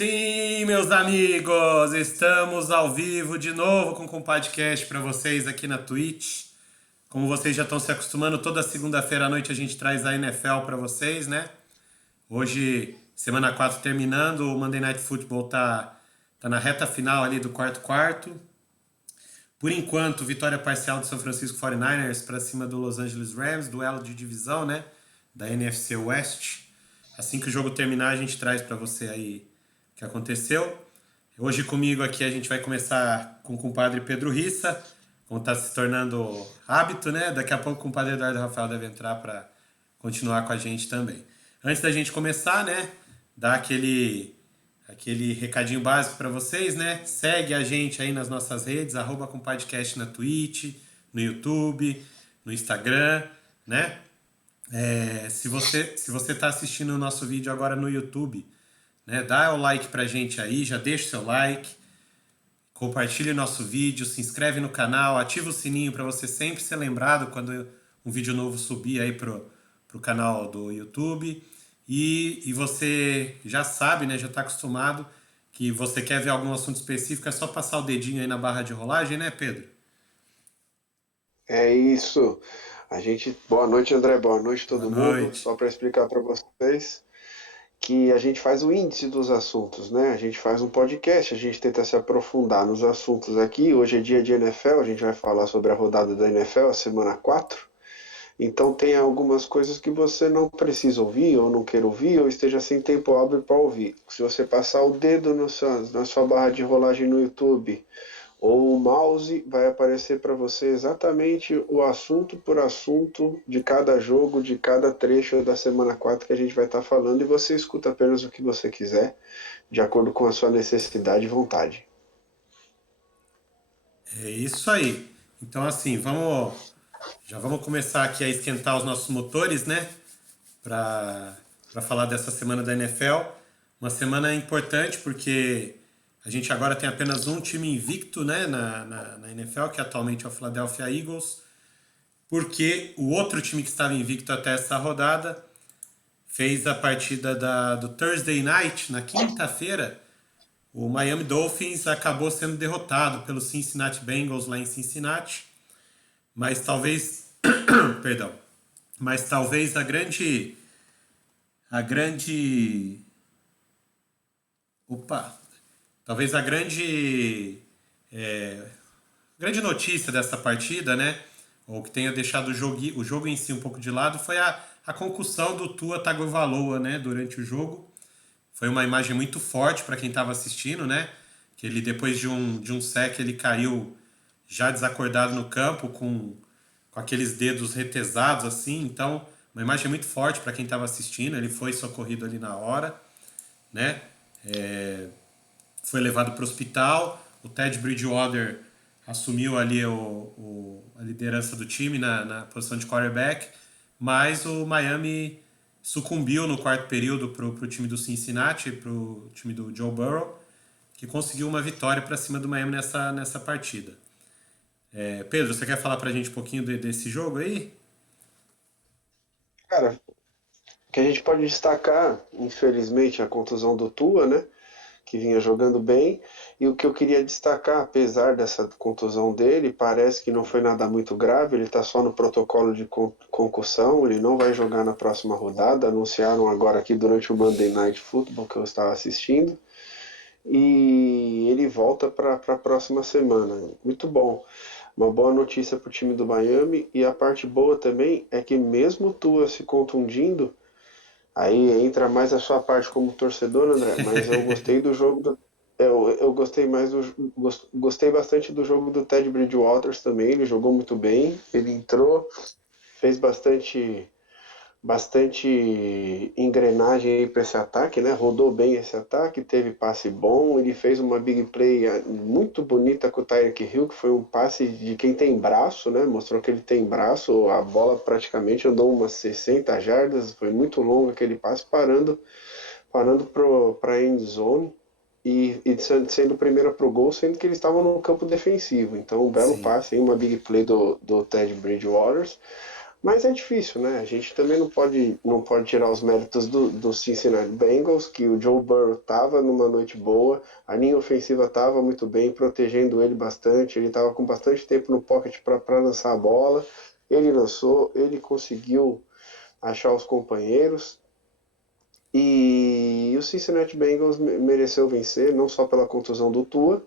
Sim, meus amigos, estamos ao vivo de novo com um podcast para vocês aqui na Twitch. Como vocês já estão se acostumando, toda segunda-feira à noite a gente traz a NFL para vocês, né? Hoje, semana 4 terminando, o Monday Night Football tá na reta final ali do quarto quarto. Por enquanto, vitória parcial do São Francisco 49ers para cima do Los Angeles Rams, duelo de divisão, né? Da NFC West. Assim que o jogo terminar, a gente traz para você aí o que aconteceu. Hoje comigo aqui a gente vai começar com o compadre Pedro Rissa, como está se tornando hábito, né? Daqui a pouco o compadre Eduardo Rafael deve entrar para continuar com a gente também. Antes da gente começar, né? Dar aquele recadinho básico para vocês, né? Segue a gente aí nas nossas redes, @compadcast na Twitch, no YouTube, no Instagram, né? Se você está assistindo o nosso vídeo agora no YouTube, né, dá o like pra gente aí, já deixa o seu like, compartilhe o nosso vídeo, se inscreve no canal, ativa o sininho para você sempre ser lembrado quando um vídeo novo subir aí pro canal do YouTube. E você já sabe, né, já está acostumado que você quer ver algum assunto específico, é só passar o dedinho aí na barra de rolagem, né, Pedro? É isso. Boa noite, André. Boa noite, Boa todo mundo. noite. Só para explicar para vocês que a gente faz o índice dos assuntos, né? A gente faz um podcast, a gente tenta se aprofundar nos assuntos aqui. Hoje é dia de NFL, a gente vai falar sobre a rodada da NFL, a semana 4. Então tem algumas coisas que você não precisa ouvir, ou não quer ouvir, ou esteja sem tempo hábil para ouvir. Se você passar o dedo na sua barra de rolagem no YouTube, ou o mouse, vai aparecer para você exatamente o assunto por assunto de cada jogo, de cada trecho da semana 4 que a gente vai estar falando, e você escuta apenas o que você quiser, de acordo com a sua necessidade e vontade. É isso aí. Então, assim, já vamos começar aqui a esquentar os nossos motores, né? Para falar dessa semana da NFL. Uma semana importante porque a gente agora tem apenas um time invicto, né, na NFL, que atualmente é o Philadelphia Eagles, porque o outro time que estava invicto até essa rodada fez a partida do Thursday Night, na quinta-feira. O Miami Dolphins acabou sendo derrotado pelo Cincinnati Bengals lá em Cincinnati, mas talvez, perdão, mas talvez a grande, opa, talvez grande notícia dessa partida, né, ou que tenha deixado o jogo em si um pouco de lado, foi a concussão do Tua Tagovailoa, né, durante o jogo. Foi uma imagem muito forte para quem estava assistindo, né? Que ele, depois de um sec, ele caiu já desacordado no campo, com aqueles dedos retesados assim. Então, uma imagem muito forte para quem estava assistindo. Ele foi socorrido ali na hora, né? Foi levado para o hospital. O Ted Bridgewater assumiu ali a liderança do time na posição de quarterback, mas o Miami sucumbiu no quarto período para o time do Cincinnati, para o time do Joe Burrow, que conseguiu uma vitória para cima do Miami nessa partida. Pedro, você quer falar para a gente um pouquinho desse jogo aí? Cara, o que a gente pode destacar, infelizmente, a contusão do Tua, né? Que vinha jogando bem. E o que eu queria destacar, apesar dessa contusão dele, parece que não foi nada muito grave, ele está só no protocolo de concussão, ele não vai jogar na próxima rodada. Anunciaram agora aqui durante o Monday Night Football que eu estava assistindo. E ele volta para a próxima semana. Muito bom. Uma boa notícia para o time do Miami. E a parte boa também é que, mesmo Tua se contundindo, aí entra mais a sua parte como torcedor, André, mas eu gostei do jogo eu gostei gostei bastante do jogo do Ted Bridgewater também, ele jogou muito bem, ele entrou, fez bastante engrenagem aí para esse ataque, né? Rodou bem esse ataque, teve passe bom, ele fez uma big play muito bonita com o Tyreek Hill, que foi um passe de quem tem braço, né? Mostrou que ele tem braço, a bola praticamente andou umas 60 jardas, foi muito longo aquele passe, parando para a end zone e sendo o primeiro pro gol, sendo que eles estavam no campo defensivo. Então, um belo Sim. passe, uma big play do Ted Bridgewater. Mas é difícil, né? A gente também não pode tirar os méritos do Cincinnati Bengals, que o Joe Burrow estava numa noite boa, a linha ofensiva estava muito bem, protegendo ele bastante, ele estava com bastante tempo no pocket para lançar a bola, ele lançou, ele conseguiu achar os companheiros, e o Cincinnati Bengals mereceu vencer, não só pela contusão do Tua,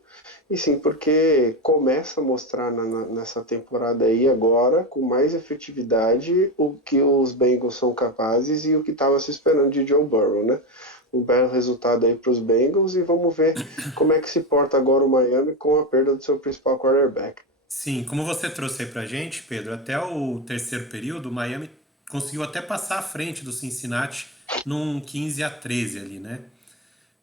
e sim porque começa a mostrar nessa temporada aí agora, com mais efetividade, o que os Bengals são capazes e o que estava se esperando de Joe Burrow, né? Um belo resultado aí para os Bengals e vamos ver como é que se porta agora o Miami com a perda do seu principal quarterback. Sim, como você trouxe aí pra gente, Pedro, até o terceiro período, o Miami conseguiu até passar à frente do Cincinnati num 15-13 ali, né?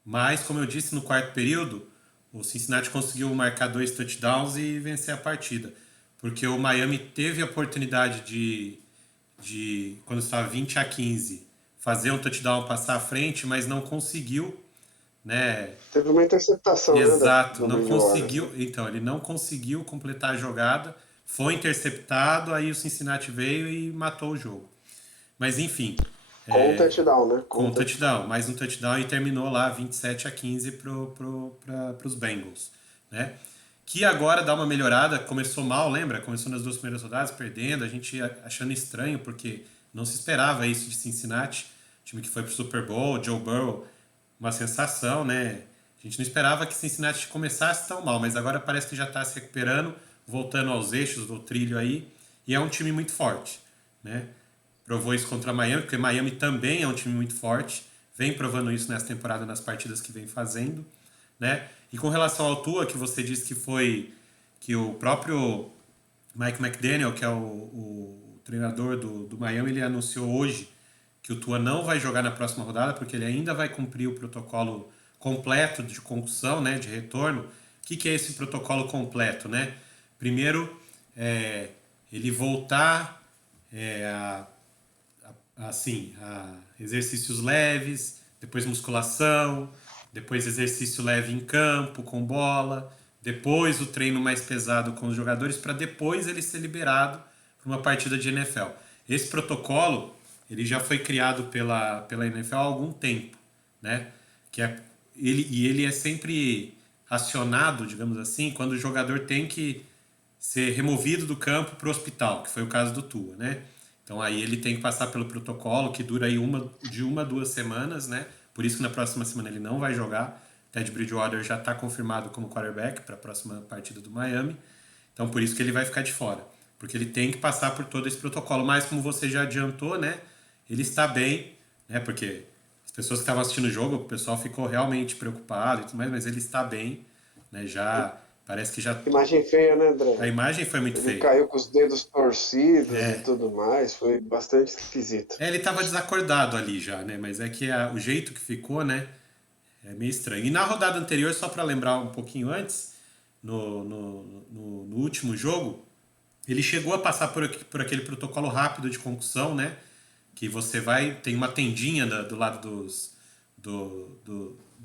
Mas, como eu disse, no quarto período, o Cincinnati conseguiu marcar 2 touchdowns e vencer a partida. Porque o Miami teve a oportunidade quando estava 20-15, fazer um touchdown passar à frente, mas não conseguiu, né? Teve uma interceptação, né, Exato, do não Bridgewater. conseguiu. Então, ele não conseguiu completar a jogada, foi interceptado, aí o Cincinnati veio e matou o jogo. Mas enfim, Com o touchdown, né? Com com o um touchdown. touchdown, mais um touchdown e terminou lá 27-15 para os Bengals, né? Que agora dá uma melhorada, começou mal, lembra? Começou nas duas primeiras rodadas perdendo, a gente achando estranho porque não se esperava isso de Cincinnati, time que foi pro Super Bowl, Joe Burrow, uma sensação, né? A gente não esperava que Cincinnati começasse tão mal, mas agora parece que já está se recuperando, voltando aos eixos do trilho aí, e é um time muito forte, né? Provou isso contra Miami, porque Miami também é um time muito forte, vem provando isso nessa temporada nas partidas que vem fazendo, né? E com relação ao Tua, que você disse que foi que o próprio Mike McDaniel, que é o treinador do Miami, ele anunciou hoje que o Tua não vai jogar na próxima rodada, porque ele ainda vai cumprir o protocolo completo de concussão, né, de retorno. O que é esse protocolo completo, né? Primeiro, ele voltar a assim, exercícios leves, depois musculação, depois exercício leve em campo com bola, depois o treino mais pesado com os jogadores para depois ele ser liberado para uma partida de NFL. Esse protocolo ele já foi criado pela NFL há algum tempo, né? Que é, ele é sempre acionado, digamos assim, quando o jogador tem que ser removido do campo para o hospital, que foi o caso do Tua, né? Então aí ele tem que passar pelo protocolo que dura aí de 1 a 2 semanas, né? Por isso que na próxima semana ele não vai jogar. Ted Bridgewater já está confirmado como quarterback para a próxima partida do Miami. Então por isso que ele vai ficar de fora, porque ele tem que passar por todo esse protocolo. Mas como você já adiantou, né? Ele está bem, né? Porque as pessoas que estavam assistindo o jogo, o pessoal ficou realmente preocupado e tudo mais, mas ele está bem, né? Já parece que já Imagem feia, né, a André? imagem foi muito Ele feia. caiu com os dedos torcidos e tudo mais, foi bastante esquisito. Ele estava desacordado ali já, né? Mas é que o jeito que ficou, né? É meio estranho. E na rodada anterior, só para lembrar um pouquinho antes, no último jogo, ele chegou a passar por aquele protocolo rápido de concussão, né? Que você vai, tem uma tendinha do lado dos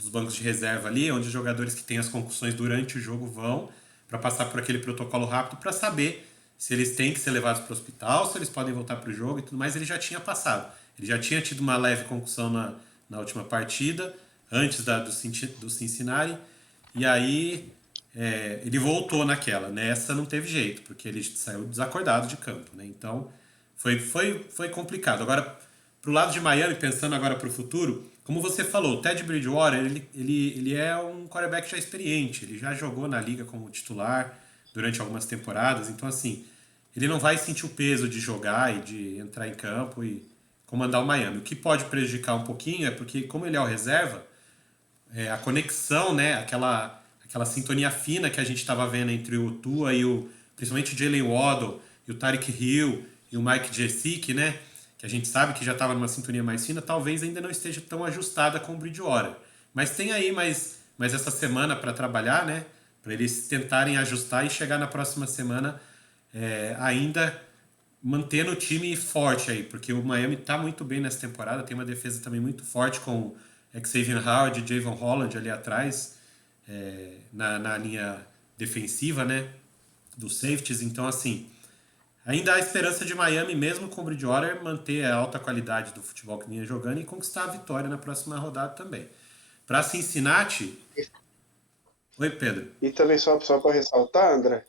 bancos de reserva ali, onde os jogadores que têm as concussões durante o jogo vão para passar por aquele protocolo rápido para saber se eles têm que ser levados para o hospital, se eles podem voltar para o jogo e tudo mais. Ele já tinha passado. Ele já tinha tido uma leve concussão na última partida, antes do Cincinnati, e aí ele voltou naquela. Nessa não teve jeito, porque ele saiu desacordado de campo, né? Então foi complicado. Agora, pro lado de Miami, pensando agora pro futuro, como você falou, o Ted Bridgewater, ele é um quarterback já experiente, ele já jogou na liga como titular durante algumas temporadas, então assim, ele não vai sentir o peso de jogar e de entrar em campo e comandar o Miami. O que pode prejudicar um pouquinho é porque, como ele é o reserva, a conexão, né, aquela sintonia fina que a gente estava vendo entre o Tua e principalmente o Jalen Waddle e o Tyreek Hill e o Mike Gesicki, né, que a gente sabe que já estava numa sintonia mais fina, talvez ainda não esteja tão ajustada com o Bridgewater. Mas tem aí mais essa semana para trabalhar, né, para eles tentarem ajustar e chegar na próxima semana ainda mantendo o time forte aí, porque o Miami está muito bem nessa temporada, tem uma defesa também muito forte com Xavier Howard e Javon Holland ali atrás, na linha defensiva, né, dos safeties. Então, assim, ainda há esperança de Miami, mesmo com o Bridgewater, manter a alta qualidade do futebol que vinha jogando e conquistar a vitória na próxima rodada também. Para Cincinnati... Oi, Pedro. E também só para ressaltar, André,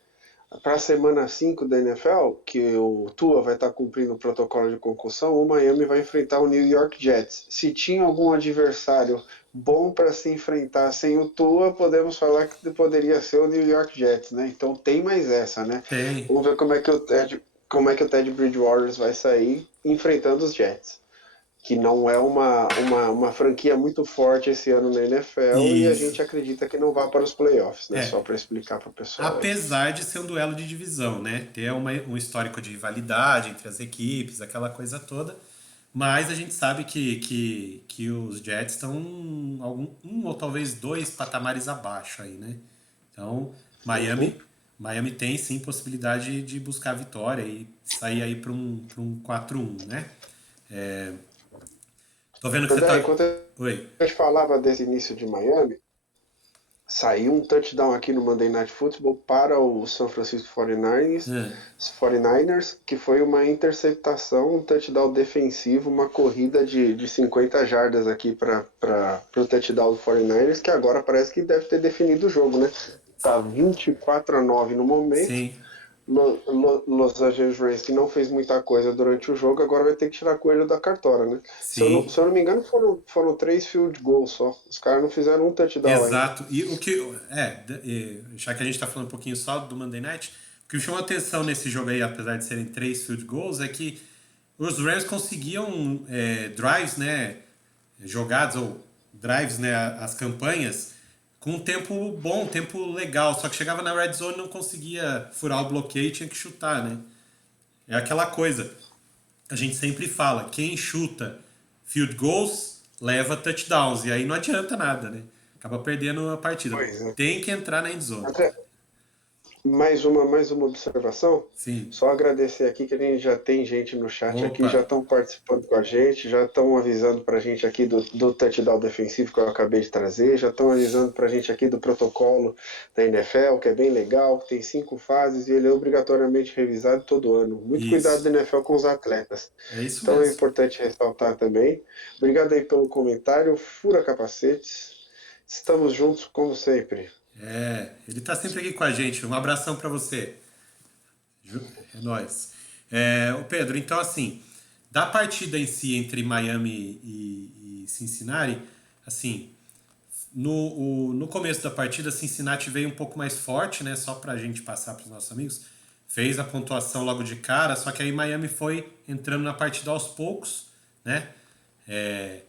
para a semana 5 da NFL, que o Tua vai estar cumprindo o protocolo de concussão, o Miami vai enfrentar o New York Jets. Se tinha algum adversário bom para se enfrentar sem o Tua, podemos falar que poderia ser o New York Jets, né? Então tem mais essa, né? Tem. Vamos ver como é que o Ted Bridgewater vai sair enfrentando os Jets, que não é uma franquia muito forte esse ano na NFL e a Isso. gente acredita que não vá para os playoffs, né? É. Só para explicar para o pessoal aí. Apesar de ser um duelo de divisão, né? Ter um histórico de rivalidade entre as equipes, aquela coisa toda. Mas a gente sabe que os Jets estão um ou talvez dois patamares abaixo aí, né? Então, Uhum. Miami tem sim possibilidade de buscar a vitória e sair aí para um 4-1, né? Tô vendo que você André, tá. enquanto Oi. a gente falava desse início de Miami, saiu um touchdown aqui no Monday Night Football para o San Francisco 49ers, Ah, 49ers, que foi uma interceptação, um touchdown defensivo, uma corrida de 50 jardas aqui para o touchdown do 49ers, que agora parece que deve ter definido o jogo, né? Tá 24-9 no momento. sim, Los Angeles Rams, que não fez muita coisa durante o jogo, agora vai ter que tirar coelho da cartola, né? Se eu não, sim. se eu não me engano, foram 3 field goals só. Os caras não fizeram um touchdown ainda. Exato. E o que. Já que a gente tá falando um pouquinho só do Monday Night, o que me chamou a atenção nesse jogo aí, apesar de serem 3 field goals, é que os Rams conseguiam drives, né? Jogadas ou drives, né? As campanhas com um tempo bom, um tempo legal. Só que chegava na red zone e não conseguia furar o bloqueio e tinha que chutar, né? É aquela coisa. A gente sempre fala, quem chuta field goals leva touchdowns. E aí não adianta nada, né? Acaba perdendo a partida. Pois é. Tem que entrar na endzone. André, mais uma observação. Sim. Só agradecer aqui que a gente já tem gente no chat aqui, Opa. já estão participando com a gente, já estão avisando pra gente aqui do touchdown defensivo que eu acabei de trazer, já estão avisando pra gente aqui do protocolo da NFL, que é bem legal, que tem 5 fases e ele é obrigatoriamente revisado todo ano. Muito cuidado Isso. da NFL com os atletas. É isso Então é mesmo. importante ressaltar também. Obrigado aí pelo comentário, fura capacetes. Estamos juntos como sempre. Ele tá sempre aqui com a gente. Um abração pra você. É nóis. Ô Pedro, então assim, da partida em si entre Miami e Cincinnati, assim, no começo da partida, Cincinnati veio um pouco mais forte, né? Só pra gente passar pros nossos amigos. Fez a pontuação logo de cara, só que aí Miami foi entrando na partida aos poucos, né? É,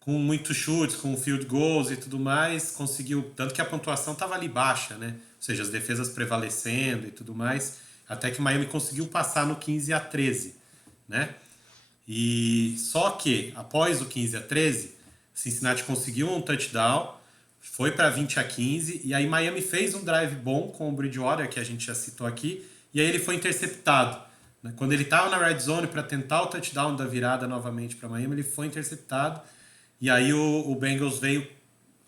com muitos chutes, com field goals e tudo mais, conseguiu. Tanto que a pontuação estava ali baixa, né? Ou seja, as defesas prevalecendo e tudo mais. Até que Miami conseguiu passar no 15-13, né? E só que, após o 15-13, Cincinnati conseguiu um touchdown, foi para 20-15, e aí Miami fez um drive bom com o Bridgewater, que a gente já citou aqui, e aí ele foi interceptado. Quando ele estava na red zone para tentar o touchdown da virada novamente para Miami, ele foi interceptado, e aí o Bengals veio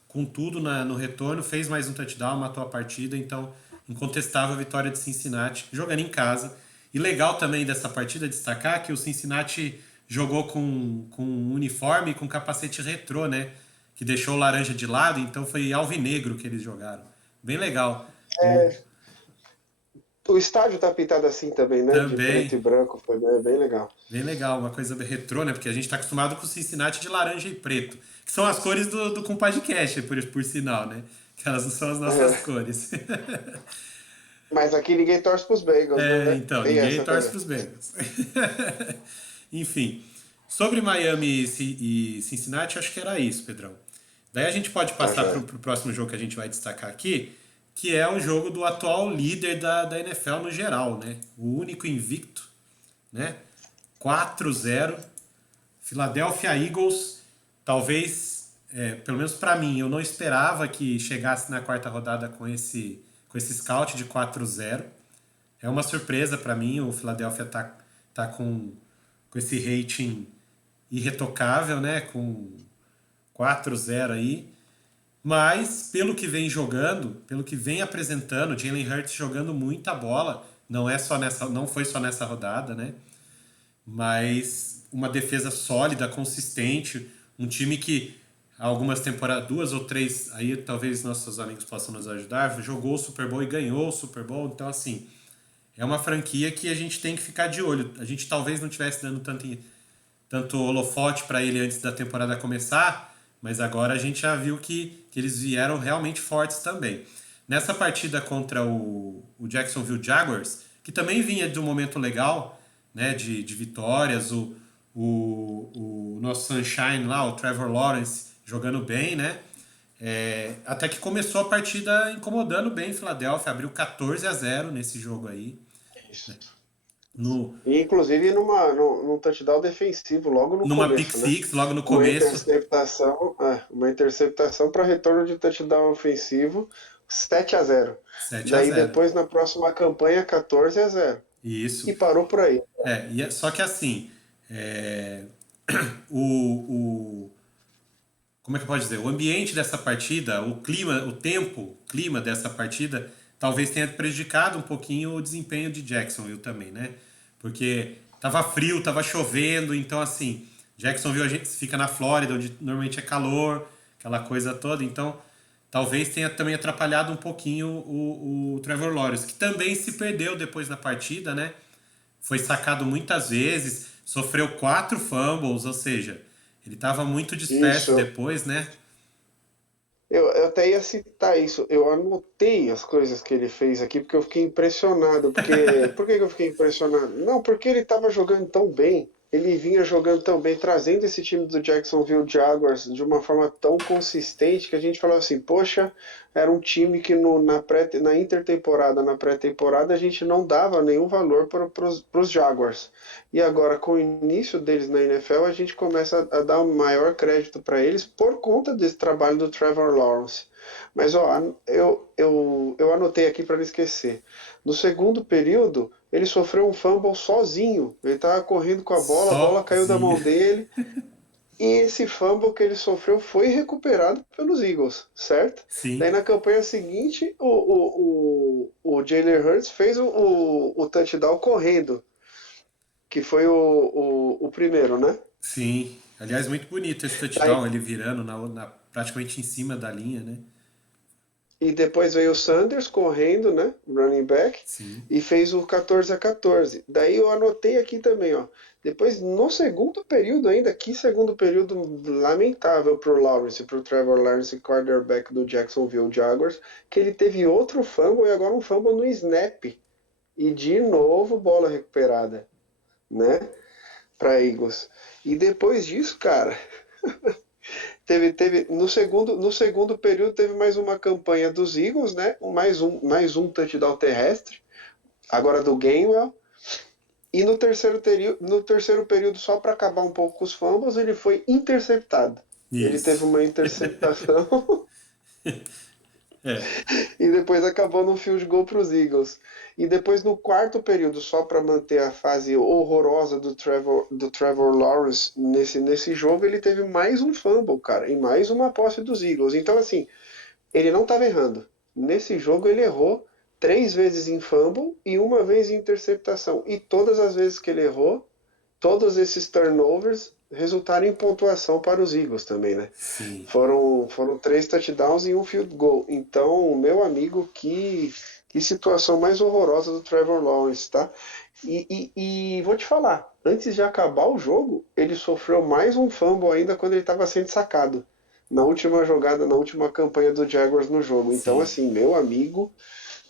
com tudo no retorno, fez mais um touchdown, matou a partida, então incontestável a vitória de Cincinnati, jogando em casa. E legal também dessa partida destacar que o Cincinnati jogou com um uniforme com capacete retrô, né? Que deixou o laranja de lado, então foi alvinegro que eles jogaram. Bem legal. O estádio tá pintado assim também, né? De preto e Também, branco, foi bem legal. bem legal, uma coisa retrô, né? Porque a gente está acostumado com o Cincinnati de laranja e preto, que são as cores do Compadcast, por sinal, né? Que elas não são as nossas É. cores. Mas aqui ninguém torce pros Bengals, né? Então, Tem ninguém essa torce também. pros Bengals. Enfim, sobre Miami e Cincinnati, acho que era isso, Pedrão. Daí a gente pode Tá, passar joia. pro próximo jogo que a gente vai destacar aqui, que é o jogo do atual líder da NFL no geral, né? O único invicto, né? 4-0, Philadelphia Eagles, talvez, pelo menos para mim, eu não esperava que chegasse na quarta rodada com esse scout de 4-0. É uma surpresa para mim, o Philadelphia tá com esse rating irretocável, né? Com 4-0 aí. Mas, pelo que vem jogando, pelo que vem apresentando, Jalen Hurts jogando muita bola, não foi só nessa rodada, né? Mas uma defesa sólida, consistente, um time que há algumas temporadas, duas ou três, aí talvez nossos amigos possam nos ajudar, jogou o Super Bowl e ganhou o Super Bowl, então assim, é uma franquia que a gente tem que ficar de olho. A gente talvez não estivesse dando tanto holofote para ele antes da temporada começar, mas agora a gente já viu que eles vieram realmente fortes também. Nessa partida contra o Jacksonville Jaguars, que também vinha de um momento legal, né, de vitórias, o nosso Sunshine lá, o Trevor Lawrence, jogando bem, né? Até que começou a partida incomodando bem Philadelphia, abriu 14-0 nesse jogo aí. Isso. No, E inclusive num touchdown defensivo logo no numa pick começo, né? six, logo no começo, Uma interceptação para retorno de touchdown ofensivo, 7-0. 7 a Daí 0 depois na próxima campanha 14-0. Isso. E parou por aí. Só que assim, é, o, como é que pode dizer? O ambiente dessa partida, o clima dessa partida, talvez tenha prejudicado um pouquinho o desempenho de Jacksonville também, né? Porque tava frio, tava chovendo, então assim, Jacksonville a gente fica na Flórida, onde normalmente é calor, aquela coisa toda, então talvez tenha também atrapalhado um pouquinho o Trevor Lawrence, que também se perdeu depois na partida, né? Foi sacado muitas vezes, sofreu 4 fumbles, ou seja, ele estava muito disperso Isso. depois, né? Eu até ia citar isso. Eu anotei as coisas que ele fez aqui porque eu fiquei impressionado. Por que que eu fiquei impressionado? Não, porque ele estava jogando tão bem. Ele vinha jogando tão bem, trazendo esse time do Jacksonville Jaguars de uma forma tão consistente que a gente falava assim: poxa, era um time que na intertemporada, na pré-temporada, a gente não dava nenhum valor para os Jaguars. E agora, com o início deles na NFL, a gente começa a dar um maior crédito para eles por conta desse trabalho do Trevor Lawrence. Mas ó, eu anotei aqui para não esquecer. No segundo período, ele sofreu um fumble sozinho. Ele estava correndo com a bola caiu da Sozinho. mão dele. E esse fumble que ele sofreu foi recuperado pelos Eagles, certo? Daí Sim, na campanha seguinte, o Jalen Hurts fez o touchdown correndo, que foi o primeiro, né? sim. Aliás, muito bonito esse Daí, touchdown, ele virando praticamente em cima da linha, né? e depois veio o Sanders correndo, né? Running back, Sim, e fez o 14-14. Daí eu anotei aqui também, ó. Depois, no segundo período ainda, que segundo período lamentável pro Lawrence, pro Trevor Lawrence, quarterback do Jacksonville Jaguars, que ele teve outro fumble e agora um fumble no snap. E de novo bola recuperada, né? Para Eagles. E depois disso, cara, no segundo período teve mais uma campanha dos Eagles, né? Mais um touchdown terrestre, agora do Gainwell. E no terceiro período, só para acabar um pouco com os fumbles, ele foi interceptado. Ele teve isso. uma interceptação É, e depois acabou no field goal para os Eagles. E depois no quarto período, só para manter a fase horrorosa do Trevor Lawrence nesse jogo, ele teve mais um fumble, cara, e mais uma posse dos Eagles. Então, assim, ele não estava errando. Nesse jogo ele errou 3 vezes em fumble e uma vez em interceptação. E todas as vezes que ele errou, todos esses turnovers resultaram em pontuação para os Eagles também, né? sim. Foram 3 touchdowns e um field goal. Então, meu amigo, que situação mais horrorosa do Trevor Lawrence, tá? E vou te falar, antes de acabar o jogo, ele sofreu mais um fumble ainda quando ele estava sendo sacado. Na última jogada, na última campanha do Jaguars no jogo. Então, Sim. assim, meu amigo,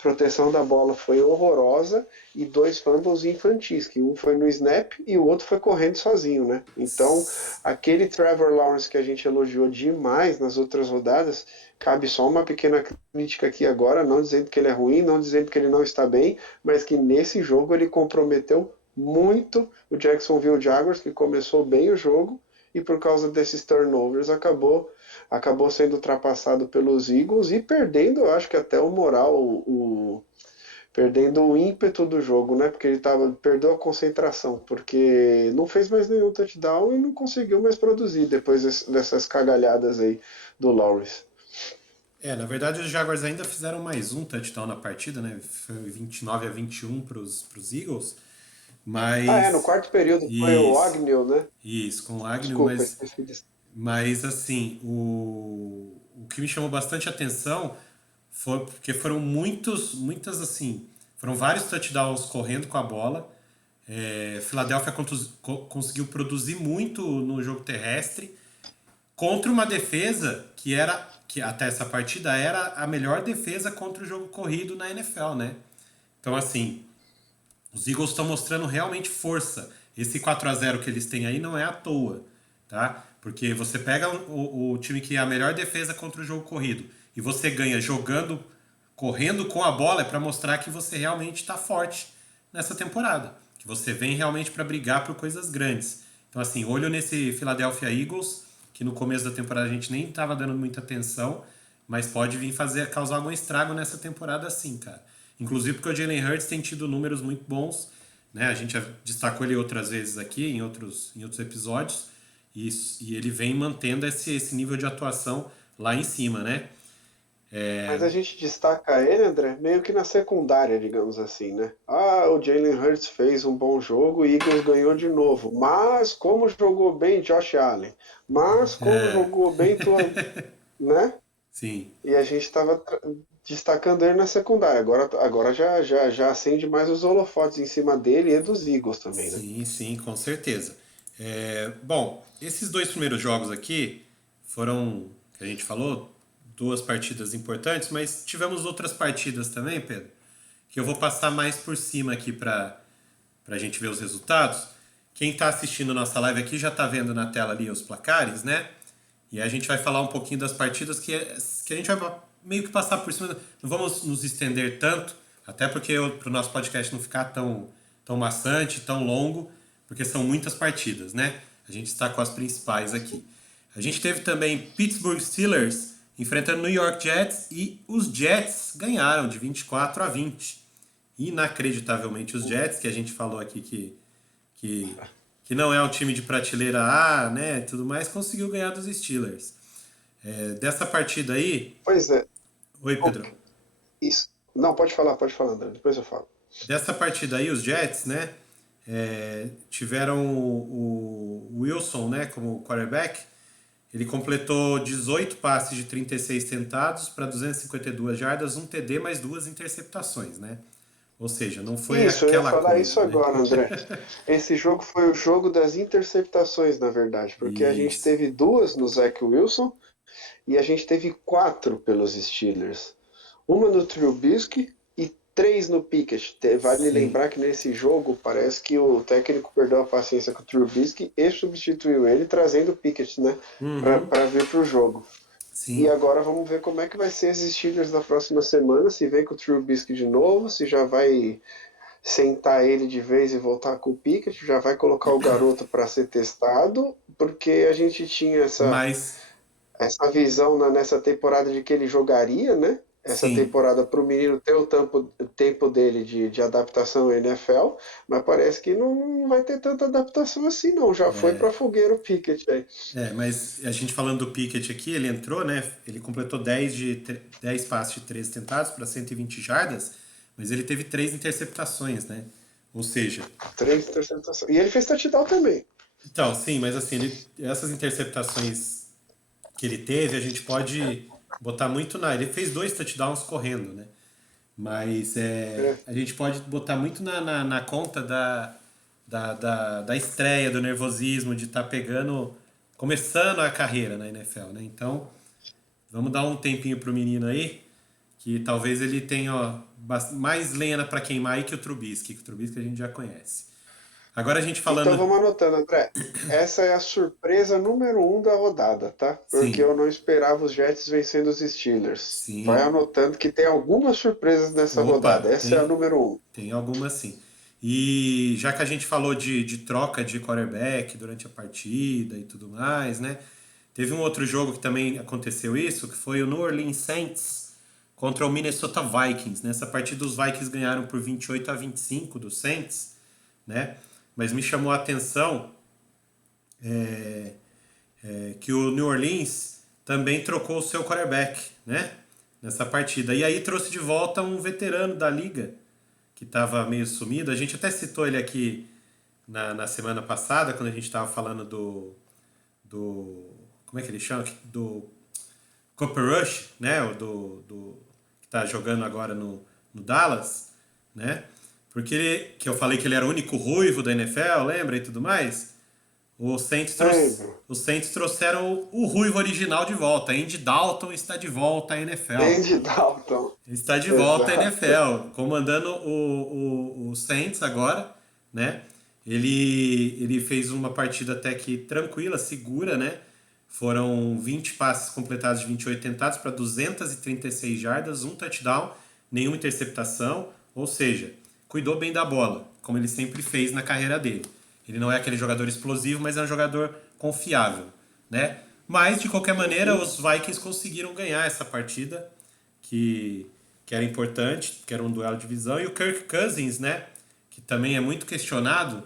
proteção da bola foi horrorosa e 2 fumbles infantis, que um foi no snap e o outro foi correndo sozinho, né? Então, aquele Trevor Lawrence que a gente elogiou demais nas outras rodadas, cabe só uma pequena crítica aqui agora, não dizendo que ele é ruim, não dizendo que ele não está bem, mas que nesse jogo ele comprometeu muito o Jacksonville Jaguars, que começou bem o jogo e por causa desses turnovers acabou sendo ultrapassado pelos Eagles e perdendo, eu acho que até o moral, perdendo o ímpeto do jogo, né? Porque perdeu a concentração, porque não fez mais nenhum touchdown e não conseguiu mais produzir depois dessas cagalhadas aí do Lawrence. Na verdade os Jaguars ainda fizeram mais um touchdown na partida, né? Foi 29-21 para os Eagles, No mas quarto período foi o isso, Agnew, né? isso, com o Agnew, Desculpa, esqueci disso. mas assim, o que me chamou bastante atenção foi porque foram muitas assim, foram vários touchdowns correndo com a bola. Philadelphia conseguiu produzir muito no jogo terrestre contra uma defesa que até essa partida era a melhor defesa contra o jogo corrido na NFL, né? Então assim, os Eagles estão mostrando realmente força. Esse 4-0 que eles têm aí não é à toa, tá? Porque você pega o time que é a melhor defesa contra o jogo corrido e você ganha jogando, correndo com a bola, é para mostrar que você realmente está forte nessa temporada. Que você vem realmente para brigar por coisas grandes. Então, assim, olho nesse Philadelphia Eagles, que no começo da temporada a gente nem estava dando muita atenção, mas pode vir causar algum estrago nessa temporada sim, cara. Inclusive porque o Jalen Hurts tem tido números muito bons, né? A gente já destacou ele outras vezes aqui, em outros episódios, e ele vem mantendo esse nível de atuação lá em cima, né? Mas a gente destaca ele, André, meio que na secundária, digamos assim, né? Ah, o Jalen Hurts fez um bom jogo, o Eagles ganhou de novo. Mas como jogou bem Josh Allen? Mas como jogou bem tua, né? Sim, E a gente estava destacando ele na secundária. Agora já acende mais os holofotes em cima dele e dos Eagles também, né? sim, sim, com certeza. Bom, esses dois primeiros jogos aqui foram, que a gente falou, duas partidas importantes, mas tivemos outras partidas também, Pedro, que eu vou passar mais por cima aqui para a gente ver os resultados. Quem está assistindo nossa live aqui já está vendo na tela ali os placares, né? E aí a gente vai falar um pouquinho das partidas que a gente vai meio que passar por cima. Não vamos nos estender tanto, até porque para o nosso podcast não ficar tão maçante, tão longo, porque são muitas partidas, né? A gente está com as principais aqui. A gente teve também Pittsburgh Steelers enfrentando New York Jets e os Jets ganharam de 24-20. Inacreditavelmente os Jets, que a gente falou aqui que, que não é um time de prateleira A, né, tudo mais, conseguiu ganhar dos Steelers. Dessa partida aí, Pois é. oi o- Pedro, Isso. Não, pode falar, André, depois eu falo. dessa partida aí os Jets, né, tiveram o Wilson, né, como quarterback. Ele completou 18 passes de 36 tentados para 252 jardas, um TD mais duas interceptações, né? Ou seja, não foi Isso, eu ia aquela falar coisa, isso né? agora, André. Esse jogo foi o jogo das interceptações, na verdade, porque a gente Isso. teve duas no Zach Wilson e a gente teve quatro pelos Steelers. Uma no Trubisky e três no Pickett. Vale Sim. lembrar que nesse jogo parece que o técnico perdeu a paciência com o Trubisky e substituiu ele, trazendo o Pickett, né, Uhum. para vir para o jogo. E Sim. agora vamos ver como é que vai ser esses Steelers na próxima semana, se vem com o Trubisky de novo, se já vai sentar ele de vez e voltar com o Pickett, já vai colocar o garoto para ser testado, porque a gente tinha Mas, essa visão nessa temporada de que ele jogaria, né? Essa sim. temporada para o menino ter o tempo dele de adaptação à NFL, mas parece que não vai ter tanta adaptação assim, não. Já foi para fogueira o Pickett aí. Mas a gente falando do Pickett aqui, ele entrou, né? Ele completou 10 passes de 13 tentados para 120 jardas, mas ele teve três interceptações, né? Ou seja, Três interceptações. E ele fez touchdown também. então, sim, mas assim, essas interceptações que ele teve, a gente pode botar muito na. Ele fez dois touchdowns correndo, né? Mas É. a gente pode botar muito na conta da estreia, do nervosismo, de estar começando a carreira na NFL, né? Então, vamos dar um tempinho pro menino aí, que talvez ele tenha ó, mais lenha para queimar aí que o Trubisky, que o Trubisky a gente já conhece. Agora a gente Então falando. vamos anotando, André. Essa é a surpresa número um da rodada, tá? Porque Sim, eu não esperava os Jets vencendo os Steelers. Vai sim. anotando que tem algumas surpresas nessa rodada. Opa, Essa é a número um. tem algumas sim. E já que a gente falou de troca de quarterback durante a partida e tudo mais, né? Teve um outro jogo que também aconteceu isso, que foi o New Orleans Saints contra o Minnesota Vikings. Nessa partida os Vikings ganharam por 28-25 do Saints, né? Mas me chamou a atenção que o New Orleans também trocou o seu quarterback, né? nessa partida. E aí trouxe de volta um veterano da liga, que estava meio sumido. A gente até citou ele aqui na semana passada, quando a gente estava falando do. Como é que ele chama? Do Cooper Rush, né? Que está jogando agora no Dallas, né? Porque que eu falei que ele era o único ruivo da NFL, lembra e tudo mais? Lembro. Os Saints trouxeram o ruivo original de volta. Andy Dalton está de volta à NFL. Andy Dalton. Ele está de volta à Exato. NFL, comandando o Saints agora, né? Ele fez uma partida até que tranquila, segura, né? Foram 20 passes completados de 28 tentados para 236 jardas, um touchdown, nenhuma interceptação, ou seja, cuidou bem da bola, como ele sempre fez na carreira dele. Ele não é aquele jogador explosivo, mas é um jogador confiável, né? Mas, de qualquer maneira, os Vikings conseguiram ganhar essa partida, que, que era importante, que era um duelo de divisão. E o Kirk Cousins, né? Que também é muito questionado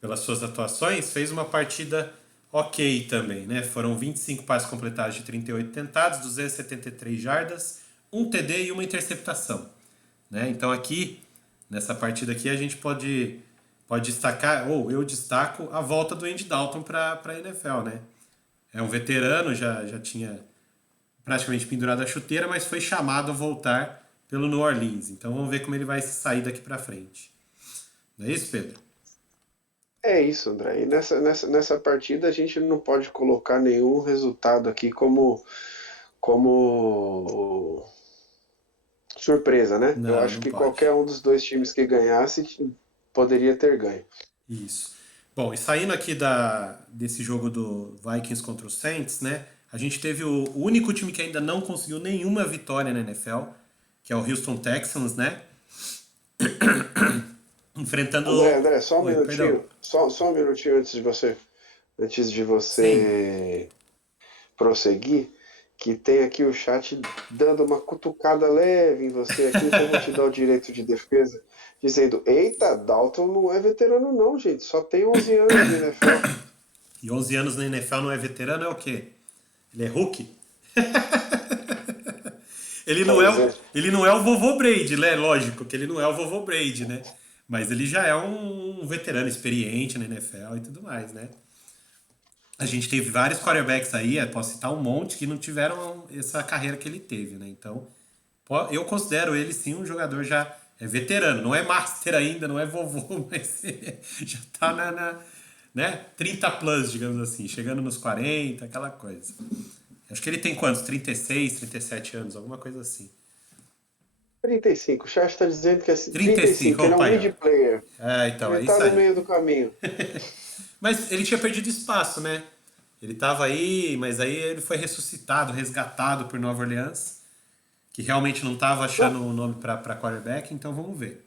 pelas suas atuações, fez uma partida ok também, né? Foram 25 passes completados de 38 tentados, 273 jardas, um TD e uma interceptação, né? Então aqui, nessa partida aqui, a gente pode destacar, ou eu destaco, a volta do Andy Dalton para a NFL, né? É um veterano, já tinha praticamente pendurado a chuteira, mas foi chamado a voltar pelo New Orleans. Então vamos ver como ele vai se sair daqui para frente. Não é isso, Pedro? É isso, André. E nessa partida a gente não pode colocar nenhum resultado aqui como surpresa, né? Eu Não, acho não que pode. qualquer um dos dois times que ganhasse poderia ter ganho. Isso. Bom, e saindo aqui desse jogo do Vikings contra o Saints, né? A gente teve o único time que ainda não conseguiu nenhuma vitória na NFL, que é o Houston Texans, né? Enfrentando. André, só um Oi, perdão. minutinho, só um minutinho antes de Sim. você prosseguir, que tem aqui o chat dando uma cutucada leve em você aqui, então eu vou te dar o direito de defesa, dizendo: Eita, Dalton não é veterano não, gente, só tem 11 anos de NFL. E 11 anos na NFL não é veterano, é o quê? Ele é rookie? Pois é. Ele não é o vovô Brady, né? Lógico que ele não é o vovô Brady, né? Mas ele já é um veterano experiente na NFL e tudo mais, né? A gente teve vários quarterbacks aí, posso citar um monte, que não tiveram essa carreira que ele teve, né? Então, eu considero ele sim um jogador já veterano. Não é master ainda, não é vovô, mas já tá né? 30 plus, digamos assim, chegando nos 40, aquela coisa. Acho que ele tem quantos? 36, 37 anos, alguma coisa assim. 35, o chat está dizendo que é 35, 35, ele é um opa aí, ó. mid player. Então, Ele é tá isso no aí. meio do caminho. Mas ele tinha perdido espaço, né? Ele tava aí, mas aí ele foi ressuscitado, resgatado por Nova Orleans, que realmente não tava achando Não, o nome pra quarterback, então vamos ver.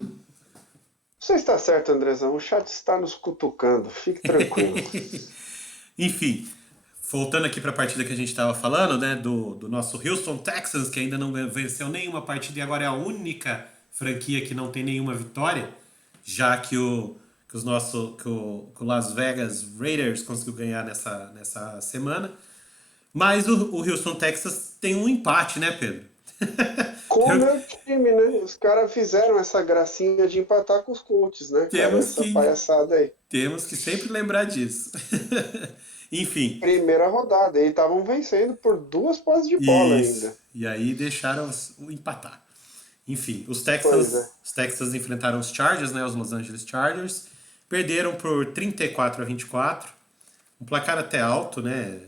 você está certo, Andrezão. O chat está nos cutucando. Fique tranquilo. Enfim, voltando aqui para a partida que a gente estava falando, né, do nosso Houston Texans, que ainda não venceu nenhuma partida e agora é a única franquia que não tem nenhuma vitória, já que que o Las Vegas Raiders conseguiu ganhar nessa semana. Mas o Houston Texas tem um empate, né, Pedro? Com o meu time, né? Os caras fizeram essa gracinha de empatar com os Colts, né, cara? Temos Essa que palhaçada aí. temos que sempre lembrar disso. Enfim, Primeira rodada. E estavam vencendo por duas posses de bola isso. ainda. E aí deixaram o empatar. Enfim, Pois é. Os Texans enfrentaram os Chargers, né, os Los Angeles Chargers, perderam por 34-24, um placar até alto, né,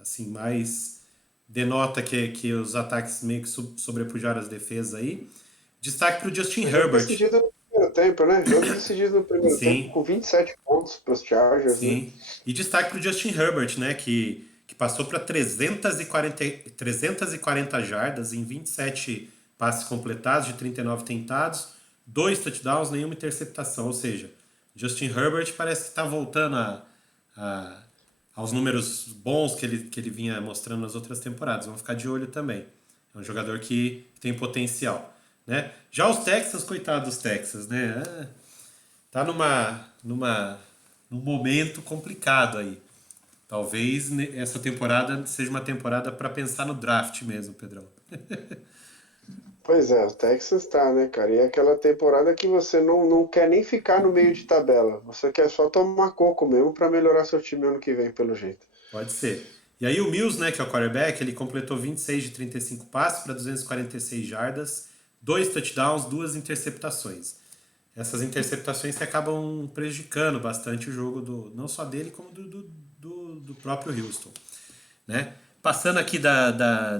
assim, mais denota que os ataques meio que sobrepujaram as defesas aí. Destaque para o Justin Jogo Herbert. decidido no primeiro tempo, né? Jogo decidido no primeiro tempo Sim, com 27 pontos para os Chargers, né? sim. E destaque para o Justin Herbert, né, que passou para 340 jardas em 27 passes completados de 39 tentados, dois touchdowns, nenhuma interceptação. Ou seja, Justin Herbert parece que está voltando a- aos números bons que ele vinha mostrando nas outras temporadas. Vamos ficar de olho também. É um jogador que tem potencial, né? Já os Texans, coitados dos Texans, né? Tá num momento complicado aí. Talvez essa temporada seja uma temporada para pensar no draft mesmo, Pedrão. Pois é, o Texas tá, né, cara? E é aquela temporada que você não quer nem ficar no meio de tabela. Você quer só tomar coco mesmo pra melhorar seu time ano que vem, pelo jeito. Pode ser. E aí o Mills, né, que é o quarterback, ele completou 26 de 35 passes para 246 jardas, dois touchdowns, duas interceptações. Essas interceptações que acabam prejudicando bastante o jogo não só dele, como do próprio Houston, né? Passando aqui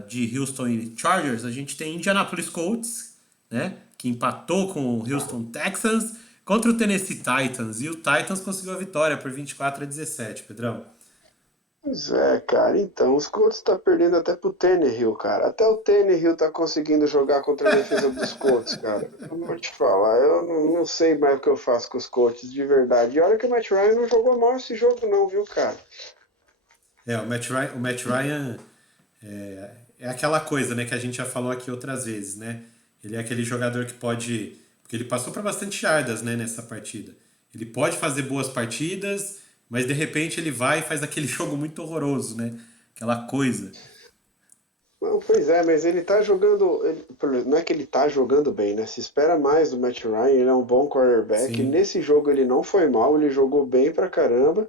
de Houston e Chargers, a gente tem Indianapolis Colts, né, que empatou com o Houston Texans contra o Tennessee Titans. E o Titans conseguiu a vitória por 24-17, Pedrão. Pois é, cara. Então, os Colts tá perdendo até pro Tannehill, cara. Até o Tannehill tá conseguindo jogar contra a defesa dos Colts, cara. Eu vou te falar, eu não sei mais o que eu faço com os Colts, de verdade. E olha que o Matt Ryan não jogou mal esse jogo não, viu, cara? O Matt Ryan é aquela coisa, né, que a gente já falou aqui outras vezes, né? Ele é aquele jogador que pode, porque ele passou para bastante jardas, né, nessa partida. Ele pode fazer boas partidas, mas de repente ele vai e faz aquele jogo muito horroroso, né? Aquela coisa. Não, pois é, mas ele tá jogando. Não é que ele tá jogando bem, né? Se espera mais do Matt Ryan, ele é um bom quarterback. Sim. Nesse jogo ele não foi mal, ele jogou bem pra caramba.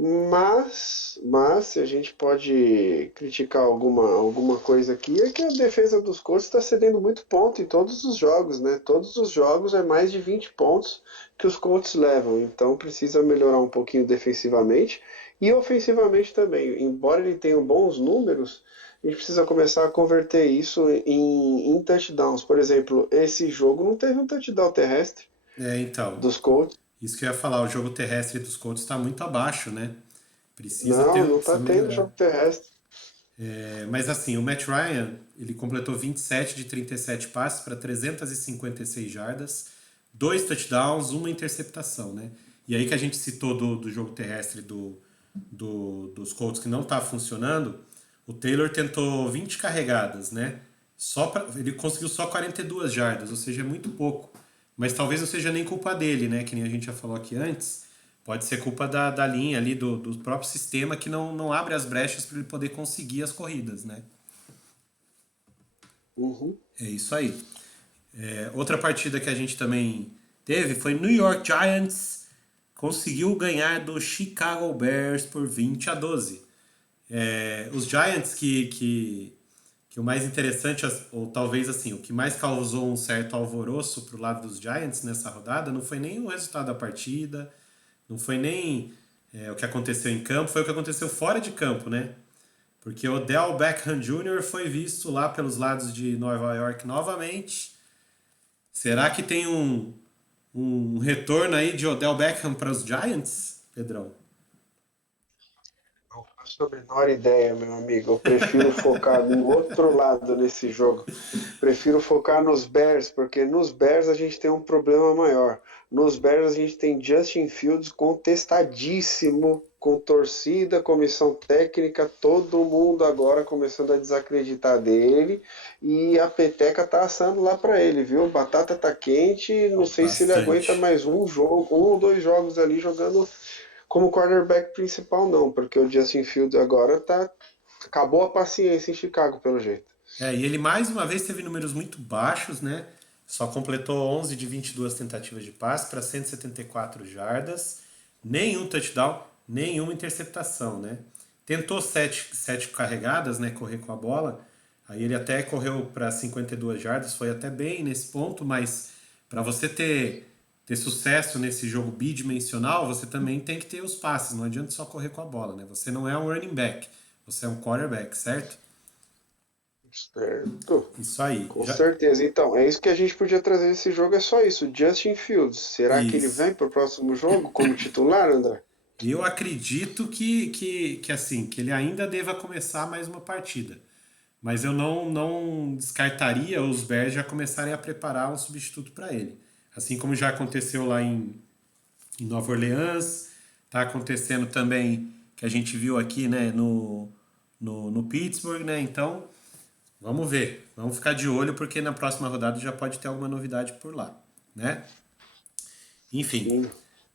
Mas se a gente pode criticar alguma coisa aqui, é que a defesa dos Colts está cedendo muito ponto em todos os jogos, né? Todos os jogos é mais de 20 pontos que os Colts levam, então precisa melhorar um pouquinho defensivamente e ofensivamente também. Embora ele tenha bons números, a gente precisa começar a converter isso em touchdowns. Por exemplo, esse jogo não teve um touchdown terrestre Então, dos Colts. isso que eu ia falar, o jogo terrestre dos Colts está muito abaixo, né? Não Precisa tá tendo melhorar. jogo terrestre. Mas assim, o Matt Ryan, ele completou 27 de 37 passes para 356 jardas, dois touchdowns, uma interceptação, né? E aí que a gente citou do jogo terrestre dos Colts que não tá funcionando, o Taylor tentou 20 carregadas, né? Ele conseguiu só 42 jardas, ou seja, é muito pouco. Mas talvez não seja nem culpa dele, né? Que nem a gente já falou aqui antes. Pode ser culpa da linha ali, do próprio sistema que não abre as brechas para ele poder conseguir as corridas, né? Uhum. É isso aí. Outra partida que a gente também teve foi New York Giants conseguiu ganhar do Chicago Bears por 20-12. Os Giants que o mais interessante, ou talvez assim, o que mais causou um certo alvoroço pro lado dos Giants nessa rodada não foi nem o resultado da partida, não foi nem o que aconteceu em campo, foi o que aconteceu fora de campo, né? Porque o Odell Beckham Jr. foi visto lá pelos lados de Nova York novamente. Será que tem um retorno aí de Odell Beckham para os Giants, Pedrão? Não faço a menor ideia, meu amigo. Eu prefiro focar no outro lado nesse jogo. Prefiro focar nos Bears, porque nos Bears a gente tem um problema maior. Nos Bears a gente tem Justin Fields contestadíssimo, com torcida, comissão técnica, todo mundo agora começando a desacreditar dele. E a peteca tá assando lá para ele, viu? Batata tá quente, não sei se ele aguenta Bastante. mais um jogo, um ou dois jogos ali jogando como quarterback principal, não, porque o Justin Fields agora tá. Acabou a paciência em Chicago, pelo jeito. E ele mais uma vez teve números muito baixos, né? Só completou 11 de 22 tentativas de passe para 174 jardas, nenhum touchdown, nenhuma interceptação, né? Tentou sete carregadas, né? Correr com a bola. Aí ele até correu para 52 jardas, foi até bem nesse ponto, mas para você ter sucesso nesse jogo bidimensional, você também tem que ter os passes. Não adianta só correr com a bola, né? Você não é um running back, você é um quarterback, certo? Certo. Isso aí. Com certeza. Então, é isso que a gente podia trazer nesse jogo, é só isso. Justin Fields. Será que ele Isso. vem pro próximo jogo como titular, André? Eu acredito que assim, que ele ainda deva começar mais uma partida. Mas eu não descartaria os Bears já começarem a preparar um substituto para ele. Assim como já aconteceu lá em Nova Orleans, tá acontecendo também que a gente viu aqui, né, no Pittsburgh, né? Então, vamos ver. Vamos ficar de olho porque na próxima rodada já pode ter alguma novidade por lá, né? Enfim, Sim.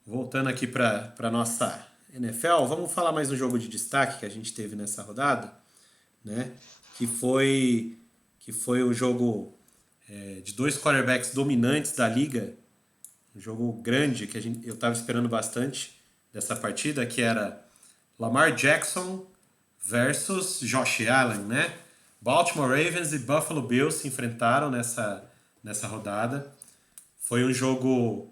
voltando aqui para nossa NFL, vamos falar mais um jogo de destaque que a gente teve nessa rodada, né? Que foi, que foi o jogo de dois quarterbacks dominantes da liga, um jogo grande que eu estava esperando bastante dessa partida, que era Lamar Jackson versus Josh Allen, né? Baltimore Ravens e Buffalo Bills se enfrentaram nessa rodada. Foi um jogo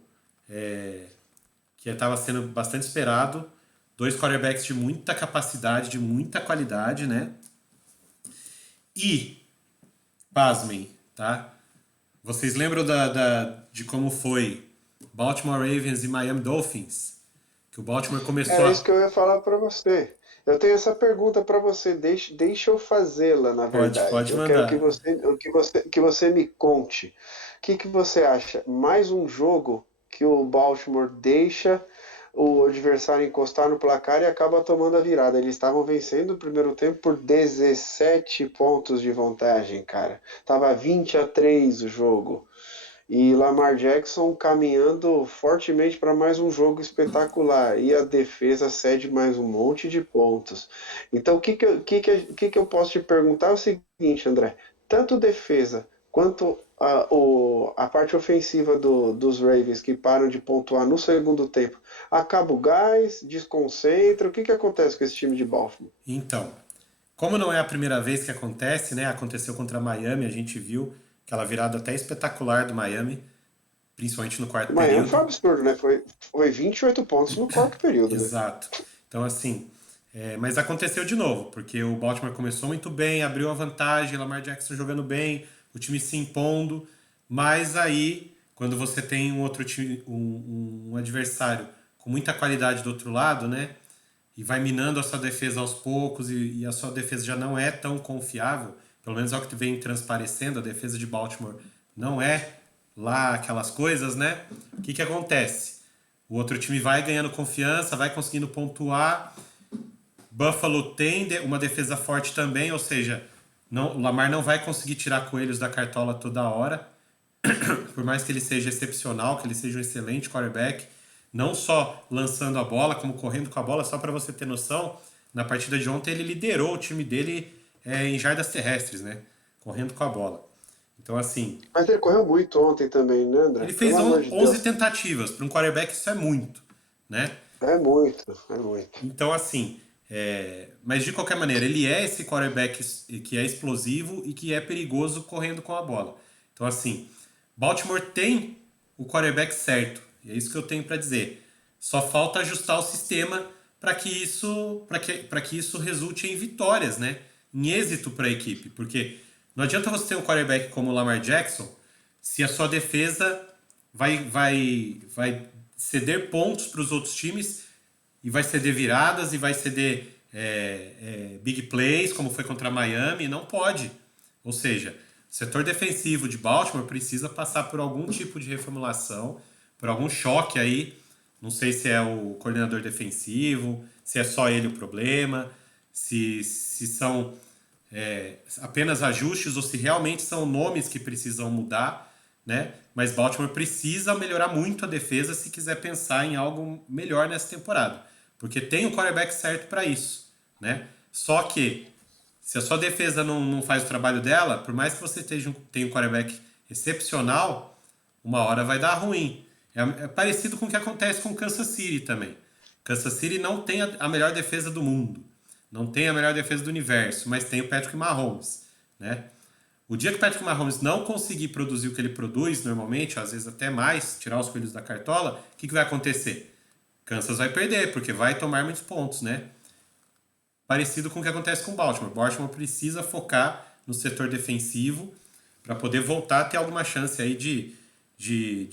que estava sendo bastante esperado. Dois quarterbacks de muita capacidade, de muita qualidade, né? E, pasmem, tá? Vocês lembram de como foi Baltimore Ravens e Miami Dolphins? Que o Baltimore começou Era isso a... que eu ia falar para você. Eu tenho essa pergunta para você, deixa eu fazê-la, na verdade. Pode Eu quero que mandar. você me conte. O que você acha? Mais um jogo que o Baltimore deixa o adversário encostar no placar e acaba tomando a virada. Eles estavam vencendo o primeiro tempo por 17 pontos de vantagem, cara. Tava 20-3 o jogo. E Lamar Jackson caminhando fortemente para mais um jogo espetacular. E a defesa cede mais um monte de pontos. Então, o que que eu posso te perguntar é o seguinte, André. Tanto defesa quanto a parte ofensiva dos Ravens, que param de pontuar no segundo tempo, acaba o gás, desconcentra. O que acontece com esse time de Baltimore? Então, como não é a primeira vez que acontece, né? Aconteceu contra Miami, a gente viu aquela virada até espetacular do Miami, principalmente no quarto O Miami foi um período. absurdo, né? Foi 28 pontos no quarto período, né? Exato. Então, assim, mas aconteceu de novo, porque o Baltimore começou muito bem, abriu a vantagem, Lamar Jackson jogando bem, o time se impondo, mas aí, quando você tem um outro time, um adversário com muita qualidade do outro lado, né? E vai minando a sua defesa aos poucos e a sua defesa já não é tão confiável, pelo menos é o que vem transparecendo, a defesa de Baltimore não é lá aquelas coisas, né? O que acontece? O outro time vai ganhando confiança, vai conseguindo pontuar. Buffalo tem uma defesa forte também, ou seja, não, o Lamar não vai conseguir tirar coelhos da cartola toda hora, por mais que ele seja excepcional, que ele seja um excelente quarterback, não só lançando a bola, como correndo com a bola, só para você ter noção, na partida de ontem ele liderou o time dele em jardas terrestres, né? Correndo com a bola. Então, assim, Mas ele correu muito ontem também, né, André? ele Pelo fez amor de 11 Deus. tentativas. Para um quarterback isso é muito, né? É muito, é muito. Então, assim, mas de qualquer maneira, ele é esse quarterback que é explosivo e que é perigoso correndo com a bola. Então, assim, Baltimore tem o quarterback certo, e é isso que eu tenho para dizer. Só falta ajustar o sistema para que isso resulte em vitórias, né? Em êxito para a equipe, porque não adianta você ter um quarterback como o Lamar Jackson se a sua defesa vai ceder pontos para os outros times e vai ceder viradas e vai ceder big plays, como foi contra Miami, não pode. Ou seja, o setor defensivo de Baltimore precisa passar por algum tipo de reformulação, por algum choque aí. Não sei se é o coordenador defensivo, se é só ele o problema, se são apenas ajustes ou se realmente são nomes que precisam mudar, né? Mas Baltimore precisa melhorar muito a defesa se quiser pensar em algo melhor nessa temporada, porque tem o quarterback certo para isso, né? Só que se a sua defesa não faz o trabalho dela, por mais que você tenha um quarterback excepcional, uma hora vai dar ruim. É parecido com o que acontece com o Kansas City também. Kansas City não tem a melhor defesa do mundo, não tem a melhor defesa do universo, mas tem o Patrick Mahomes, né? O dia que o Patrick Mahomes não conseguir produzir o que ele produz normalmente, às vezes até mais, tirar os coelhos da cartola, o que vai acontecer? Kansas vai perder, porque vai tomar muitos pontos, né? Parecido com o que acontece com o Baltimore. O Baltimore precisa focar no setor defensivo para poder voltar a ter alguma chance aí de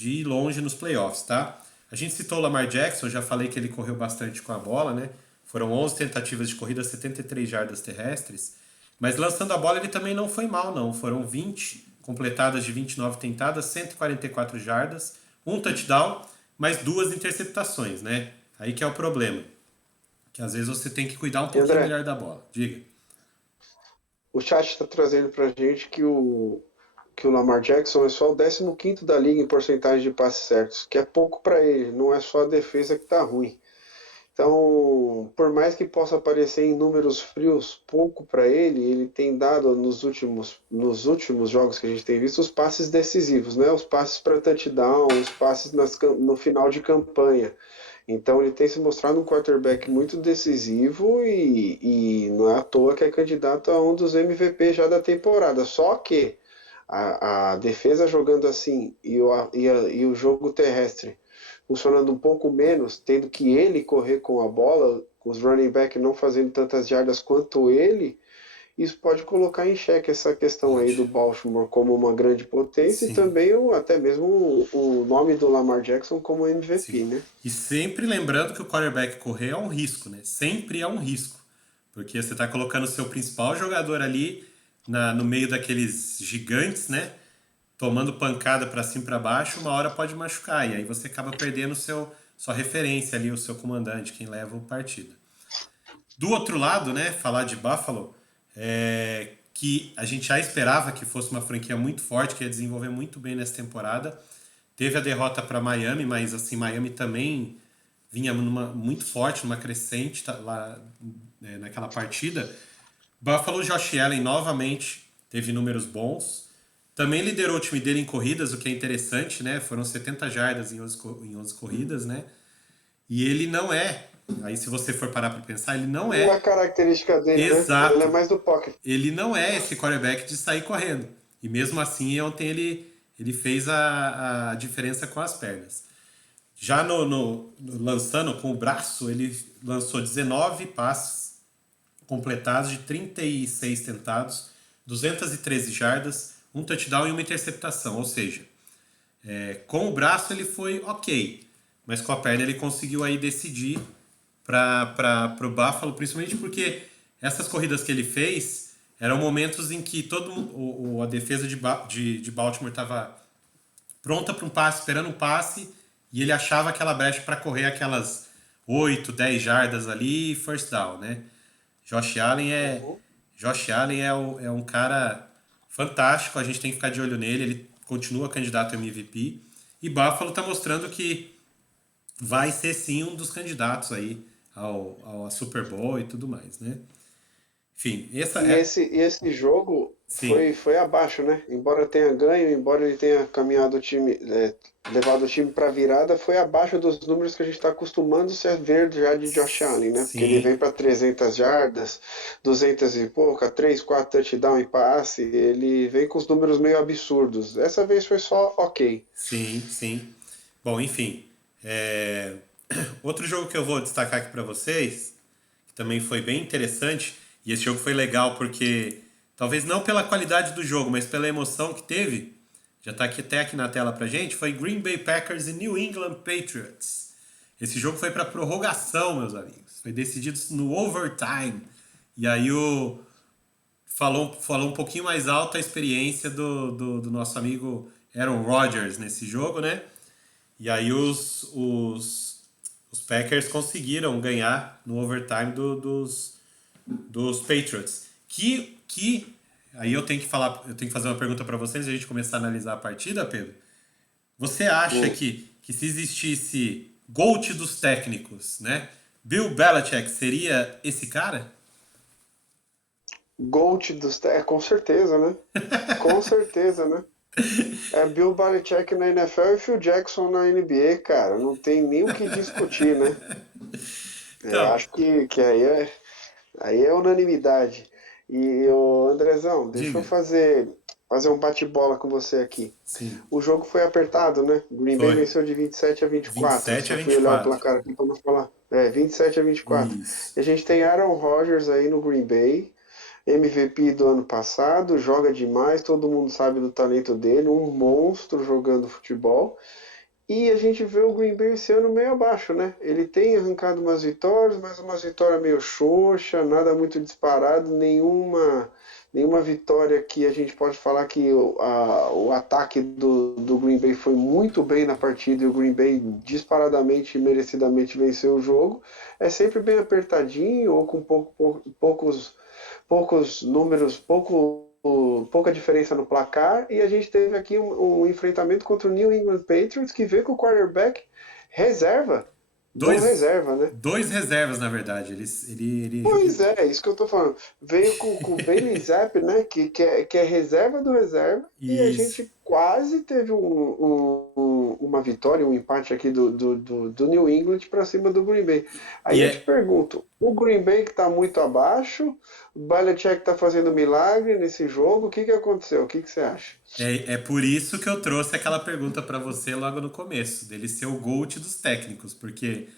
ir longe nos playoffs, tá? A gente citou o Lamar Jackson, eu já falei que ele correu bastante com a bola, né? Foram 11 tentativas de corrida, 73 jardas terrestres. Mas lançando a bola ele também não foi mal, não. Foram 20 completadas de 29 tentadas, 144 jardas, um touchdown, mais duas interceptações, né? Aí que é o problema. Que às vezes você tem que cuidar um E pouquinho André, melhor da bola. Diga. o chat está trazendo pra gente que o Lamar Jackson é só o 15º da liga em porcentagem de passes certos, que é pouco para ele, não é só a defesa que tá ruim. Então, por mais que possa parecer em números frios pouco para ele, ele tem dado nos últimos jogos que a gente tem visto os passes decisivos, né? Os passes para touchdown, os passes no final de campanha. Então ele tem se mostrado um quarterback muito decisivo e não é à toa que é candidato a um dos MVP já da temporada. Só que a defesa jogando assim e o jogo terrestre funcionando um pouco menos, tendo que ele correr com a bola, com os running back não fazendo tantas jardas quanto ele, isso pode colocar em xeque essa questão aí Pode. do Baltimore como uma grande potência e Sim, também até mesmo o nome do Lamar Jackson como sim. MVP, né? E sempre lembrando que o quarterback correr é um risco, né? Sempre é um risco. Porque você está colocando o seu principal jogador ali no meio daqueles gigantes, né? Tomando pancada para cima e para baixo, uma hora pode machucar. E aí você acaba perdendo sua referência ali, o seu comandante, quem leva o partido. Do outro lado, né, falar de Buffalo, que a gente já esperava que fosse uma franquia muito forte, que ia desenvolver muito bem nessa temporada. Teve a derrota para Miami, mas assim, Miami também vinha muito forte, numa crescente lá naquela partida. Buffalo, Josh Allen novamente teve números bons. Também liderou o time dele em corridas, o que é interessante, né? Foram 70 jardas em 11 corridas, né? E ele não é, aí se você for parar para pensar, ele não Não é é característica dele, né? Ele é exato. mais do pocket. Ele não é esse quarterback de sair correndo. E mesmo assim, ontem ele fez a diferença com as pernas. Já lançando com o braço, ele lançou 19 passes completados de 36 tentados, 213 jardas, um touchdown e uma interceptação. Ou seja, com o braço ele foi ok, mas com a perna ele conseguiu aí decidir para o Buffalo, principalmente porque essas corridas que ele fez eram momentos em que a defesa de Baltimore estava pronta para um passe, esperando um passe, e ele achava aquela brecha para correr aquelas 8, 10 jardas ali, first down, né? Josh Allen é Uhum. Josh Allen é um cara fantástico, a gente tem que ficar de olho nele, ele continua candidato a MVP. E Buffalo está mostrando que vai ser sim um dos candidatos aí ao Super Bowl e tudo mais, né? Enfim, essa é. E esse jogo Sim, foi abaixo, né? Embora tenha ganho, embora ele tenha caminhado o time, levado o time para virada, foi abaixo dos números que a gente está acostumando a ver já de Josh Allen, né? Porque ele sim, vem para 300 jardas, 200 e pouca, 3, 4 touchdown em passe, ele vem com os números meio absurdos. Essa vez foi só ok. sim, sim. Bom, enfim. Outro jogo que eu vou destacar aqui para vocês, que também foi bem interessante, e esse jogo foi legal porque, talvez não pela qualidade do jogo, mas pela emoção que teve, já tá aqui até aqui na tela pra gente, foi Green Bay Packers e New England Patriots. Esse jogo foi pra prorrogação, meus amigos. Foi decidido no overtime. E aí falou um pouquinho mais alto a experiência do nosso amigo Aaron Rodgers nesse jogo, né? E aí os Packers conseguiram ganhar no overtime dos Patriots. Aí eu tenho que fazer uma pergunta para vocês antes de a gente começar a analisar a partida, Pedro. Você acha O que se existisse GOAT dos técnicos, né? Bill Belichick seria esse cara? GOAT com certeza, né? Com certeza, né? É Bill Belichick na NFL e Phil Jackson na NBA, cara. Não tem nem o que discutir, né? Então, Acho que aí é unanimidade. E o Andrezão, deixa eu diga. fazer um bate-bola com você aqui. Sim, O jogo foi apertado, né? Green Bay foi. venceu de 27 a 24. 27 a Só fui olhar o 24. placar aqui para não falar. 27 a 24. Isso. E a gente tem Aaron Rodgers aí no Green Bay, MVP do ano passado, joga demais, todo mundo sabe do talento dele, um monstro jogando futebol. E a gente vê o Green Bay esse ano meio abaixo, né? Ele tem arrancado umas vitórias, mas umas vitórias meio xoxa, nada muito disparado, nenhuma vitória que a gente pode falar que o ataque do Green Bay foi muito bem na partida e o Green Bay disparadamente e merecidamente venceu o jogo. É sempre bem apertadinho ou com poucos números, pouca diferença no placar, e a gente teve aqui um enfrentamento contra o New England Patriots que veio com o quarterback reserva do Dois, reserva, né? dois reservas, na verdade. Pois é, isso que eu tô falando. Veio com o Bailey Zapp, né? Que é reserva do reserva, e a Isso. gente quase teve uma vitória, um empate aqui do New England para cima do Green Bay. Aí E eu te é, pergunto, o Green Bay que tá muito abaixo, o Belichick tá fazendo milagre nesse jogo, o que que aconteceu? O que que você acha? é por isso que eu trouxe aquela pergunta pra você logo no começo, dele ser o GOAT dos técnicos, porque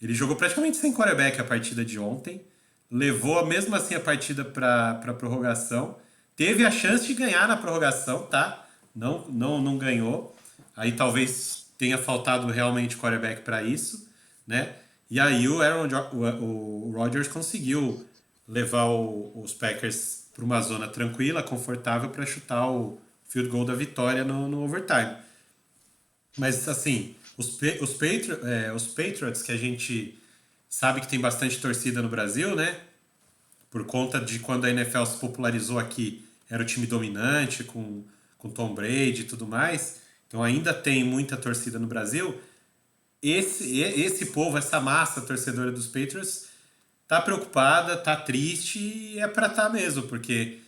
ele jogou praticamente sem quarterback a partida de ontem, levou mesmo assim a partida para prorrogação, teve a chance de ganhar na prorrogação, tá? Não ganhou. Aí talvez tenha faltado realmente quarterback para isso, né? E aí o Rodgers conseguiu levar os Packers para uma zona tranquila, confortável para chutar o field goal da vitória no overtime. Mas, assim, os Patriots, que a gente sabe que tem bastante torcida no Brasil, né? Por conta de quando a NFL se popularizou aqui, era o time dominante, com Tom Brady e tudo mais. Então ainda tem muita torcida no Brasil. Esse povo, essa massa torcedora dos Patriots, tá preocupada, tá triste e é pra tá mesmo, porque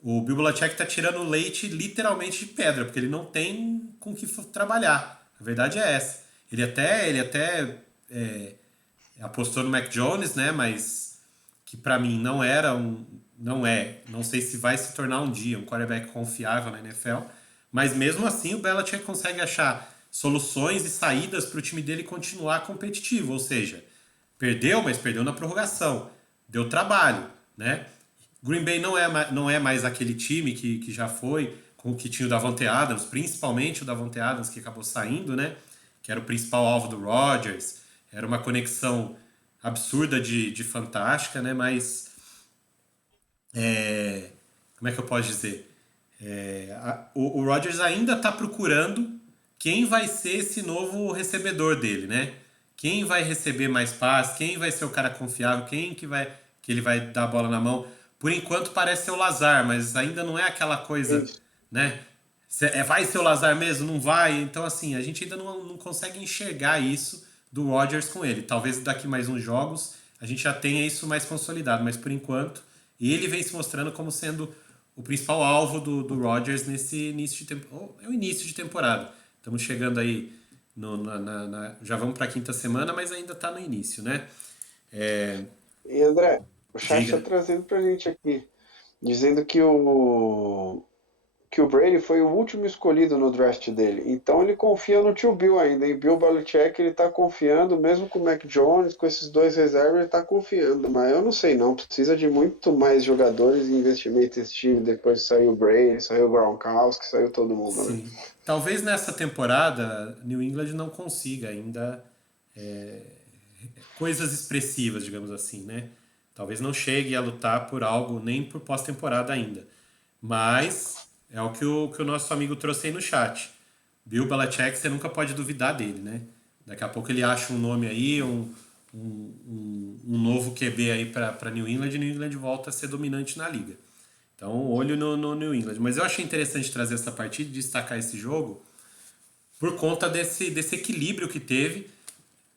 o Bill Belichick tá tirando leite literalmente de pedra, porque ele não tem com que trabalhar. A verdade é essa. Ele até é, apostou no Mac Jones, né? Mas que pra mim não era não é, não sei se vai se tornar um dia um quarterback confiável na NFL, mas mesmo assim o Belichick consegue achar soluções e saídas para o time dele continuar competitivo, ou seja, perdeu, mas perdeu na prorrogação, deu trabalho, né? Green Bay não é mais aquele time que já foi, com que tinha o Davante Adams, principalmente o Davante Adams que acabou saindo, né? Que era o principal alvo do Rodgers, era uma conexão absurda de fantástica, né? Mas como é que eu posso dizer? O Rodgers ainda está procurando quem vai ser esse novo recebedor dele, né? Quem vai receber mais passes, quem vai ser o cara confiável, quem que ele vai dar a bola na mão. Por enquanto parece ser o Lazar, mas ainda não é aquela coisa, Isso. né? Vai ser o Lazar mesmo? Não vai? Então, assim, a gente ainda não consegue enxergar isso do Rodgers com ele. Talvez daqui mais uns jogos a gente já tenha isso mais consolidado, mas por enquanto ele vem se mostrando como sendo o principal alvo do Rodgers nesse início de temporada. É o início de temporada. Estamos chegando aí, já vamos para a quinta semana, mas ainda está no início, né? É, E André, o chat diga. está trazendo pra gente aqui, dizendo que o Brady foi o último escolhido no draft dele. Então ele confia no tio Bill ainda. E Bill Belichick ele tá confiando, mesmo com o Mac Jones, com esses dois reservas, ele tá confiando. Mas eu não sei não, precisa de muito mais jogadores e investimento nesse time. Depois saiu o Brady, saiu o Gronkowski, saiu todo mundo, né? Sim. Talvez nessa temporada New England não consiga ainda coisas expressivas, digamos assim, né? Talvez não chegue a lutar por algo nem por pós-temporada ainda. Mas é o que o nosso amigo trouxe aí no chat. Bill Belichick, você nunca pode duvidar dele, né? Daqui a pouco ele acha um nome aí, um novo QB aí para New England e New England volta a ser dominante na liga. Então, olho no New England. Mas eu achei interessante trazer essa partida e destacar esse jogo por conta desse equilíbrio que teve,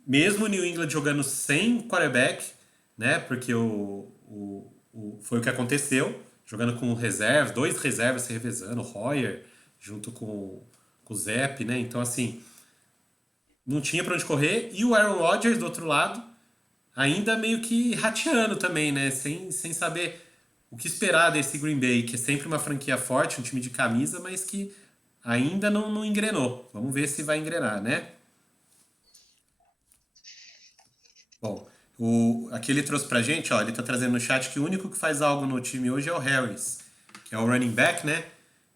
mesmo o New England jogando sem quarterback, né? Porque foi o que aconteceu, jogando com reservas, dois reservas se revezando, o Hoyer junto com o Zepp, né? Então, assim, não tinha pra onde correr. E o Aaron Rodgers, do outro lado, ainda meio que rateando também, né? Sem saber o que esperar desse Green Bay, que é sempre uma franquia forte, um time de camisa, mas que ainda não engrenou. Vamos ver se vai engrenar, né? Bom, aqui ele trouxe pra gente, ó, ele tá trazendo no chat que o único que faz algo no time hoje é o Harris, que é o running back, né?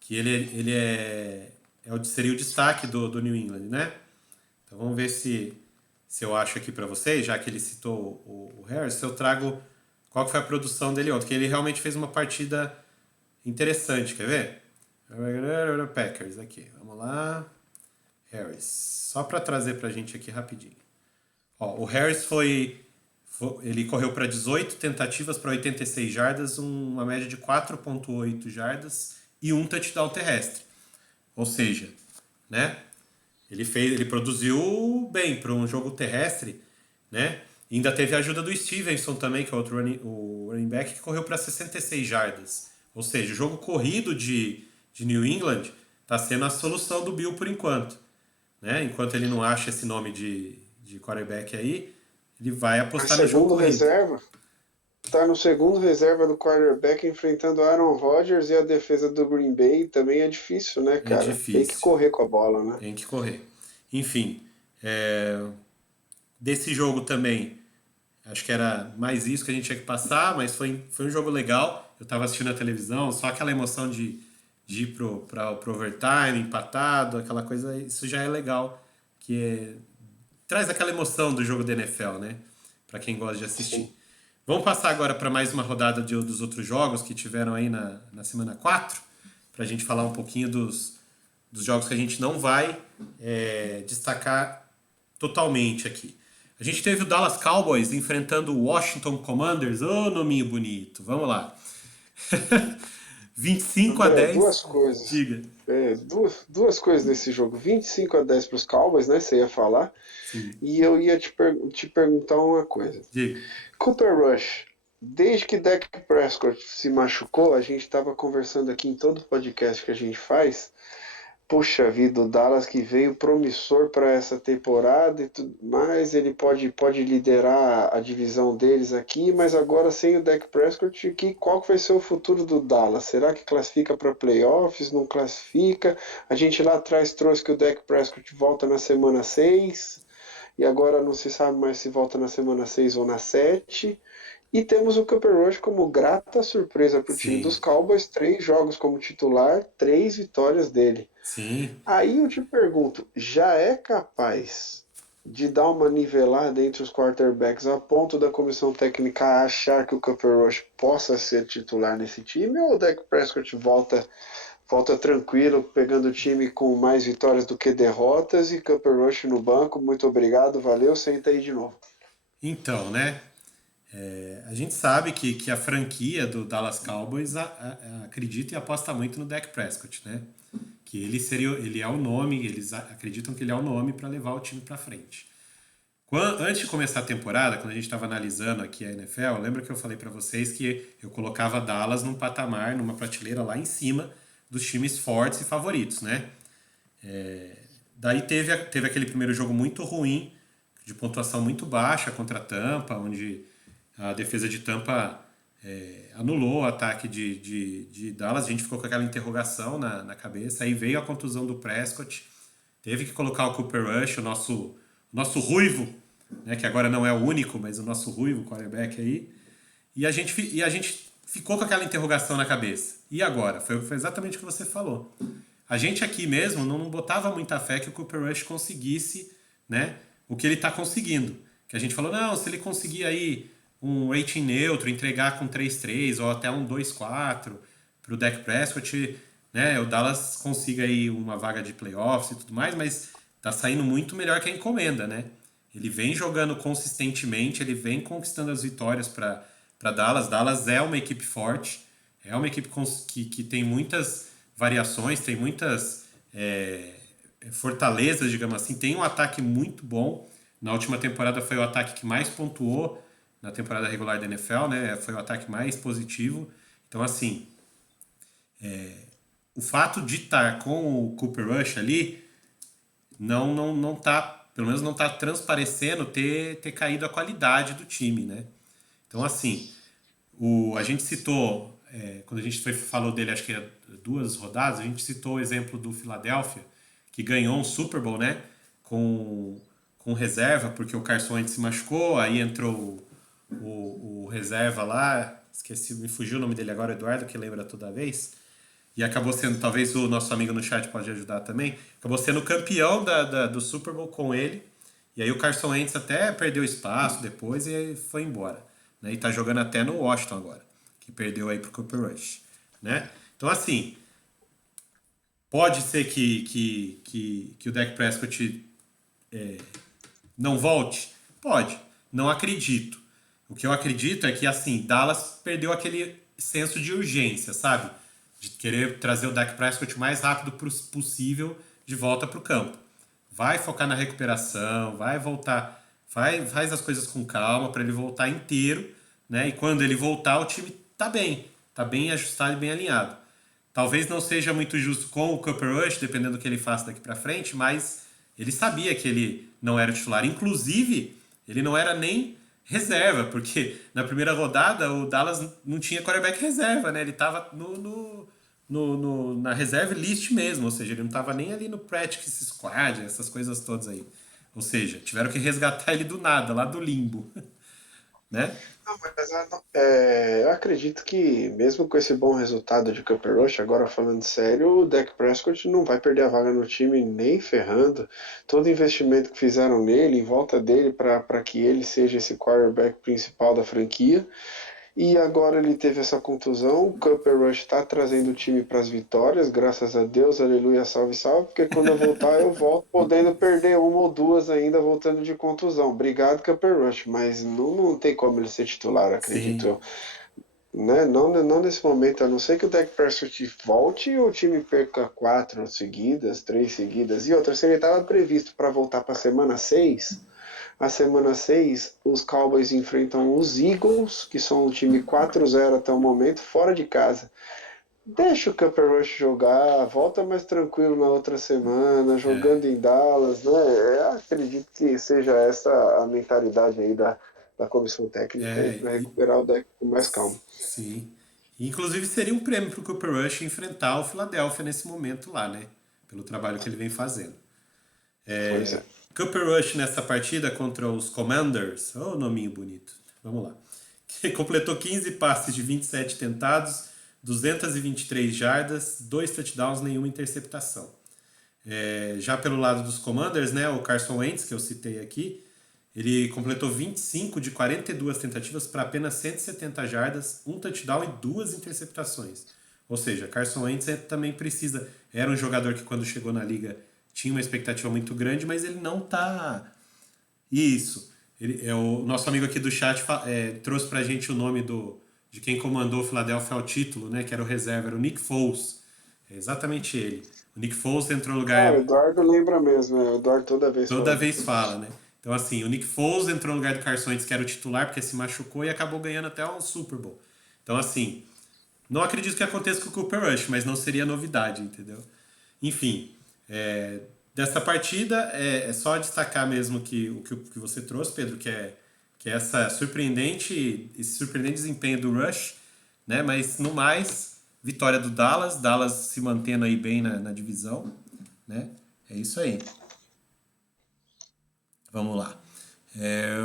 Que ele seria o destaque do New England, né? Então vamos ver se eu acho aqui pra vocês, já que ele citou o Harris, se eu trago qual que foi a produção dele ontem, que ele realmente fez uma partida interessante, quer ver? Packers, aqui, vamos lá. Harris, só pra trazer pra gente aqui rapidinho. Ó, o Harris ele correu para 18 tentativas para 86 jardas, uma média de 4,8 jardas e um touchdown terrestre. Ou seja, né? Ele produziu bem para um jogo terrestre. né? E ainda teve a ajuda do Stevenson também, que é o running back, que correu para 66 jardas. Ou seja, o jogo corrido de New England está sendo a solução do Bill por enquanto. Né? Enquanto ele não acha esse nome de quarterback aí, ele vai apostar no jogo Segundo corrido. reserva, tá no segundo reserva do quarterback enfrentando Aaron Rodgers e a defesa do Green Bay também é difícil, né, É cara? Tem que difícil. correr com a bola, né? Tem que correr. Enfim, desse jogo também, acho que era mais isso que a gente tinha que passar, mas foi um jogo legal. Eu tava assistindo a televisão, só aquela emoção de ir pro overtime, empatado, aquela coisa, isso já é legal. Traz aquela emoção do jogo da NFL, né? Pra quem gosta de assistir. Sim. Vamos passar agora para mais uma rodada dos outros jogos que tiveram aí na semana 4, pra gente falar um pouquinho dos jogos que a gente não vai destacar totalmente aqui. A gente teve o Dallas Cowboys enfrentando o Washington Commanders. Ô, nominho bonito. Vamos lá. 25 a André, 10. duas coisas. Diga. Duas coisas desse jogo. 25-10 para os Cowboys, né? Você ia falar. Sim. E eu ia te perguntar uma coisa. Diga. Cooper Rush, desde que Dak Prescott se machucou, a gente estava conversando aqui em todo podcast que a gente faz. Puxa vida, o Dallas que veio promissor para essa temporada e tudo mais, ele pode liderar a divisão deles aqui, mas agora sem o Dak Prescott, qual que vai ser o futuro do Dallas? Será que classifica para playoffs? Não classifica? A gente lá atrás trouxe que o Dak Prescott volta na semana 6 e agora não se sabe mais se volta na semana 6 ou na 7. E temos o Cooper Rush como grata surpresa para o time dos Sim. Cowboys, 3 jogos como titular, 3 vitórias dele. Sim. Aí eu te pergunto, já é capaz de dar uma nivelada entre os quarterbacks a ponto da comissão técnica achar que o Cooper Rush possa ser titular nesse time, ou o Dak Prescott volta tranquilo, pegando o time com mais vitórias do que derrotas e Cooper Rush no banco, muito obrigado, valeu, senta aí de novo. Então, né? A gente sabe que a franquia do Dallas Cowboys acredita e aposta muito no Dak Prescott, né? Que ele é o nome, eles acreditam que ele é o nome para levar o time para frente. Antes de começar a temporada, quando a gente estava analisando aqui a NFL, lembra que eu falei para vocês que eu colocava Dallas num patamar, numa prateleira lá em cima dos times fortes e favoritos, né? Daí teve aquele primeiro jogo muito ruim, de pontuação muito baixa contra a Tampa, onde a defesa de Tampa anulou o ataque de Dallas. A gente ficou com aquela interrogação na cabeça. Aí veio a contusão do Prescott. Teve que colocar o Cooper Rush, o nosso ruivo, né, que agora não é o único, mas o nosso ruivo, quarterback aí. E a gente ficou com aquela interrogação na cabeça. E agora? Foi exatamente o que você falou. A gente aqui mesmo não botava muita fé que o Cooper Rush conseguisse, né, o que ele está conseguindo. Que a gente falou, não, se ele conseguir aí um rating neutro, entregar com 3-3 ou até um 2-4 para o Dak Prescott, né, o Dallas consiga aí uma vaga de playoffs e tudo mais, mas tá saindo muito melhor que a encomenda, né? Ele vem jogando consistentemente, ele vem conquistando as vitórias para Dallas. Dallas é uma equipe forte, é uma equipe que tem muitas variações, tem muitas fortalezas, digamos assim, tem um ataque muito bom. Na última temporada foi o ataque que mais pontuou na temporada regular da NFL, né? Foi o ataque mais positivo. Então, assim, o fato de estar com o Cooper Rush ali não tá, pelo menos não tá transparecendo ter caído a qualidade do time, né? Então, assim, a gente citou, quando a gente falou dele, acho que 2 rodadas, a gente citou o exemplo do Philadelphia, que ganhou um Super Bowl, né? Com reserva, porque o Carson Wentz se machucou, aí entrou o reserva lá, me fugiu o nome dele agora, Eduardo, que lembra toda vez, e acabou sendo, talvez o nosso amigo no chat pode ajudar também, acabou sendo campeão do Super Bowl com ele, e aí o Carson Wentz até perdeu espaço depois e foi embora, né? E tá jogando até no Washington agora, que perdeu aí pro Cooper Rush, né? Então, assim, pode ser que o Dak Prescott não volte? Pode. Não acredito. O que eu acredito é que, assim, Dallas perdeu aquele senso de urgência, sabe? De querer trazer o Dak Prescott o mais rápido possível de volta para o campo. Vai focar na recuperação, vai voltar Faz as coisas com calma para ele voltar inteiro, né? E quando ele voltar, o time tá bem ajustado e bem alinhado. Talvez não seja muito justo com o Cooper Rush, dependendo do que ele faça daqui para frente, mas ele sabia que ele não era o titular. Inclusive, ele não era nem reserva, porque na primeira rodada o Dallas não tinha quarterback reserva, né? Ele estava na reserve list mesmo, ou seja, ele não estava nem ali no practice squad, essas coisas todas aí. Ou seja, tiveram que resgatar ele do nada, lá do limbo, né? Não, mas eu acredito que, mesmo com esse bom resultado de Cooper Rush, agora falando sério, o Dak Prescott não vai perder a vaga no time nem ferrando. Todo investimento que fizeram nele, em volta dele, para que ele seja esse quarterback principal da franquia. E agora ele teve essa contusão. O Cooper Rush está trazendo o time para as vitórias, graças a Deus, aleluia, salve, salve. Porque quando eu voltar, eu volto podendo perder uma ou duas ainda, voltando de contusão. Obrigado, Cooper Rush, mas não tem como ele ser titular, acredito Sim. eu. Né? Não nesse momento, a não ser que o Dak Prescott volte e o time perca 4 seguidas, 3 seguidas. E outra, se ele estava previsto para voltar para a semana 6. A semana 6, os Cowboys enfrentam os Eagles, que são um time 4-0 até o momento, fora de casa. Deixa o Cooper Rush jogar, volta mais tranquilo na outra semana, jogando em Dallas, né? Eu acredito que seja essa a mentalidade aí da comissão técnica aí É, para recuperar o deck com mais calma. sim. Inclusive seria um prêmio pro Cooper Rush enfrentar o Philadelphia nesse momento lá, né? Pelo trabalho que ele vem fazendo. Pois é. Cooper Rush nessa partida contra os Commanders, oh, nominho bonito, vamos lá, que completou 15 passes de 27 tentados, 223 jardas, 2 touchdowns, nenhuma interceptação. Já pelo lado dos Commanders, né, o Carson Wentz, que eu citei aqui, ele completou 25 de 42 tentativas para apenas 170 jardas, um touchdown e 2 interceptações. Ou seja, Carson Wentz também precisa. Era um jogador que quando chegou na liga tinha uma expectativa muito grande, mas ele não tá. Isso. O nosso amigo aqui do chat trouxe pra gente o nome de quem comandou o Philadelphia ao título, né? Que era o reserva, era o Nick Foles. É exatamente ele. O Nick Foles entrou no Ah, o lugar. Eduardo lembra mesmo, o Eduardo toda vez Toda fala. vez fala, né? Então, assim, o Nick Foles entrou no lugar do Carson Wentz, que era o titular, porque se machucou e acabou ganhando até um Super Bowl. Então, assim, não acredito que aconteça com o Cooper Rush, mas não seria novidade, entendeu? Enfim, dessa partida, é só destacar mesmo o que você trouxe, Pedro, que é esse surpreendente desempenho do Rush, né? Mas, no mais, vitória do Dallas se mantendo aí bem na divisão, né? É isso aí. Vamos lá.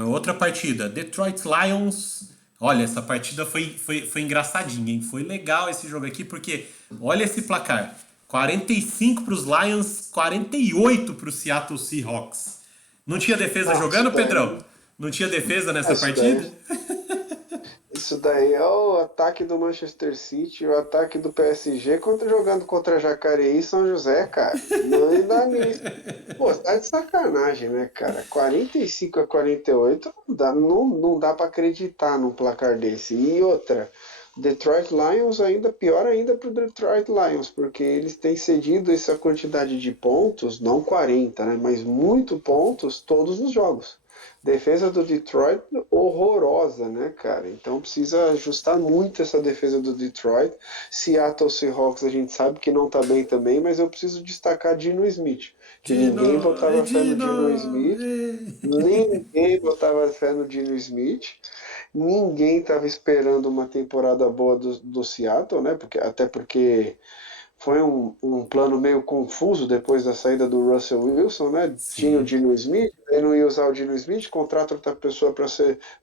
Outra partida, Detroit Lions. Olha, essa partida foi engraçadinha, hein? Foi legal esse jogo aqui, porque olha esse placar. 45 para os Lions, 48 para o Seattle Seahawks. Não tinha defesa Não, isso jogando, daí, Pedrão? Não tinha defesa nessa isso daí partida? Isso daí é o ataque do Manchester City, o ataque do PSG jogando contra Jacareí e São José, cara. Não dá nisso. Pô, tá de sacanagem, né, cara? 45-48 não dá para acreditar num placar desse. E outra, Detroit Lions ainda pior ainda pro Detroit Lions, porque eles têm cedido essa quantidade de pontos, não 40, né, mas muito pontos todos os jogos. Defesa do Detroit horrorosa, né, cara? Então precisa ajustar muito essa defesa do Detroit. Seattle Seahawks a gente sabe que não tá bem também, mas eu preciso destacar Dino Smith, que ninguém Dino, botava fé no Dino Dino. Smith, ninguém botava fé no Dino Smith. Ninguém estava esperando uma temporada boa do Seattle, né? Até porque foi um plano meio confuso depois da saída do Russell Wilson, né? Tinha o Sim. Dino Smith, aí não ia usar o Dino Smith, contrata outra pessoa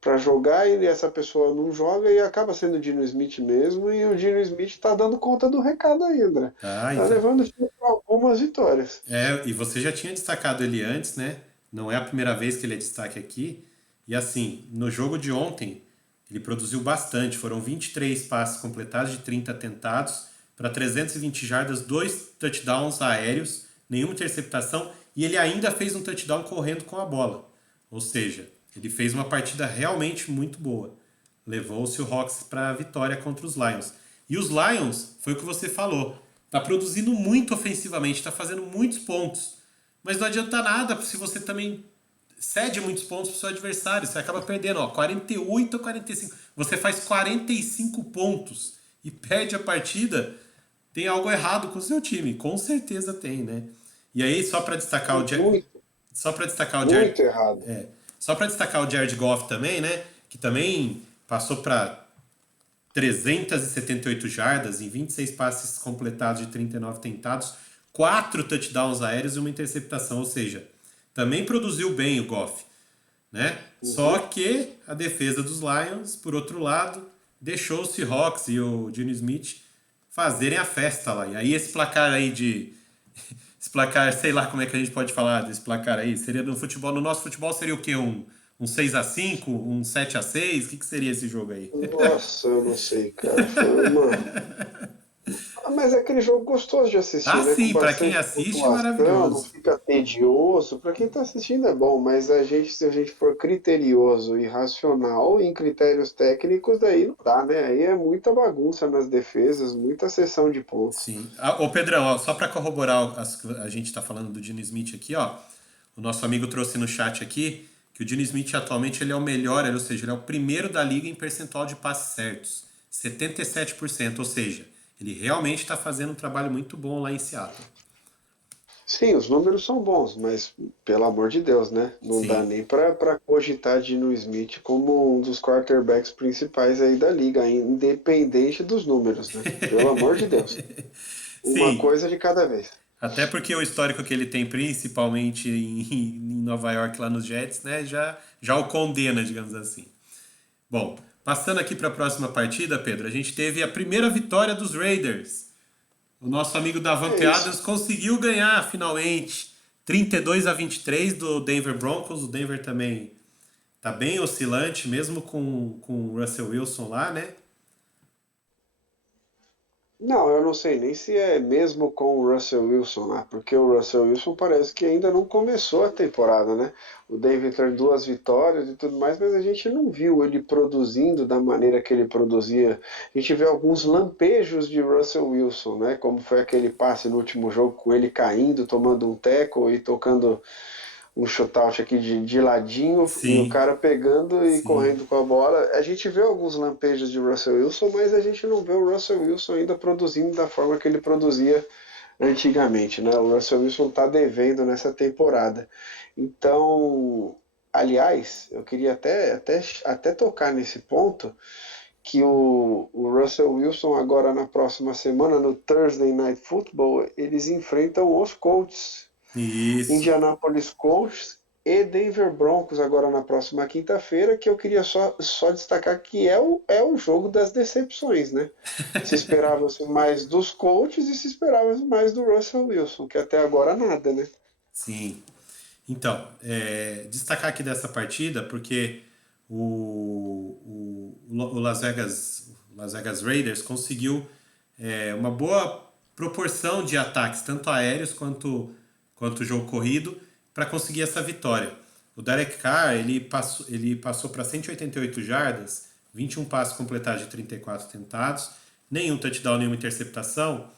para jogar e essa pessoa não joga e acaba sendo o Dino Smith mesmo e o Dino Smith está dando conta do recado ainda. Tá, Tá então. levando o time para algumas vitórias. E você já tinha destacado ele antes, né? Não é a primeira vez que ele é destaque aqui. E assim, no jogo de ontem, ele produziu bastante. Foram 23 passes completados de 30 tentados para 320 jardas, 2 touchdowns aéreos, nenhuma interceptação e ele ainda fez um touchdown correndo com a bola. Ou seja, ele fez uma partida realmente muito boa. Levou o Seahawks para a vitória contra os Lions. E os Lions, foi o que você falou, tá produzindo muito ofensivamente, tá fazendo muitos pontos. Mas não adianta nada se você também cede muitos pontos pro seu adversário, você acaba perdendo, ó, 48 a 45. Você faz 45 pontos e perde a partida, tem algo errado com o seu time, com certeza tem, né? E aí, Muito, só para destacar o Jared, muito errado. só para destacar o Jared Goff também, né? Que também passou para 378 jardas em 26 passes completados de 39 tentados, 4 touchdowns aéreos e uma interceptação, ou seja, também produziu bem o Goff, né? Só Uhum. que a defesa dos Lions, por outro lado, deixou o Seahawks e o Geno Smith fazerem a festa lá. E aí esse placar aí de esse placar, sei lá como é que a gente pode falar desse placar aí, seria no futebol, no nosso futebol seria o quê? Um 6-5, um 7-6? O que seria esse jogo aí? Nossa, eu não sei, cara. Foi uma. Mas é aquele jogo gostoso de assistir, Ah, né? Com sim, pra quem bastante assiste é pontuação, não maravilhoso. fica tedioso. Pra quem tá assistindo é bom, mas se a gente for criterioso e racional em critérios técnicos, daí não dá, né? Aí é muita bagunça nas defesas, muita sessão de pontos. Sim. Ah, ô Pedrão, ó, só para corroborar a gente tá falando do Dino Smith aqui, ó. O nosso amigo trouxe no chat aqui que o Dino Smith atualmente ele é o melhor, ou seja, ele é o primeiro da liga em percentual de passes certos, 77%, ou seja, ele realmente está fazendo um trabalho muito bom lá em Seattle. Sim, os números são bons, mas pelo amor de Deus, né? Não dá Sim. nem pra cogitar Dino Smith como um dos quarterbacks principais aí da liga, independente dos números, né? Pelo amor de Deus. Uma Sim. coisa de cada vez. Até porque o histórico que ele tem, principalmente em Nova York, lá nos Jets, né, já o condena, digamos assim. Bom, passando aqui para a próxima partida, Pedro, a gente teve a primeira vitória dos Raiders. O nosso amigo É Davante isso. Adams conseguiu ganhar finalmente 32-23 do Denver Broncos. O Denver também tá bem oscilante, mesmo com o Russell Wilson lá, né? Não, eu não sei nem se é mesmo com o Russell Wilson lá, porque o Russell Wilson parece que ainda não começou a temporada, né? O David tem 2 vitórias e tudo mais, mas a gente não viu ele produzindo da maneira que ele produzia. A gente vê alguns lampejos de Russell Wilson, né? Como foi aquele passe no último jogo com ele caindo, tomando um tackle e tocando um shootout aqui de ladinho e o Sim, cara pegando e sim. correndo com a bola. A gente vê alguns lampejos de Russell Wilson, mas a gente não vê o Russell Wilson ainda produzindo da forma que ele produzia antigamente, né? O Russell Wilson está devendo nessa temporada. Então, aliás, eu queria até tocar nesse ponto que o Russell Wilson agora na próxima semana no Thursday Night Football eles enfrentam os Colts, Isso. Indianapolis Colts e Denver Broncos agora na próxima quinta-feira, que eu queria só destacar que é o jogo das decepções, né? Se esperava mais dos Colts e se esperava mais do Russell Wilson, que até agora nada, né? Sim. Então, destacar aqui dessa partida, porque o Las Vegas Raiders conseguiu uma boa proporção de ataques, tanto aéreos quanto jogo corrido, para conseguir essa vitória. O Derek Carr ele passou para 188 jardas, 21 passos completados de 34 tentados, nenhum touchdown, nenhuma interceptação,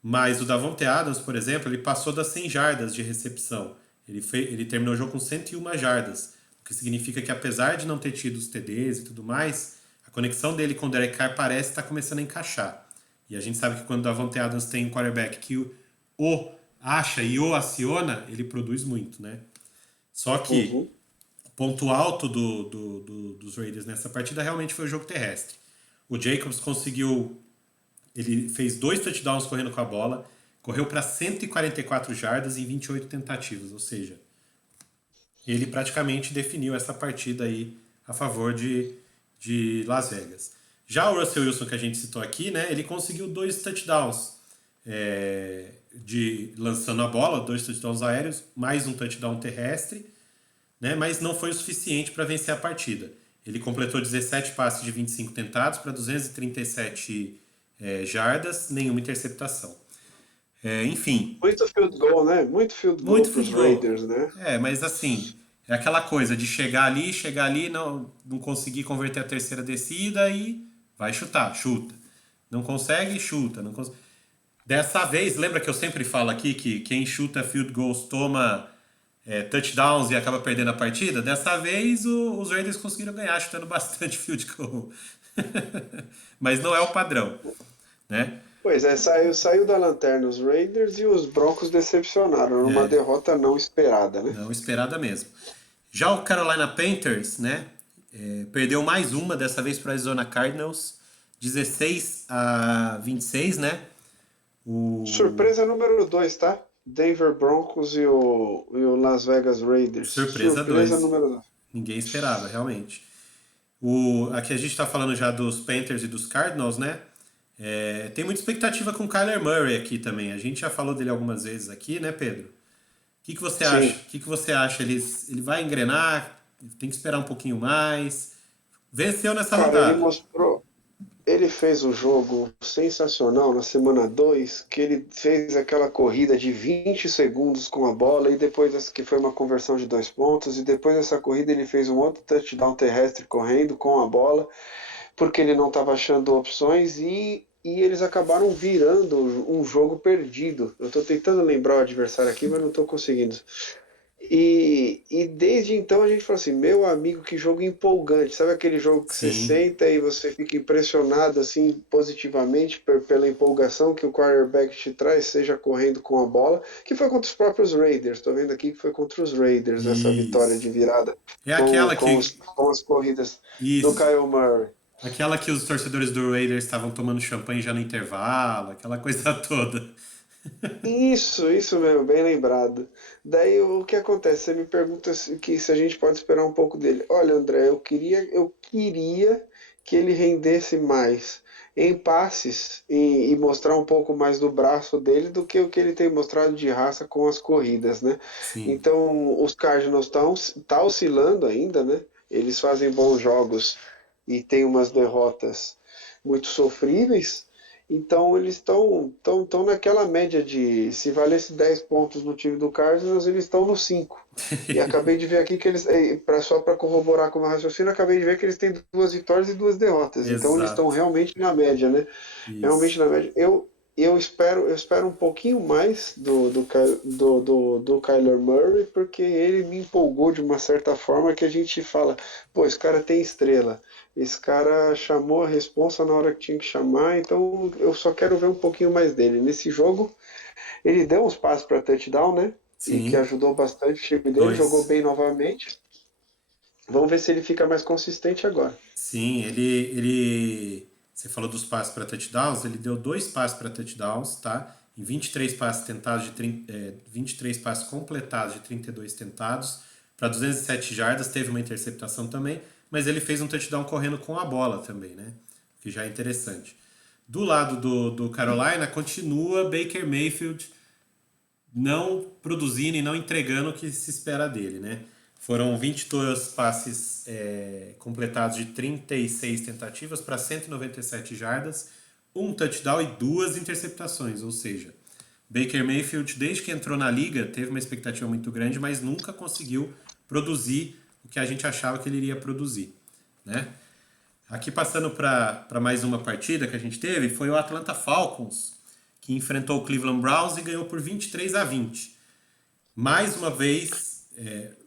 mas o Davante Adams, por exemplo, ele passou das 100 jardas de recepção. Ele terminou o jogo com 101 jardas, o que significa que apesar de não ter tido os TDs e tudo mais, a conexão dele com o Derek Carr parece estar começando a encaixar. E a gente sabe que quando o Davante Adams tem um quarterback que o acha e o aciona, ele produz muito, né? Só que Uhum. o ponto alto dos Raiders nessa partida realmente foi o jogo terrestre. O Jacobs conseguiu ele fez 2 touchdowns correndo com a bola, correu para 144 jardas em 28 tentativas, ou seja, ele praticamente definiu essa partida aí a favor de Las Vegas. Já o Russell Wilson que a gente citou aqui, né, ele conseguiu 2 touchdowns lançando a bola, 2 touchdowns aéreos, mais um touchdown terrestre, né, mas não foi o suficiente para vencer a partida. Ele completou 17 passes de 25 tentados para 237 jardas, nenhuma interceptação. Enfim, Muito field goal, né? Muito field goal muito para os field goal. Raiders, né? Mas assim, é aquela coisa de chegar ali, não conseguir converter a terceira descida e vai chutar, chuta. Não consegue, chuta. Não cons... Dessa vez, lembra que eu sempre falo aqui que quem chuta field goals toma touchdowns e acaba perdendo a partida. Dessa vez os Raiders conseguiram ganhar, chutando bastante field goal. Mas não é o padrão, né? Pois é, saiu da lanterna os Raiders e os Broncos decepcionaram, numa derrota não esperada, né? Não esperada mesmo. Já o Carolina Panthers, né? Perdeu mais uma, dessa vez para o Arizona Cardinals, 16-26, né? O Surpresa número 2, tá? Denver Broncos e o Las Vegas Raiders. Surpresa Surpresa 2. número 2. Ninguém esperava, realmente. Aqui a gente está falando já dos Panthers e dos Cardinals, né? Tem muita expectativa com o Kyler Murray aqui também. A gente já falou dele algumas vezes aqui, né, Pedro? O que você acha? Sim. O que você acha? Ele vai engrenar? Tem que esperar um pouquinho mais? Venceu nessa Cara, ele rodada. mostrou. Ele fez um jogo sensacional na semana 2, que ele fez aquela corrida de 20 segundos com a bola e depois que foi uma conversão de 2 pontos, e depois dessa corrida ele fez um outro touchdown terrestre correndo com a bola, porque ele não estava achando opções e eles acabaram virando um jogo perdido. Eu estou tentando lembrar o adversário aqui, mas não estou conseguindo. E desde então a gente fala assim, meu amigo, que jogo empolgante. Sabe aquele jogo que você Sim. senta e você fica impressionado assim positivamente pela empolgação que o quarterback te traz, seja correndo com a bola, que foi contra os próprios Raiders. Estou vendo aqui que foi contra os Raiders essa vitória de Isso. virada É com, aquela com, que. os- com as corridas do Isso. Kyle Murray. Aquela que os torcedores do Raiders estavam tomando champanhe já no intervalo, aquela coisa toda. Isso mesmo, bem lembrado. Daí o que acontece? Você me pergunta se a gente pode esperar um pouco dele. Olha, André, eu queria que ele rendesse mais em passes e mostrar um pouco mais do braço dele do que o que ele tem mostrado de raça com as corridas, né? Sim. Então, os Cardinals tá oscilando ainda, né? Eles fazem bons jogos e tem umas derrotas muito sofríveis. Então eles estão naquela média de, se valesse 10 pontos no time do Cardinals, eles estão no 5. E acabei de ver aqui que eles, só para corroborar com o meu raciocínio, acabei de ver que eles têm 2 vitórias e 2 derrotas. Então eles estão Exato. realmente na média, né? Realmente Isso. na média. Eu espero um pouquinho mais do Kyler Murray, porque ele me empolgou de uma certa forma que a gente fala, pô, esse cara tem estrela. Esse cara chamou a responsa na hora que tinha que chamar, então eu só quero ver um pouquinho mais dele. Nesse jogo, ele deu uns passos para touchdown, né? E que Sim. ajudou bastante o time dele, jogou Dois. bem novamente. Vamos ver se ele fica mais consistente agora. Sim, você falou dos passes para touchdowns, ele deu dois passes para touchdowns, tá? Em 23 passes tentados 23 passes completados de 32 tentados para 207 jardas, teve uma interceptação também, mas ele fez um touchdown correndo com a bola também, né? O que já é interessante. Do lado do Carolina, continua Baker Mayfield não produzindo e não entregando o que se espera dele, né? Foram 22 passes completados de 36 tentativas para 197 jardas, um touchdown e duas interceptações, ou seja, Baker Mayfield, desde que entrou na liga, teve uma expectativa muito grande, mas nunca conseguiu produzir o que a gente achava que ele iria produzir, né? Aqui passando para mais uma partida que a gente teve, foi o Atlanta Falcons, que enfrentou o Cleveland Browns e ganhou por 23-20. Mais uma vez,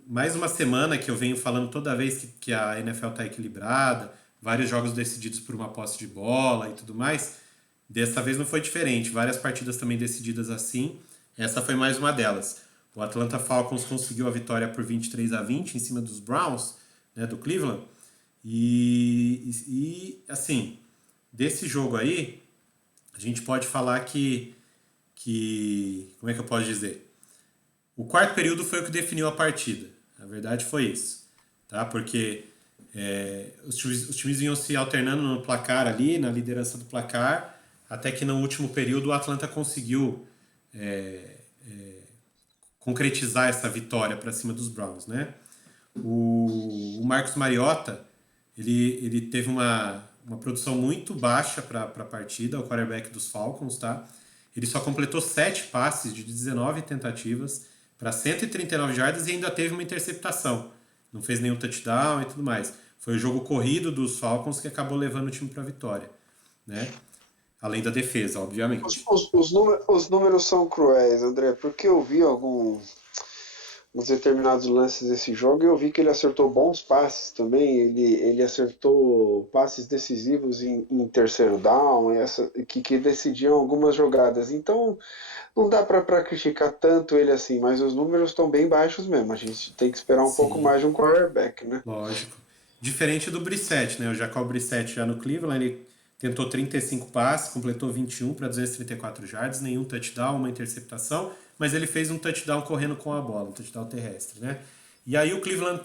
mais uma semana que eu venho falando toda vez que a NFL está equilibrada, vários jogos decididos por uma posse de bola e tudo mais. Dessa vez não foi diferente, várias partidas também decididas assim. Essa foi mais uma delas. O Atlanta Falcons conseguiu a vitória por 23-20 em cima dos Browns, né, do Cleveland. Assim, desse jogo aí, a gente pode falar como é que eu posso dizer? O quarto período foi o que definiu a partida. A verdade foi isso. Tá? Porque os times vinham se alternando no placar ali, na liderança do placar, até que no último período o Atlanta conseguiu concretizar essa vitória para cima dos Browns, né? O Marcos Mariota, ele teve uma produção muito baixa para a partida, o quarterback dos Falcons, tá? Ele só completou 7 passes de 19 tentativas para 139 jardas e ainda teve uma interceptação. Não fez nenhum touchdown e tudo mais. Foi o jogo corrido dos Falcons que acabou levando o time para a vitória, né? Além da defesa, Os, obviamente. os, os, números, os números são cruéis, André, porque eu vi uns determinados lances desse jogo e eu vi que ele acertou bons passes também. Ele acertou passes decisivos em terceiro down, que decidiam algumas jogadas. Então, não dá para criticar tanto ele assim, mas os números estão bem baixos mesmo. A gente tem que esperar um pouco Sim, mais de um quarterback, né? lógico. Diferente do Brissett, né? O Jacob Brissett já no Cleveland, ele tentou 35 passes, completou 21 para 234 jardas, nenhum touchdown, uma interceptação, mas ele fez um touchdown correndo com a bola, um touchdown terrestre, né? E aí o Cleveland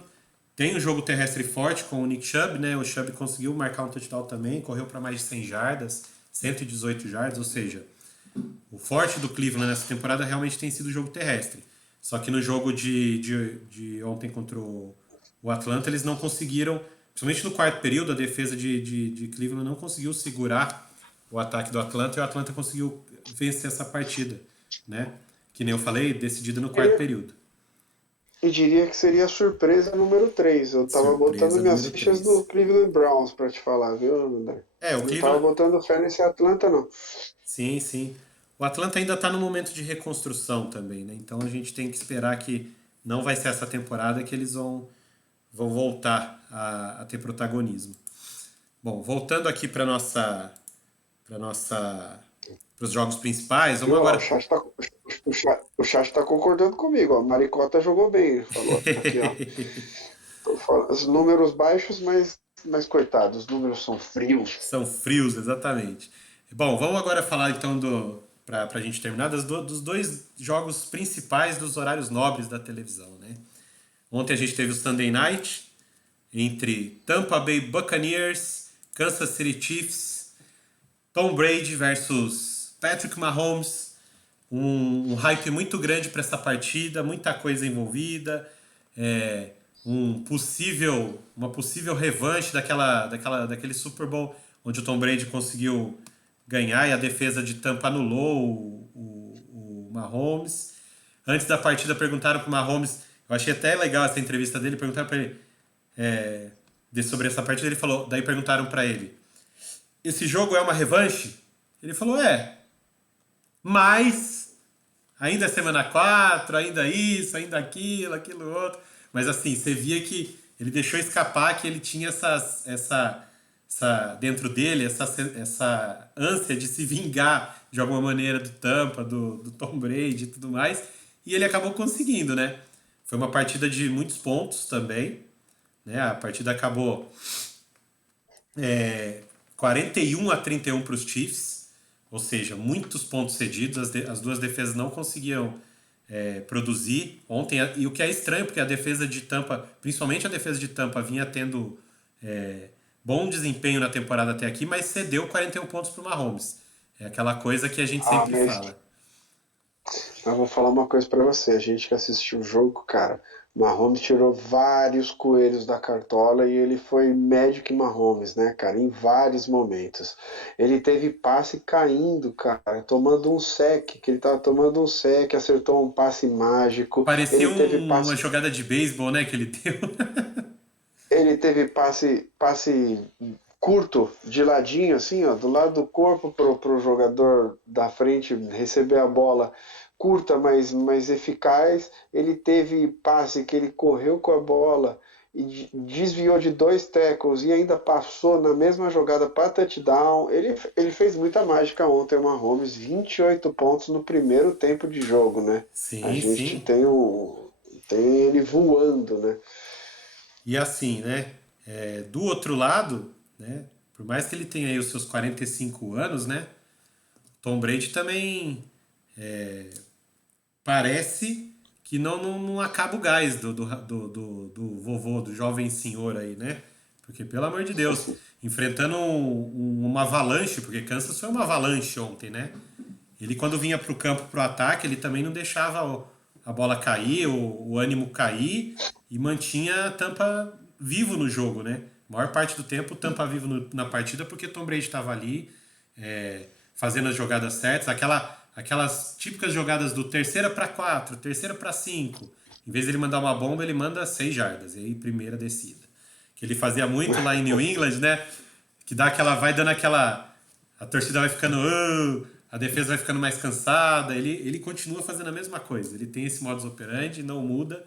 tem um jogo terrestre forte com o Nick Chubb, né? O Chubb conseguiu marcar um touchdown também, correu para mais de 100 jardas, 118 jardas, ou seja, o forte do Cleveland nessa temporada realmente tem sido o jogo terrestre. Só que no jogo de ontem contra o Atlanta, eles não conseguiram, principalmente no quarto período, a defesa de Cleveland não conseguiu segurar o ataque do Atlanta e o Atlanta conseguiu vencer essa partida, né? Que nem eu falei, decidida no quarto período. E diria que seria a surpresa número 3. Eu tava botando Surpresa minhas número fichas 3. no Cleveland Browns, pra te falar, viu, André? É, o Não tava Cleveland. botando fé nesse Atlanta, não. Sim, sim. O Atlanta ainda está no momento de reconstrução também, né? Então a gente tem que esperar que não vai ser essa temporada que eles vão voltar a ter protagonismo. Bom, voltando aqui para nossa para os jogos principais, vamos Viu? Ó, agora. o chat tá concordando comigo, ó. Maricota jogou bem, ele falou. Aqui, ó. Os números baixos, mas coitado, os números são frios. São frios, exatamente. Bom, vamos agora falar então para a gente terminar dos dois jogos principais dos horários nobres da televisão, né? Ontem a gente teve o Sunday Night entre Tampa Bay Buccaneers, Kansas City Chiefs, Tom Brady versus Patrick Mahomes. Um hype muito grande para essa partida, muita coisa envolvida, é, uma possível revanche daquele Super Bowl onde o Tom Brady conseguiu ganhar e a defesa de Tampa anulou o Mahomes. Antes da partida perguntaram para o Mahomes, eu achei até legal essa entrevista dele, perguntaram para ele sobre essa partida, ele falou, daí perguntaram para ele, esse jogo é uma revanche? Ele falou, mas ainda é semana 4, ainda isso, ainda aquilo outro. Mas assim, você via que ele deixou escapar que ele tinha essa dentro dele, essa ânsia de se vingar de alguma maneira do Tampa, do Tom Brady e tudo mais. E ele acabou conseguindo, né? Foi uma partida de muitos pontos também, né? A partida acabou 41-31 para os Chiefs, ou seja, muitos pontos cedidos, as duas defesas não conseguiam produzir ontem, e o que é estranho, porque a defesa de Tampa, principalmente a defesa de Tampa, vinha tendo bom desempenho na temporada até aqui, mas cedeu 41 pontos para o Mahomes. É aquela coisa que a gente Ah, sempre mas fala. eu vou falar uma coisa pra você. A gente que assistiu o jogo, cara, Mahomes tirou vários coelhos da cartola e ele foi Magic Mahomes, né, cara, em vários momentos. Ele teve passe caindo, cara, tomando um sec, que ele tava tomando um sec, acertou um passe mágico. Parecia uma jogada de beisebol, né, que ele deu. Ele teve passe curto, de ladinho, assim, ó, do lado do corpo pro jogador da frente receber a bola curta, mas eficaz. Ele teve passe que ele correu com a bola e desviou de dois tackles e ainda passou na mesma jogada para touchdown. Ele fez muita mágica ontem, o Mahomes, 28 pontos no primeiro tempo de jogo, né? A Sim, gente sim. tem ele voando, né? E assim, né? Do outro lado, né? Por mais que ele tenha aí os seus 45 anos, né? Tom Brady também parece que não acaba o gás do vovô, do jovem senhor aí, né? Porque, pelo amor de Deus, enfrentando uma avalanche, porque Kansas foi uma avalanche ontem, né? Ele, quando vinha pro campo, pro ataque, ele também não deixava a bola cair, o ânimo cair e mantinha a Tampa vivo no jogo, né? A maior parte do tempo, o Tampa vivo na partida porque Tom Brady estava ali fazendo as jogadas certas, aquelas típicas jogadas do terceira para 4, terceira para 5. Em vez de ele mandar uma bomba, ele manda 6 jardas, e aí primeira descida. Que ele fazia muito lá em New England, né? Que dá aquela, vai dando aquela, a torcida vai ficando, a defesa vai ficando mais cansada, ele continua fazendo a mesma coisa, ele tem esse modus operandi, não muda,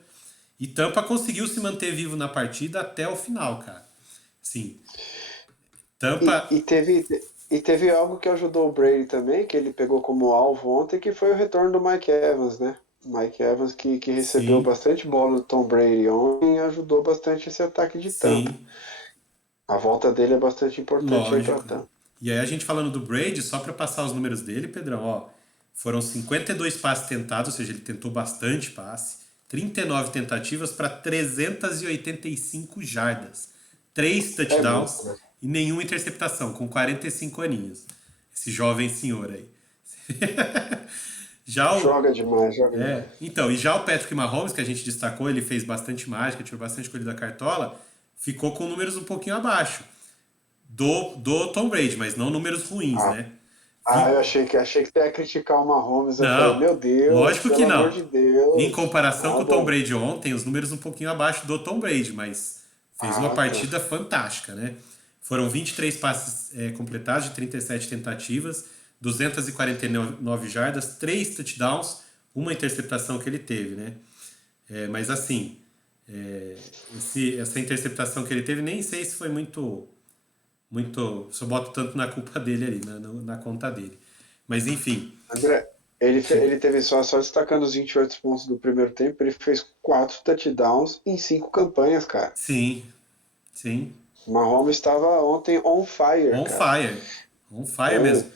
E Tampa conseguiu se manter vivo na partida até o final, cara. Sim, E, Tampa, e teve, e teve algo que ajudou o Brady também, que ele pegou como alvo ontem, que foi o retorno do Mike Evans, né? Mike Evans que recebeu sim, bastante bola do Tom Brady ontem e ajudou bastante esse ataque de Tampa. sim, A volta dele é bastante importante aí para lógico. Tampa. E aí a gente falando do Brady, só para passar os números dele, Pedrão, ó, foram 52 passes tentados, ou seja, ele tentou bastante passe, 39 tentativas para 385 jardas, 3 É muito, touchdowns né? e nenhuma interceptação, com 45 aninhos. Esse jovem senhor aí. Já o, Joga demais, joga demais. então, e já o Patrick Mahomes, que a gente destacou, ele fez bastante mágica, tirou bastante coelho da cartola, ficou com números um pouquinho abaixo do Tom Brady, mas não números ruins, Ah, né? eu Vi- achei que você ia criticar o Mahomes. Eu falei, Não, meu Deus, lógico que pelo amor não. de Em Deus. comparação Ah, com o Tom bom. Brady ontem, os números um pouquinho abaixo do Tom Brady, mas fez uma Ah, tá. partida fantástica, né? Foram 23 passes completados de 37 tentativas, 249 jardas, 3 touchdowns, uma interceptação que ele teve, né? Mas assim, essa interceptação que ele teve, nem sei se foi muito. Só boto tanto na culpa dele ali, na conta dele. Mas enfim, André, ele teve só destacando os 28 pontos do primeiro tempo, ele fez 4 touchdowns em 5 campanhas, cara. sim, sim. O Mahomes estava ontem on fire, On cara. fire. On fire É. mesmo.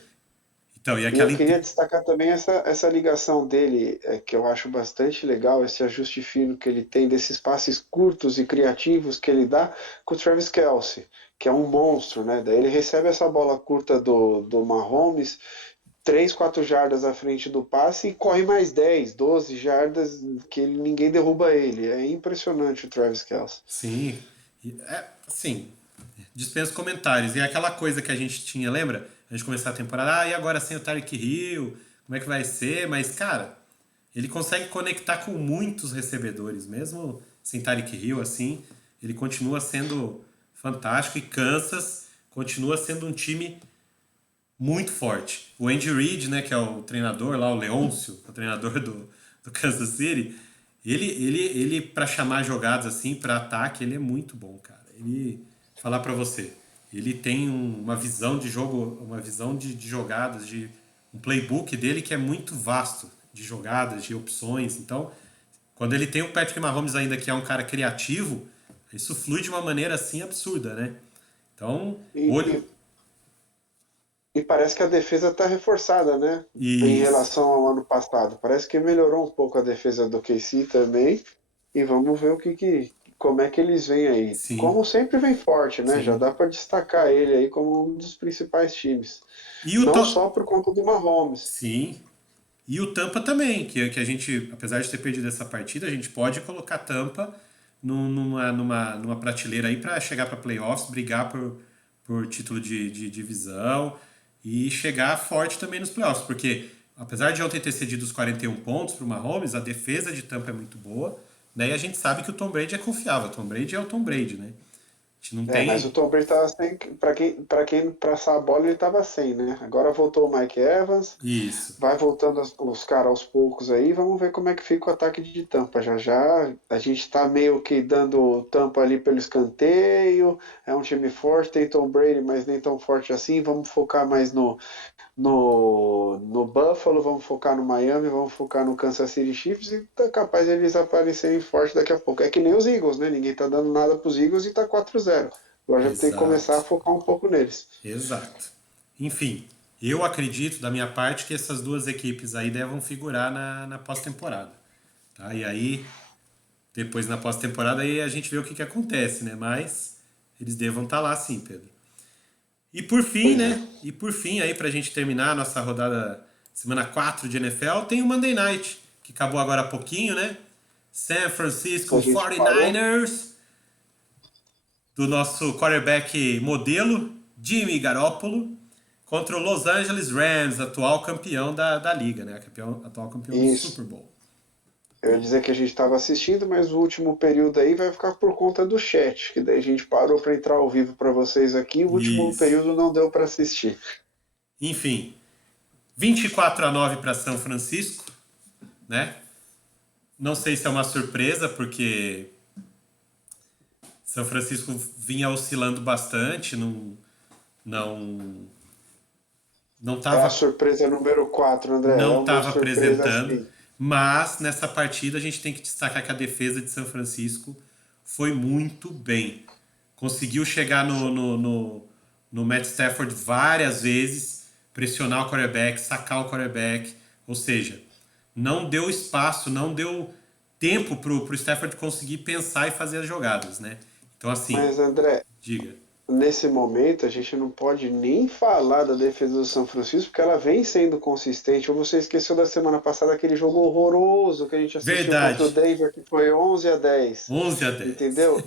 Então, e E eu aquela. queria destacar também essa ligação dele, que eu acho bastante legal, esse ajuste fino que ele tem desses passes curtos e criativos que ele dá com o Travis Kelce, que é um monstro, né? Daí ele recebe essa bola curta do Mahomes, 3 4 jardas à frente do passe e corre mais 10 12 jardas que ninguém derruba ele. É impressionante o Travis Kelce. Sim. Sim. Dispenso comentários. E aquela coisa que a gente tinha, lembra? A gente começou a temporada, e agora sem o Tyreek Hill, como é que vai ser? Mas, cara, ele consegue conectar com muitos recebedores, mesmo sem Tyreek Hill, assim, ele continua sendo fantástico e Kansas continua sendo um time muito forte. O Andy Reid, né, que é o treinador lá, o Leôncio, o treinador do Kansas City, ele para chamar jogadas assim, para ataque, ele é muito bom, cara. Ele, falar para você, ele tem uma visão de jogo, uma visão de jogadas, de um playbook dele que é muito vasto de jogadas, de opções. Então, quando ele tem o Patrick Mahomes ainda que é um cara criativo, isso flui de uma maneira assim absurda, né? Então, E, olho e, e parece que a defesa está reforçada, né? Em isso. relação ao ano passado. Parece que melhorou um pouco a defesa do KC também. E vamos ver como é que eles vêm aí. Sim, Como sempre vem forte, né? Já sim. dá para destacar ele aí como um dos principais times. E o Não to... só por conta do Mahomes. Sim. E o Tampa também, que a gente, apesar de ter perdido essa partida, a gente pode colocar Tampa numa prateleira aí para chegar para playoffs, brigar por título de divisão e chegar forte também nos playoffs, porque apesar de ontem ter cedido os 41 pontos para o Mahomes, a defesa de Tampa é muito boa, né? E a gente sabe que o Tom Brady é confiável. O Tom Brady é o Tom Brady, né? A gente não É, mas o tem Tom Brady tava sem. Pra quem passar a bola, ele tava sem, né? Agora voltou o Mike Evans. isso. Vai voltando os caras aos poucos aí, vamos ver como é que fica o ataque de Tampa. Já já a gente tá meio que dando Tampa ali pelo escanteio. É um time forte, tem Tom Brady, mas nem tão forte assim. Vamos focar mais no Buffalo, vamos focar no Miami, vamos focar no Kansas City Chiefs e tá capaz de eles aparecerem fortes daqui a pouco. É que nem os Eagles, né? Ninguém tá dando nada pros Eagles e tá 4-0. Agora já tem que começar a Exato. focar um pouco neles. Exato. Enfim, eu acredito, da minha parte, que essas duas equipes aí devem figurar na pós-temporada. Tá? E aí, depois na pós-temporada, aí a gente vê o que acontece, né? Mas eles devam estar lá sim, Pedro. E por fim, Pois é. né? E por fim, aí pra gente terminar a nossa rodada semana 4 de NFL, tem o Monday Night, que acabou agora há pouquinho, né? San Que Francisco a gente parou. 49ers, do nosso quarterback modelo, Jimmy Garoppolo, contra o Los Angeles Rams, atual campeão da liga, né? Atual campeão do Isso. Super Bowl. Eu ia dizer que a gente estava assistindo, mas o último período aí vai ficar por conta do chat, que daí a gente parou para entrar ao vivo para vocês aqui, o último Isso. período não deu para assistir. Enfim, 24-9 para São Francisco, né? não sei se é uma surpresa, porque São Francisco vinha oscilando bastante, não, não É a estava surpresa número 4, André. É não uma estava surpresa apresentando, assim. mas nessa partida a gente tem que destacar que a defesa de São Francisco foi muito bem. Conseguiu chegar no Matt Stafford várias vezes, pressionar o quarterback, sacar o quarterback, ou seja, não deu espaço, não deu tempo pro Stafford conseguir pensar e fazer as jogadas, né? Então assim, Mas, André, diga. nesse momento a gente não pode nem falar da defesa do São Francisco, porque ela vem sendo consistente. Ou você esqueceu da semana passada aquele jogo horroroso que a gente assistiu contra o Verdade. Denver, que foi 11-10. 11-10. Entendeu?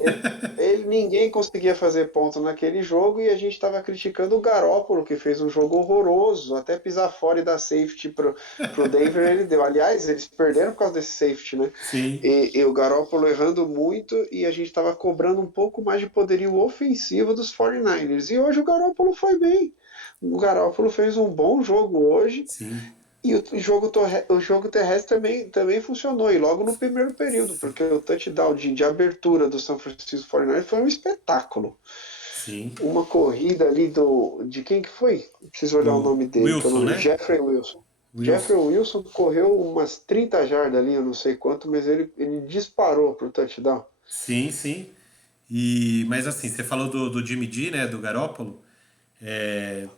Ninguém conseguia fazer ponto naquele jogo e a gente estava criticando o Garoppolo, que fez um jogo horroroso, até pisar fora e dar safety pro Denver ele deu. Aliás, eles perderam por causa desse safety, né? Sim, E o Garoppolo errando muito e a gente estava cobrando um pouco mais de poderio ofensivo dos 49ers. E hoje o Garoppolo foi bem. O Garoppolo fez um bom jogo hoje sim. e o jogo terrestre também funcionou, e logo no primeiro período, porque o touchdown de abertura do São Francisco 49ers foi um espetáculo. Sim. Uma corrida ali de quem que foi? Preciso olhar o Do nome dele, que eu não Wilson, lembro. né? Jeffrey Wilson. Jeffrey Wilson. Wilson correu umas 30 jardas ali, eu não sei quanto, mas ele disparou pro touchdown. Sim, sim. Mas assim, você falou do Jimmy G, né? Do Garoppolo. É,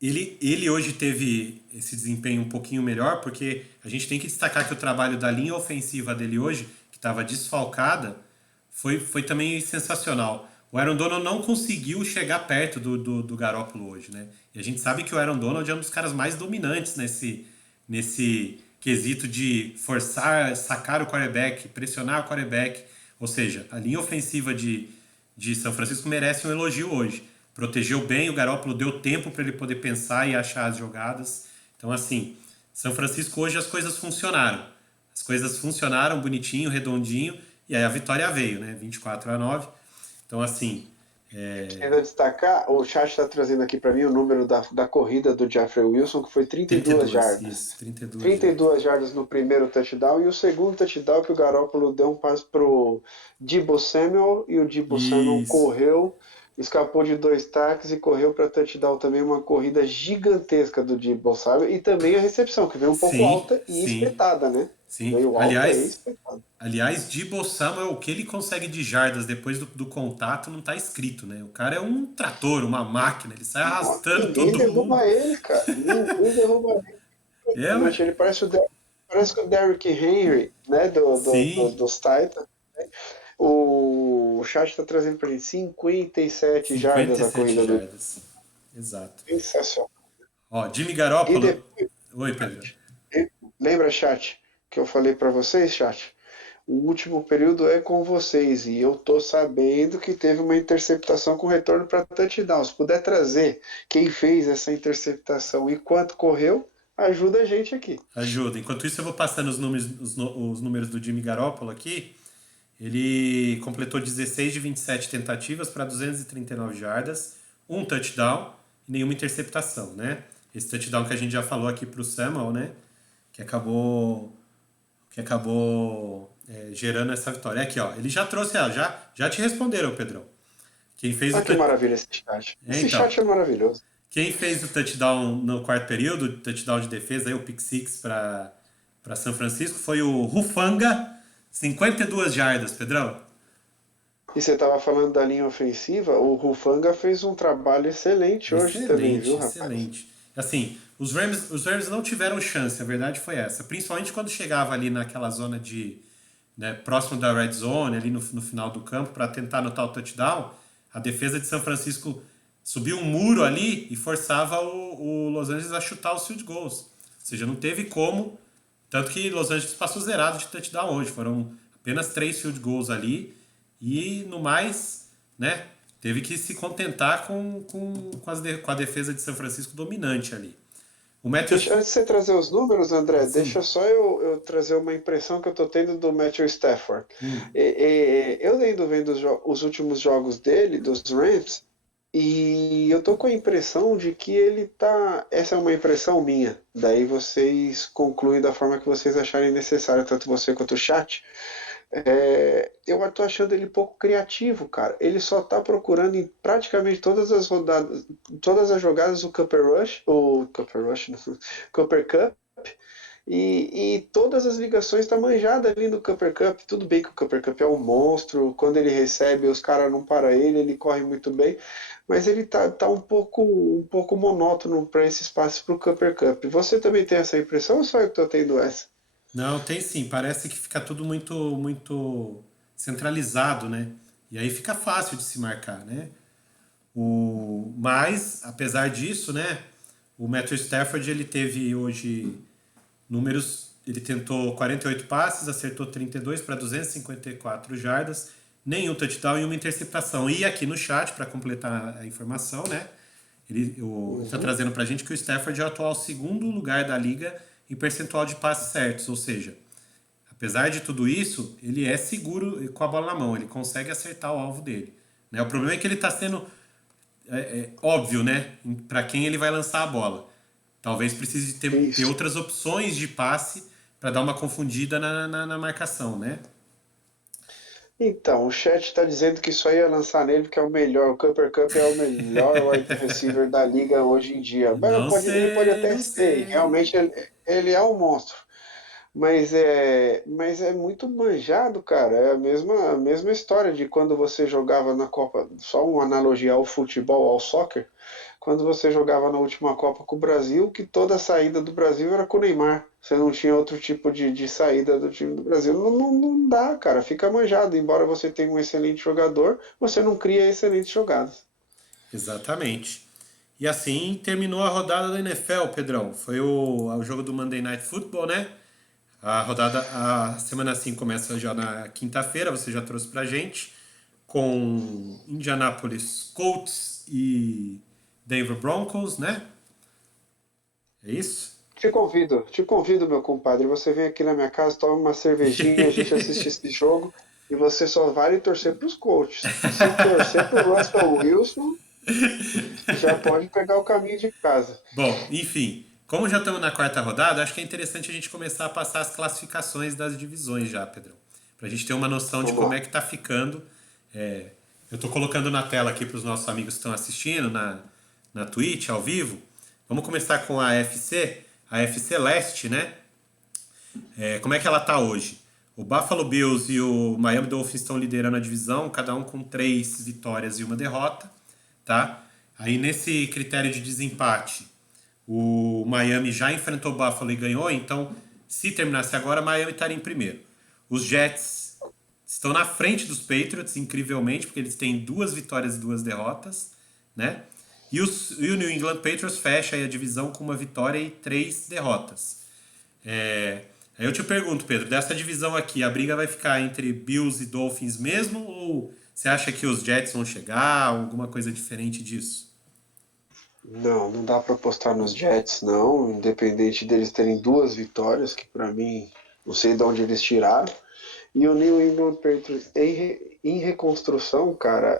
ele hoje teve esse desempenho um pouquinho melhor, porque a gente tem que destacar que o trabalho da linha ofensiva dele hoje, que estava desfalcada, foi também sensacional. O Aaron Donald não conseguiu chegar perto do Garoppolo hoje, né? E a gente sabe que o Aaron Donald é um dos caras mais dominantes nesse quesito de forçar, sacar o quarterback, pressionar o quarterback. Ou seja, a linha ofensiva de São Francisco merece um elogio hoje. Protegeu bem, o Garoppolo deu tempo para ele poder pensar e achar as jogadas. Então, assim, São Francisco hoje as coisas funcionaram. As coisas funcionaram bonitinho, redondinho, e aí a vitória veio, né? 24-9. Então, assim, Quero destacar, o chat está trazendo aqui para mim o número da corrida do Jeffrey Wilson, que foi 32 32, jardas. isso, 32 jardas. 32 jardas no primeiro touchdown, e o segundo touchdown que o Garoppolo deu um passe pro Deebo Samuel, e o Deebo Samuel Isso, correu, escapou de 2 taques e correu para touchdown também, uma corrida gigantesca do Deebo, sabe? E também a recepção, que veio um pouco sim, alta e sim, espetada, né? sim. Veio alta e espetada. Aliás, Deebo Samuel, o que ele consegue de jardas depois do contato não tá escrito, né? O cara é um trator, uma máquina, ele sai Não, arrastando ninguém todo mundo. derruba ele, cara. Ninguém derruba ele. É, ué. Impressionante. Ele parece o Derrick Henry, né? Sim, Dos Titans. O chat está trazendo pra gente 57 jardas a 57 corrida do. jardas. Exato. Sensacional. Ó, Jimmy E Garoppolo. depois, Oi, Pedro. lembra, chat, que eu falei para vocês, chat? O último período é com vocês e eu tô sabendo que teve uma interceptação com retorno para touchdown. Se puder trazer quem fez essa interceptação e quanto correu, ajuda a gente aqui. Ajuda. Enquanto isso, eu vou passando os números do Jimmy Garoppolo aqui. Ele completou 16 de 27 tentativas para 239 jardas, um touchdown e nenhuma interceptação, né? Esse touchdown que a gente já falou aqui para o Samuel, né? Que acabou gerando essa vitória. Aqui, ó, ele já trouxe, já te responderam, Pedrão. Quem fez o Ah, que touchdown. maravilha esse chat. Esse Então, chat é maravilhoso. quem fez o touchdown no quarto período, touchdown de defesa, aí, o pick six para São Francisco, foi o Rufanga, 52 jardas, Pedrão. E você estava falando da linha ofensiva, o Rufanga fez um trabalho excelente hoje também, Excelente, viu, rapaz? excelente. Assim, os Rams não tiveram chance, a verdade foi essa. Principalmente quando chegava ali naquela zona né, próximo da red zone, ali no final do campo, para tentar anotar o touchdown, a defesa de São Francisco subiu um muro ali e forçava o Los Angeles a chutar os field goals. Ou seja, não teve como. Tanto que Los Angeles passou zerado de touchdown hoje. Foram apenas 3 field goals ali. E no mais, né? Teve que se contentar com a defesa de São Francisco dominante ali. O Matthews. Antes de você trazer os números, André, deixa Sim. só eu trazer uma impressão que eu estou tendo do Matthew Stafford. Eu ainda vendo os últimos jogos dele, dos Rams, E eu tô com a impressão de que ele tá. Essa é uma impressão minha. Daí vocês concluem da forma que vocês acharem necessário, tanto você quanto o chat. Eu tô achando ele pouco criativo, cara. Ele só tá procurando em praticamente todas as rodadas, todas as jogadas o Cooper Rush, não, Cooper Cup, e todas as ligações tá manjada ali no Cooper Cup. Tudo bem que o Cooper Cup é um monstro, quando ele recebe, os caras não param ele corre muito bem, mas ele tá um pouco monótono para esse espaço pro Cooper Cup. Você também tem essa impressão ou só eu que tô tendo essa? Não, tem sim. Parece que fica tudo muito centralizado, né? E aí fica fácil de se marcar, né? Mas, apesar disso, né? O Matthew Stafford, ele teve hoje números... Ele tentou 48 passes, acertou 32 para 254 jardas, nenhum touchdown e uma interceptação. E aqui no chat, para completar a informação, né? Ele está Uhum. trazendo para a gente que o Stafford é o atual segundo lugar da liga em percentual de passes certos, ou seja, apesar de tudo isso, ele é seguro com a bola na mão, ele consegue acertar o alvo dele. Né? O problema é que ele está sendo óbvio, né? Para quem ele vai lançar a bola. Talvez precise ter Isso. outras opções de passe para dar uma confundida na marcação, né? Então, o chat está dizendo que só ia lançar nele porque é o melhor. O Cooper Cup é o melhor wide receiver da liga hoje em dia. Mas Não ele pode sei, até não ser, sei. realmente ele é um monstro. Mas é muito manjado, cara. É a mesma história de quando você jogava na Copa. Só uma analogia ao futebol, ao soccer. Quando você jogava na última Copa com o Brasil, que toda a saída do Brasil era com o Neymar. Você não tinha outro tipo de saída do time do Brasil. Não, não dá, cara. Fica manjado. Embora você tenha um excelente jogador, você não cria excelentes jogadas. Exatamente. E assim terminou a rodada da NFL, Pedrão. Foi o jogo do Monday Night Football, né? A semana assim começa já na quinta-feira, você já trouxe pra gente, com Indianapolis Colts e Denver Broncos, né? É isso? Te convido, meu compadre. Você vem aqui na minha casa, toma uma cervejinha, a gente assiste esse jogo e você só vale torcer para os coaches. Se torcer para o Russell Wilson, já pode pegar o caminho de casa. Bom, enfim, como já estamos na quarta rodada, acho que é interessante a gente começar a passar as classificações das divisões já, Pedrão. Pra gente ter uma noção de Vamos como lá. é que tá ficando. Eu tô colocando na tela aqui para os nossos amigos que estão assistindo na Twitch, ao vivo. Vamos começar com a FC Leste, né? Como é que ela tá hoje? O Buffalo Bills e o Miami Dolphins estão liderando a divisão, cada um com 3 vitórias e uma derrota, tá? Aí nesse critério de desempate, o Miami já enfrentou o Buffalo e ganhou, então se terminasse agora, Miami estaria em primeiro. Os Jets estão na frente dos Patriots, incrivelmente, porque eles têm 2 vitórias e 2 derrotas, né? E o New England Patriots fecha aí a divisão com uma vitória e 3 derrotas. Aí eu te pergunto, Pedro, dessa divisão aqui, a briga vai ficar entre Bills e Dolphins mesmo? Ou você acha que os Jets vão chegar? Alguma coisa diferente disso? Não, não dá para apostar nos Jets, não. Independente deles terem duas vitórias, que para mim, não sei de onde eles tiraram. E o New England Patriots em reconstrução, cara,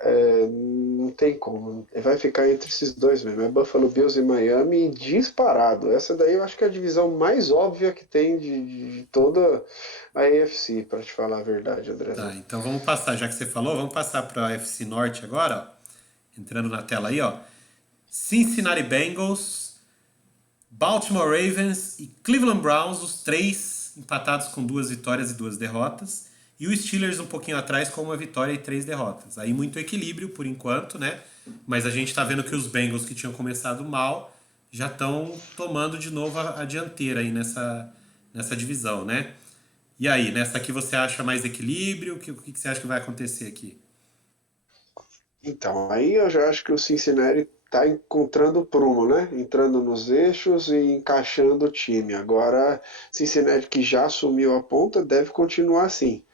não tem como. Vai ficar entre esses dois mesmo. É Buffalo Bills e Miami disparado. Essa daí eu acho que é a divisão mais óbvia que tem de toda a AFC, para te falar a verdade, Tá, Andrezão. então vamos passar, já que você falou, vamos passar para a FC Norte agora, ó. Entrando na tela aí, ó. Cincinnati Bengals, Baltimore Ravens e Cleveland Browns, os três empatados com 2 vitórias e 2 derrotas. E o Steelers um pouquinho atrás com uma vitória e 3 derrotas. Aí muito equilíbrio por enquanto, né? Mas a gente tá vendo que os Bengals que tinham começado mal já estão tomando de novo a dianteira aí nessa divisão, né? E aí, nessa aqui você acha mais equilíbrio? O que você acha que vai acontecer aqui? Então, aí eu já acho que o Cincinnati está encontrando o prumo, né? Entrando nos eixos e encaixando o time. Agora, Cincinnati, que já assumiu a ponta, deve continuar assim.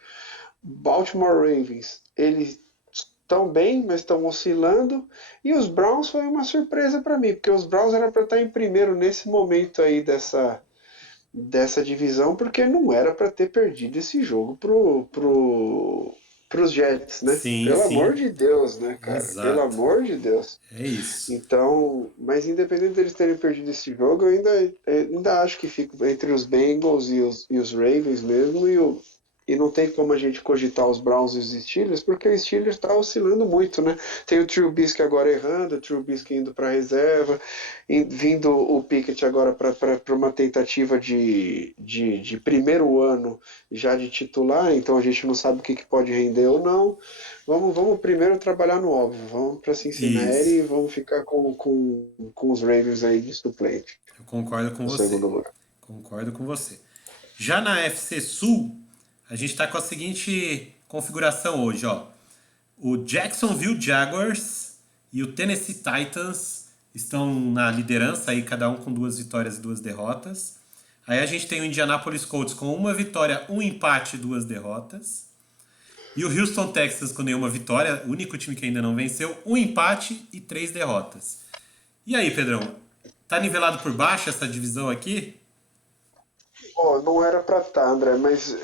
Baltimore Ravens, eles estão bem, mas estão oscilando. E os Browns foi uma surpresa para mim, porque os Browns era para estar em primeiro nesse momento aí dessa divisão, porque não era para ter perdido esse jogo pro pros Jets, né? Sim, Pelo amor sim. de Deus, né, cara? Pelo Exato. amor de Deus. É isso. Então, mas independente deles terem perdido esse jogo, eu ainda acho que fica entre os Bengals e os Ravens mesmo, e não tem como a gente cogitar os Browns e os Steelers, porque o Steelers está oscilando muito, né? Tem o Trubisky agora errando, o Trubisky indo para reserva, e vindo o Pickett agora para uma tentativa de primeiro ano já de titular, então a gente não sabe o que pode render ou não. Vamos primeiro trabalhar no óbvio. Vamos para Cincinnati Isso. e vamos ficar com os Ravens aí de suplente Eu concordo com no você. segundo lugar. Concordo com você. Já na FC Sul, a gente está com a seguinte configuração hoje, ó. O Jacksonville Jaguars e o Tennessee Titans estão na liderança aí, cada um com 2 vitórias e 2 derrotas. Aí a gente tem o Indianapolis Colts com 1 vitória, 1 empate e 2 derrotas. E o Houston Texans com nenhuma vitória, o único time que ainda não venceu, 1 empate e 3 derrotas. E aí, Pedrão, tá nivelado por baixo essa divisão aqui? Ó, não era para estar, André, mas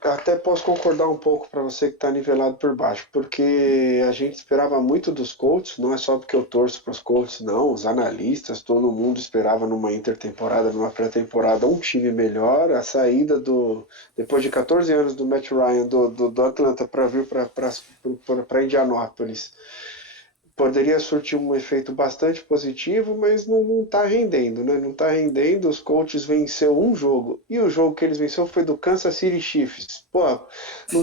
até posso concordar um pouco para você que está nivelado por baixo, porque a gente esperava muito dos Colts, não é só porque eu torço para os Colts, não. Os analistas, todo mundo esperava numa intertemporada, numa pré-temporada, um time melhor. A saída depois de 14 anos do Matt Ryan do Atlanta para vir para Indianápolis poderia surtir um efeito bastante positivo, mas não está rendendo, né? Não está rendendo. Os Colts venceu um jogo e o jogo que eles venceram foi do Kansas City Chiefs. Pô, não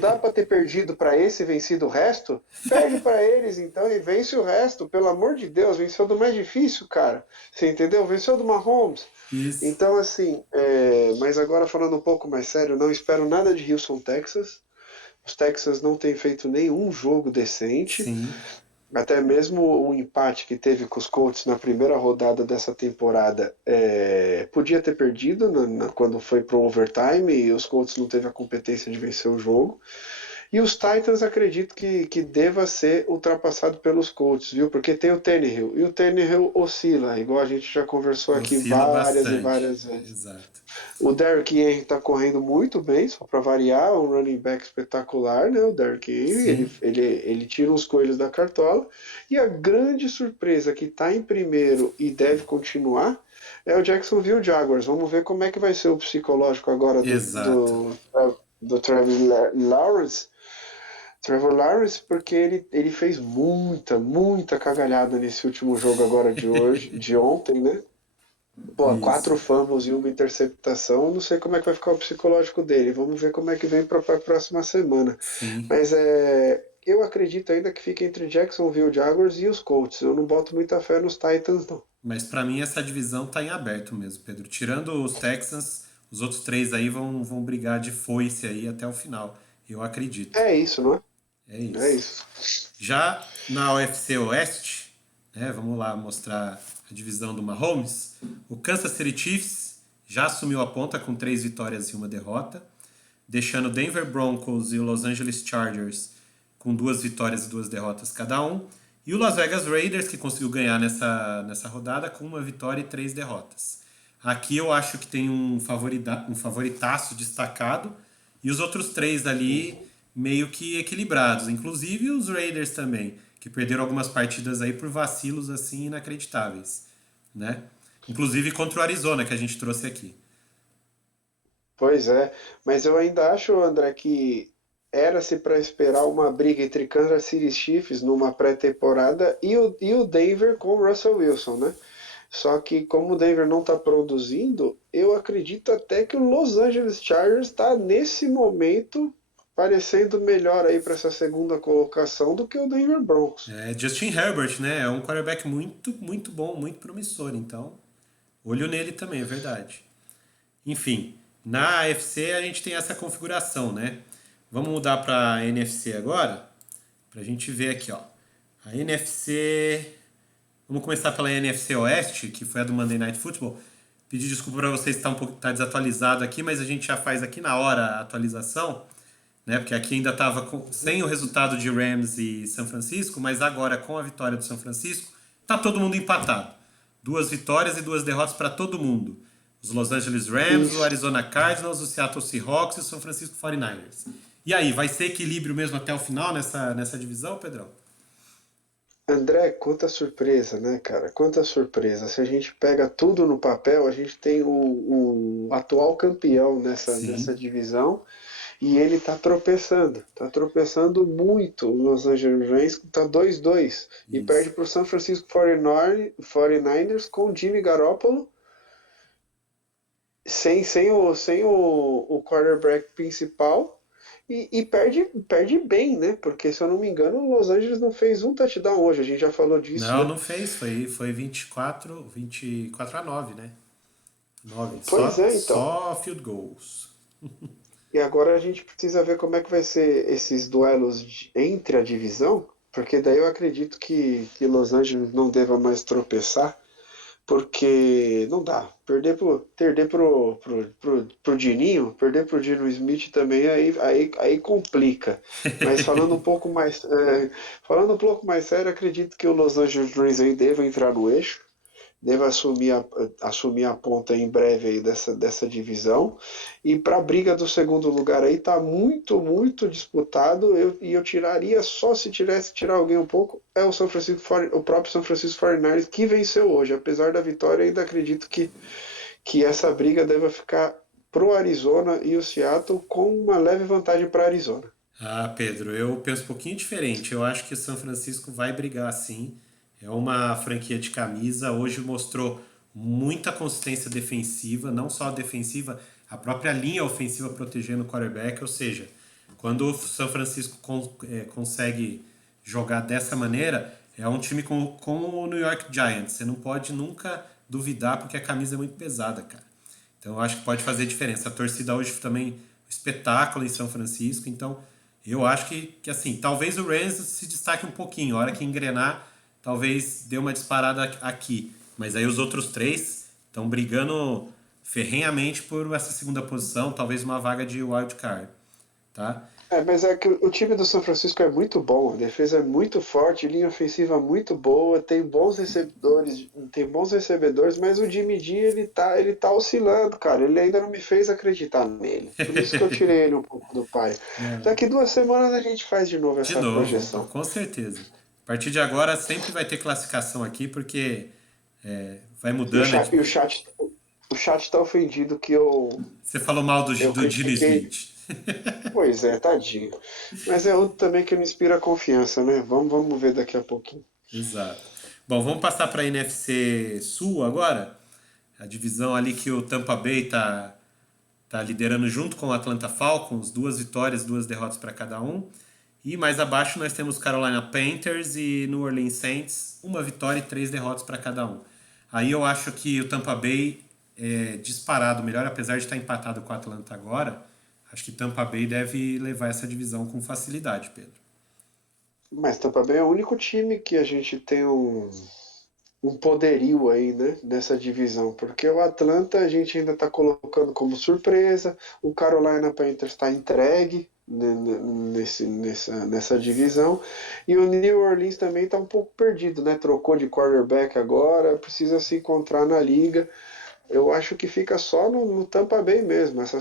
dá para ter perdido para esse e vencido o resto? Perde para eles então e vence o resto. Pelo amor de Deus, venceu do mais difícil, cara. Você entendeu? Venceu do Mahomes. Isso. Então, assim, mas agora falando um pouco mais sério, não espero nada de Houston, Texas. Os Texans não têm feito nenhum jogo decente. Sim. Até mesmo o empate que teve com os Colts na primeira rodada dessa temporada podia ter perdido quando foi pro overtime e os Colts não teve a competência de vencer o jogo. E os Titans acredito que deva ser ultrapassado pelos Colts, viu? Porque tem o Tannehill e o Tannehill oscila, igual a gente já conversou aqui Oscila várias e bastante. várias vezes. Exato. O Derrick Henry está correndo muito bem, só para variar, um running back espetacular, né? O Derrick Henry, ele, Sim. ele, ele tira uns coelhos da cartola. E a grande surpresa que está em primeiro e deve continuar é o Jacksonville Jaguars. Vamos ver como é que vai ser o psicológico agora do, Exato. do, do Lawrence. Trevor Lawrence, porque ele fez muita cagalhada nesse último jogo agora de ontem, né? Pô, Isso. 4 fumbles e uma interceptação, não sei como é que vai ficar o psicológico dele. Vamos ver como é que vem para a próxima semana. Sim. Mas eu acredito ainda que fica entre Jacksonville Jaguars e os Colts. Eu não boto muita fé nos Titans, não. Mas pra mim essa divisão tá em aberto mesmo, Pedro. Tirando os Texans, os outros três aí vão brigar de foice aí até o final. Eu acredito. É isso, não é? É É isso. isso. Já na UFC Oeste, né, vamos lá mostrar a divisão do Mahomes. O Kansas City Chiefs já assumiu a ponta com 3 vitórias e 1 derrota, deixando o Denver Broncos e o Los Angeles Chargers com 2 vitórias e 2 derrotas cada um. E o Las Vegas Raiders, que conseguiu ganhar nessa rodada, com 1 vitória e 3 derrotas. Aqui eu acho que tem um favoritaço destacado e os outros três ali meio que equilibrados. Inclusive os Raiders também, que perderam algumas partidas aí por vacilos assim inacreditáveis, né? Inclusive contra o Arizona, que a gente trouxe aqui. Pois é, mas eu ainda acho, André, que era-se para esperar uma briga entre Kansas City Chiefs numa pré-temporada e o Denver com o Russell Wilson, né? Só que como o Denver não está produzindo, eu acredito até que o Los Angeles Chargers está nesse momento parecendo melhor aí para essa segunda colocação do que o Denver Broncos. É Justin Herbert, né? É um quarterback muito bom, muito promissor. Então, olho nele também, é verdade. Enfim, na AFC a gente tem essa configuração, né? Vamos mudar para a NFC agora, para a gente ver aqui, ó. A NFC. Vamos começar pela NFC Oeste, que foi a do Monday Night Football. Pedir desculpa para vocês que tá desatualizado aqui, mas a gente já faz aqui na hora a atualização, né? Porque aqui ainda estava sem o resultado de Rams e São Francisco, mas agora com a vitória do São Francisco, tá todo mundo empatado. 2 vitórias e 2 derrotas para todo mundo. Os Los Angeles Rams, o Isso. Arizona Cardinals, o Seattle Seahawks e o São Francisco 49ers. E aí, vai ser equilíbrio mesmo até o final nessa divisão, Pedrão? André, quanta surpresa, né, cara? Quanta surpresa. Se a gente pega tudo no papel, a gente tem o atual campeão nessa Sim. divisão e ele tá tropeçando muito. O Los Angeles Rams tá 2-2 e perde Isso. para o San Francisco 49ers com o Jimmy Garoppolo sem o quarterback principal e perde bem, né? Porque se eu não me engano, o Los Angeles não fez um touchdown hoje, a gente já falou disso, Não, né? não fez. Foi 24-9, né? 9. Pois Só, é, então. só field goals. E agora a gente precisa ver como é que vai ser esses duelos entre a divisão, porque daí eu acredito que Los Angeles não deva mais tropeçar, porque não dá. Perder pro Dininho, perder pro Dino Smith também aí complica. Mas falando um pouco mais sério, acredito que o Los Angeles Rams aí deva entrar no eixo, deva assumir a ponta em breve aí dessa divisão. E para a briga do segundo lugar aí tá muito, muito disputado. Eu tiraria só se tivesse que tirar alguém um pouco, é o próprio São Francisco 49ers que venceu hoje. Apesar da vitória, ainda acredito que essa briga deva ficar pro Arizona e o Seattle com uma leve vantagem para Arizona. Ah, Pedro, eu penso um pouquinho diferente. Eu acho que o São Francisco vai brigar sim. É uma franquia de camisa. Hoje mostrou muita consistência defensiva, não só defensiva, a própria linha ofensiva protegendo o quarterback. Ou seja, quando o São Francisco consegue jogar dessa maneira, é um time como o New York Giants. Você não pode nunca duvidar porque a camisa é muito pesada, cara. Então eu acho que pode fazer diferença. A torcida hoje também, um espetáculo em São Francisco. Então eu acho que assim, talvez o Rams se destaque um pouquinho. A hora que engrenar, talvez dê uma disparada aqui. Mas aí os outros três estão brigando ferrenhamente por essa segunda posição, talvez uma vaga de wild card, tá? Mas é que o time do São Francisco é muito bom, a defesa é muito forte, linha ofensiva muito boa, tem bons recebedores, mas o Jimmy G ele tá oscilando, cara. Ele ainda não me fez acreditar nele. Por isso que eu tirei ele um pouco do pai. Não. Daqui 2 semanas a gente faz de novo De essa novo, projeção. com certeza. A partir de agora sempre vai ter classificação aqui, porque vai E o mudando. chat, e o chat tá ofendido que eu, Você falou mal eu do Gino critiquei. Smith. Pois é, tadinho. Mas é outro também que não inspira confiança, né? Vamos ver daqui a pouquinho. Exato. Bom, vamos passar para a NFC Sul agora. A divisão ali que o Tampa Bay tá liderando junto com o Atlanta Falcons, 2 vitórias, 2 derrotas para cada um. E mais abaixo nós temos Carolina Panthers e New Orleans Saints, 1 vitória e 3 derrotas para cada um. Aí eu acho que o Tampa Bay é disparado melhor, apesar de estar empatado com o Atlanta agora. Acho que Tampa Bay deve levar essa divisão com facilidade, Pedro. Mas Tampa Bay é o único time que a gente tem um poderio aí, né, nessa divisão, porque o Atlanta a gente ainda está colocando como surpresa, o Carolina Panthers está entregue nessa divisão, e o New Orleans também está um pouco perdido, né, trocou de quarterback agora, precisa se encontrar na liga. Eu acho que fica só no Tampa Bay mesmo. Essa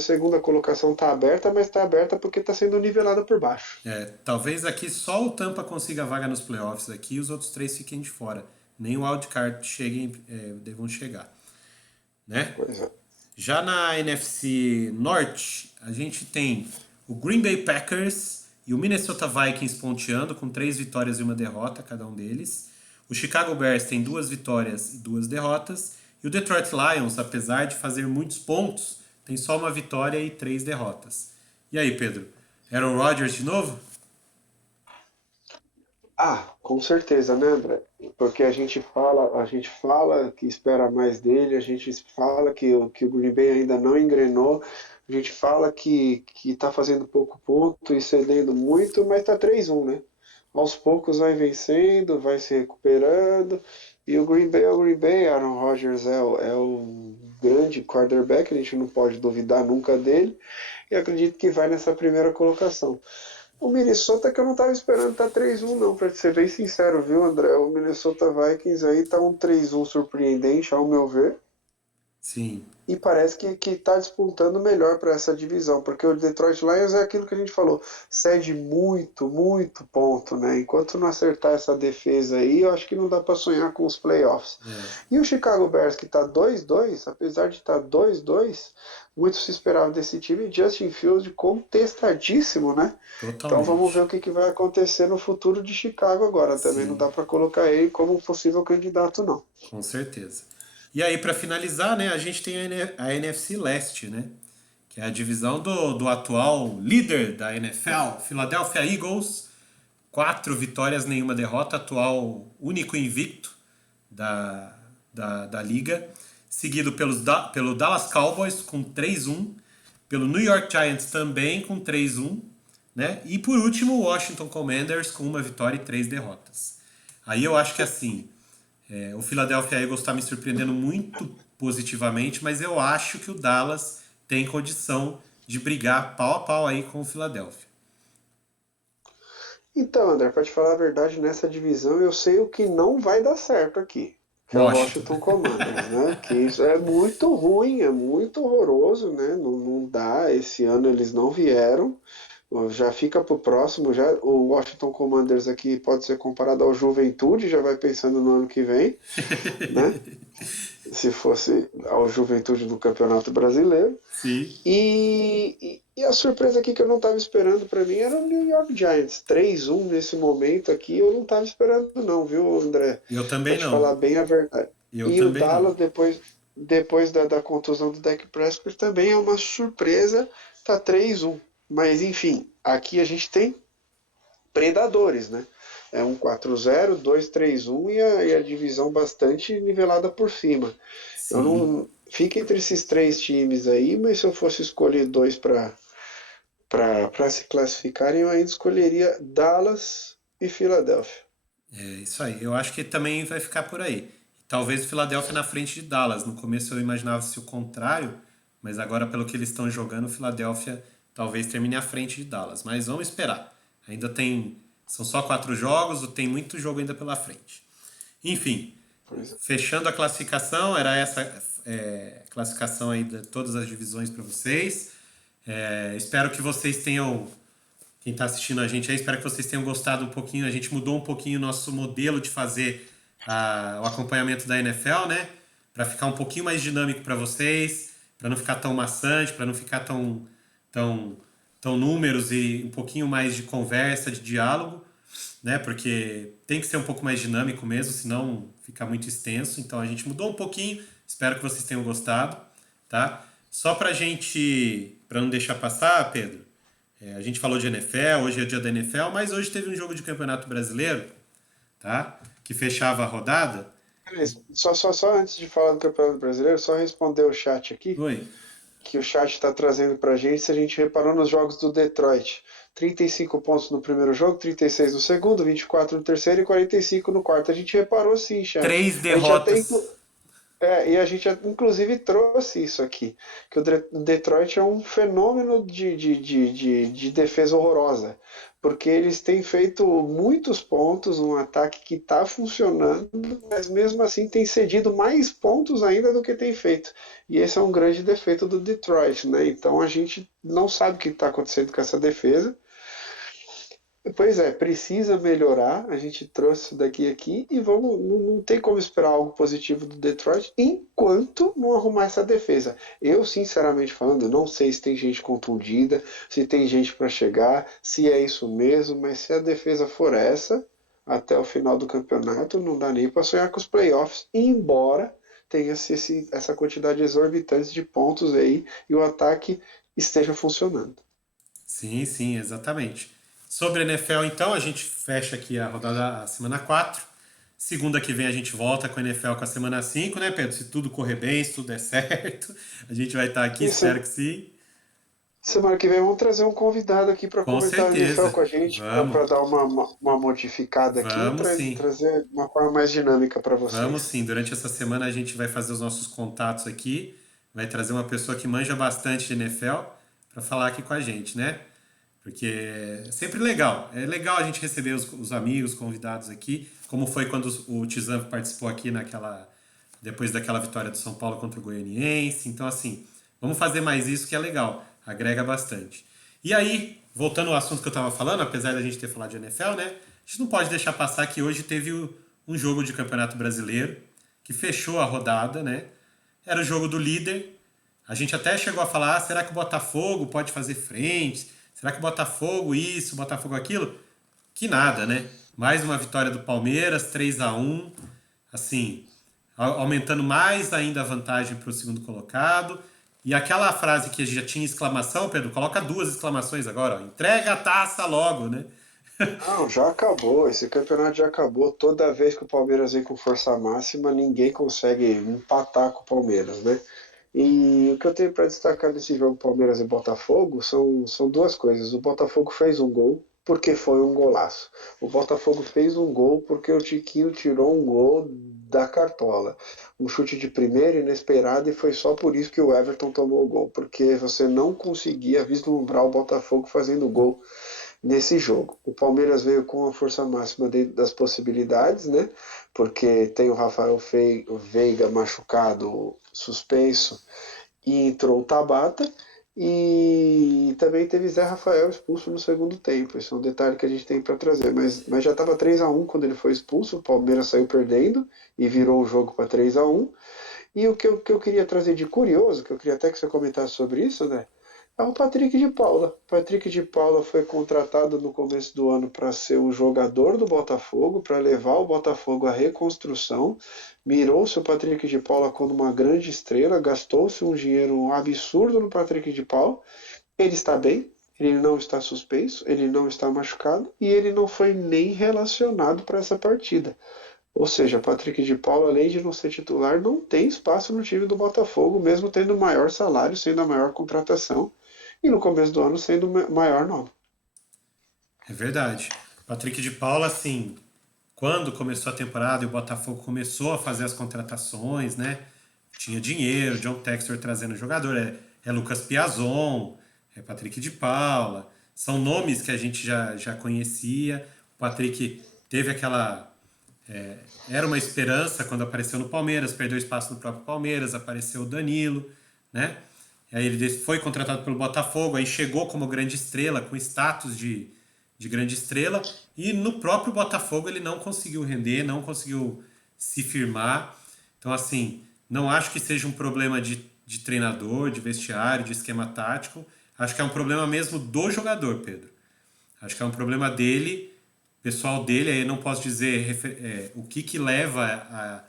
segunda colocação está aberta, mas está aberta porque está sendo nivelada por baixo. Talvez aqui só o Tampa consiga vaga nos playoffs aqui e os outros três fiquem de fora. Nem o wildcard devam chegar, né? Pois é. Já na NFC Norte, a gente tem o Green Bay Packers e o Minnesota Vikings ponteando com 3 vitórias e 1 derrota, cada um deles. O Chicago Bears tem 2 vitórias e 2 derrotas. E o Detroit Lions, apesar de fazer muitos pontos, tem só 1 vitória e 3 derrotas. E aí, Pedro? Aaron Rodgers de novo? Com certeza, né, André? Porque a gente fala que espera mais dele, a gente fala que o Green Bay ainda não engrenou, a gente fala que está fazendo pouco ponto e cedendo muito, mas está 3-1, né? Aos poucos vai vencendo, vai se recuperando, e o Green Bay é o Green Bay, Aaron Rodgers é o grande quarterback, a gente não pode duvidar nunca dele, e acredito que vai nessa primeira colocação. O Minnesota que eu não estava esperando tá 3-1 não, para ser bem sincero, viu, André? O Minnesota Vikings aí tá um 3-1 surpreendente, ao meu ver. Sim, e parece que está despontando melhor para essa divisão, porque o Detroit Lions é aquilo que a gente falou, cede muito, muito ponto, né? Enquanto não acertar essa defesa aí, eu acho que não dá para sonhar com os playoffs. é, E o Chicago Bears, que está 2-2, apesar de estar 2-2, muito se esperava desse time, Justin Fields contestadíssimo, né? Então vamos ver totalmente. o que vai acontecer no futuro de Chicago agora. Também não Sim, dá para colocar ele como possível candidato, não. com certeza. E aí, para finalizar, né, a gente tem a NFC Leste, né? Que é a divisão do atual líder da NFL, Philadelphia Eagles. 4 vitórias, nenhuma derrota, atual único invicto da liga. Seguido pelo Dallas Cowboys com 3-1, pelo New York Giants também com 3-1, né? E por último, o Washington Commanders com 1 vitória e 3 derrotas. Aí eu acho que assim, o Philadelphia Eagles está me surpreendendo muito positivamente, mas eu acho que o Dallas tem condição de brigar pau a pau aí com o Philadelphia. Então, André, para te falar a verdade, nessa divisão eu sei o que não vai dar certo aqui, que é o Washington. Washington Commanders, né? Que isso é muito ruim, é muito horroroso, né? Não, não dá. Esse ano eles não vieram. Já fica pro próximo, já o Washington Commanders aqui pode ser comparado ao Juventude, já vai pensando no ano que vem, né? Se fosse ao Juventude do Campeonato Brasileiro. Sim. E a surpresa aqui que eu não estava esperando para mim era o New York Giants. 3-1 nesse momento aqui, eu não estava esperando não, viu, André? Eu Para também te não. falar bem a verdade. Eu E o também não. Dallas, depois da contusão do Dak Prescott, também é uma surpresa, tá 3-1. Mas enfim, aqui a gente tem predadores, né? É um 4-0, 2-3-1 e a divisão bastante nivelada por cima. Eu Sim. não fica entre esses três times aí, mas se eu fosse escolher dois para se classificarem, eu ainda escolheria Dallas e Filadélfia. É isso aí. Eu acho que também vai ficar por aí. Talvez o Philadelphia na frente de Dallas. No começo eu imaginava se o contrário, mas agora pelo que eles estão jogando, o Philadelphia talvez termine à frente de Dallas. Mas vamos esperar. Ainda tem. São só 4 jogos, tem muito jogo ainda pela frente. Enfim, Pois é. fechando a classificação, era essa classificação aí de todas as divisões para vocês. Espero que vocês tenham, quem está assistindo a gente aí, espero que vocês tenham gostado um pouquinho. A gente mudou um pouquinho o nosso modelo de fazer o acompanhamento da NFL, né? Para ficar um pouquinho mais dinâmico para vocês, para não ficar tão maçante, para não ficar tão, tão números e um pouquinho mais de conversa, de diálogo, né? Porque tem que ser um pouco mais dinâmico mesmo, senão fica muito extenso. Então a gente mudou um pouquinho. Espero que vocês tenham gostado, tá? Só para não deixar passar, Pedro. A gente falou de NFL, hoje é o dia da NFL, mas hoje teve um jogo de Campeonato Brasileiro, tá? Que fechava a rodada. Só antes de falar do Campeonato Brasileiro, só responder o chat aqui, Oi. que o chat está trazendo para a gente, se a gente reparou nos jogos do Detroit. 35 pontos no primeiro jogo, 36 no segundo, 24 no terceiro e 45 no quarto. A gente reparou sim, chat. Três A gente até derrotas. e a gente inclusive trouxe isso aqui, que o Detroit é um fenômeno de defesa horrorosa, porque eles têm feito muitos pontos, um ataque que está funcionando, mas mesmo assim tem cedido mais pontos ainda do que tem feito. E esse é um grande defeito do Detroit, né? Então a gente não sabe o que está acontecendo com essa defesa. Pois é, precisa melhorar. A gente trouxe isso daqui aqui e vamos, não tem como esperar algo positivo do Detroit enquanto não arrumar essa defesa. Eu, sinceramente falando, não sei se tem gente contundida, se tem gente para chegar, se é isso mesmo, mas se a defesa for essa, até o final do campeonato, não dá nem para sonhar com os playoffs, embora tenha essa quantidade exorbitante de pontos aí e o ataque esteja funcionando. Sim, sim, exatamente. Sobre a NFL, então, a gente fecha aqui a rodada, a semana 4. Segunda que vem a gente volta com a NFL com a semana 5, né, Pedro? Se tudo correr bem, se tudo der certo, a gente vai estar aqui, E espero que sim. semana que vem vamos trazer um convidado aqui para Com comentar a NFL certeza. com a gente, Vamos, para dar uma modificada aqui, vamos sim. trazer uma forma mais dinâmica para Vamos vocês. sim. Durante essa semana a gente vai fazer os nossos contatos aqui, vai trazer uma pessoa que manja bastante de NFL para falar aqui com a gente, né? Porque é sempre legal. É legal a gente receber os amigos, convidados aqui, como foi quando o Tizam participou aqui depois daquela vitória do São Paulo contra o Goianiense. Então, assim, vamos fazer mais isso que é legal, agrega bastante. E aí, voltando ao assunto que eu estava falando, apesar da gente ter falado de NFL, né? A gente não pode deixar passar que hoje teve um jogo de Campeonato Brasileiro que fechou a rodada, né? Era o jogo do líder. A gente até chegou a falar, será que o Botafogo pode fazer frente? Será que o Botafogo isso, o Botafogo aquilo? Que nada, né? Mais uma vitória do Palmeiras, 3-1, assim, aumentando mais ainda a vantagem para o segundo colocado. E aquela frase que já tinha exclamação, Pedro, coloca 2 exclamações agora, ó, entrega a taça logo, né? Não, já acabou. Esse campeonato já acabou. Toda vez que o Palmeiras vem com força máxima, ninguém consegue empatar com o Palmeiras, né? E o que eu tenho para destacar desse jogo Palmeiras e Botafogo são duas coisas. O Botafogo fez um gol porque foi um golaço. O Botafogo fez um gol porque o Tiquinho tirou um gol da cartola. Um chute de primeira, inesperado, e foi só por isso que o Everton tomou o gol. Porque você não conseguia vislumbrar o Botafogo fazendo gol nesse jogo. O Palmeiras veio com a força máxima dentro das possibilidades, né? Porque tem o Rafael Veiga machucado, suspenso, e entrou o Tabata. E também teve Zé Rafael expulso no segundo tempo. Esse é um detalhe que a gente tem para trazer. Mas já estava 3-1 quando ele foi expulso. O Palmeiras saiu perdendo e virou o jogo para 3-1. E o que eu queria trazer de curioso, que eu queria até que você comentasse sobre isso, né? É o Patrick de Paula. O Patrick de Paula foi contratado no começo do ano para ser o jogador do Botafogo, para levar o Botafogo à reconstrução. Mirou-se o Patrick de Paula como uma grande estrela, gastou-se um dinheiro absurdo no Patrick de Paula. Ele está bem, ele não está suspenso, ele não está machucado e ele não foi nem relacionado para essa partida. Ou seja, Patrick de Paula, além de não ser titular, não tem espaço no time do Botafogo, mesmo tendo o maior salário, sendo a maior contratação, e no começo do ano sendo o maior nome. É verdade. Patrick de Paula, assim, quando começou a temporada e o Botafogo começou a fazer as contratações, né? Tinha dinheiro, John Textor trazendo jogador, é Lucas Piazon, é Patrick de Paula, são nomes que a gente já conhecia. O Patrick teve aquela. Era uma esperança quando apareceu no Palmeiras, perdeu espaço no próprio Palmeiras, apareceu o Danilo, né? E aí ele foi contratado pelo Botafogo, aí chegou como grande estrela, com status de grande estrela, e no próprio Botafogo ele não conseguiu render, não conseguiu se firmar. Então, assim, não acho que seja um problema de treinador, de vestiário, de esquema tático. Acho que é um problema mesmo do jogador, Pedro. Acho que é um problema dele, pessoal dele. Aí eu não posso dizer o que leva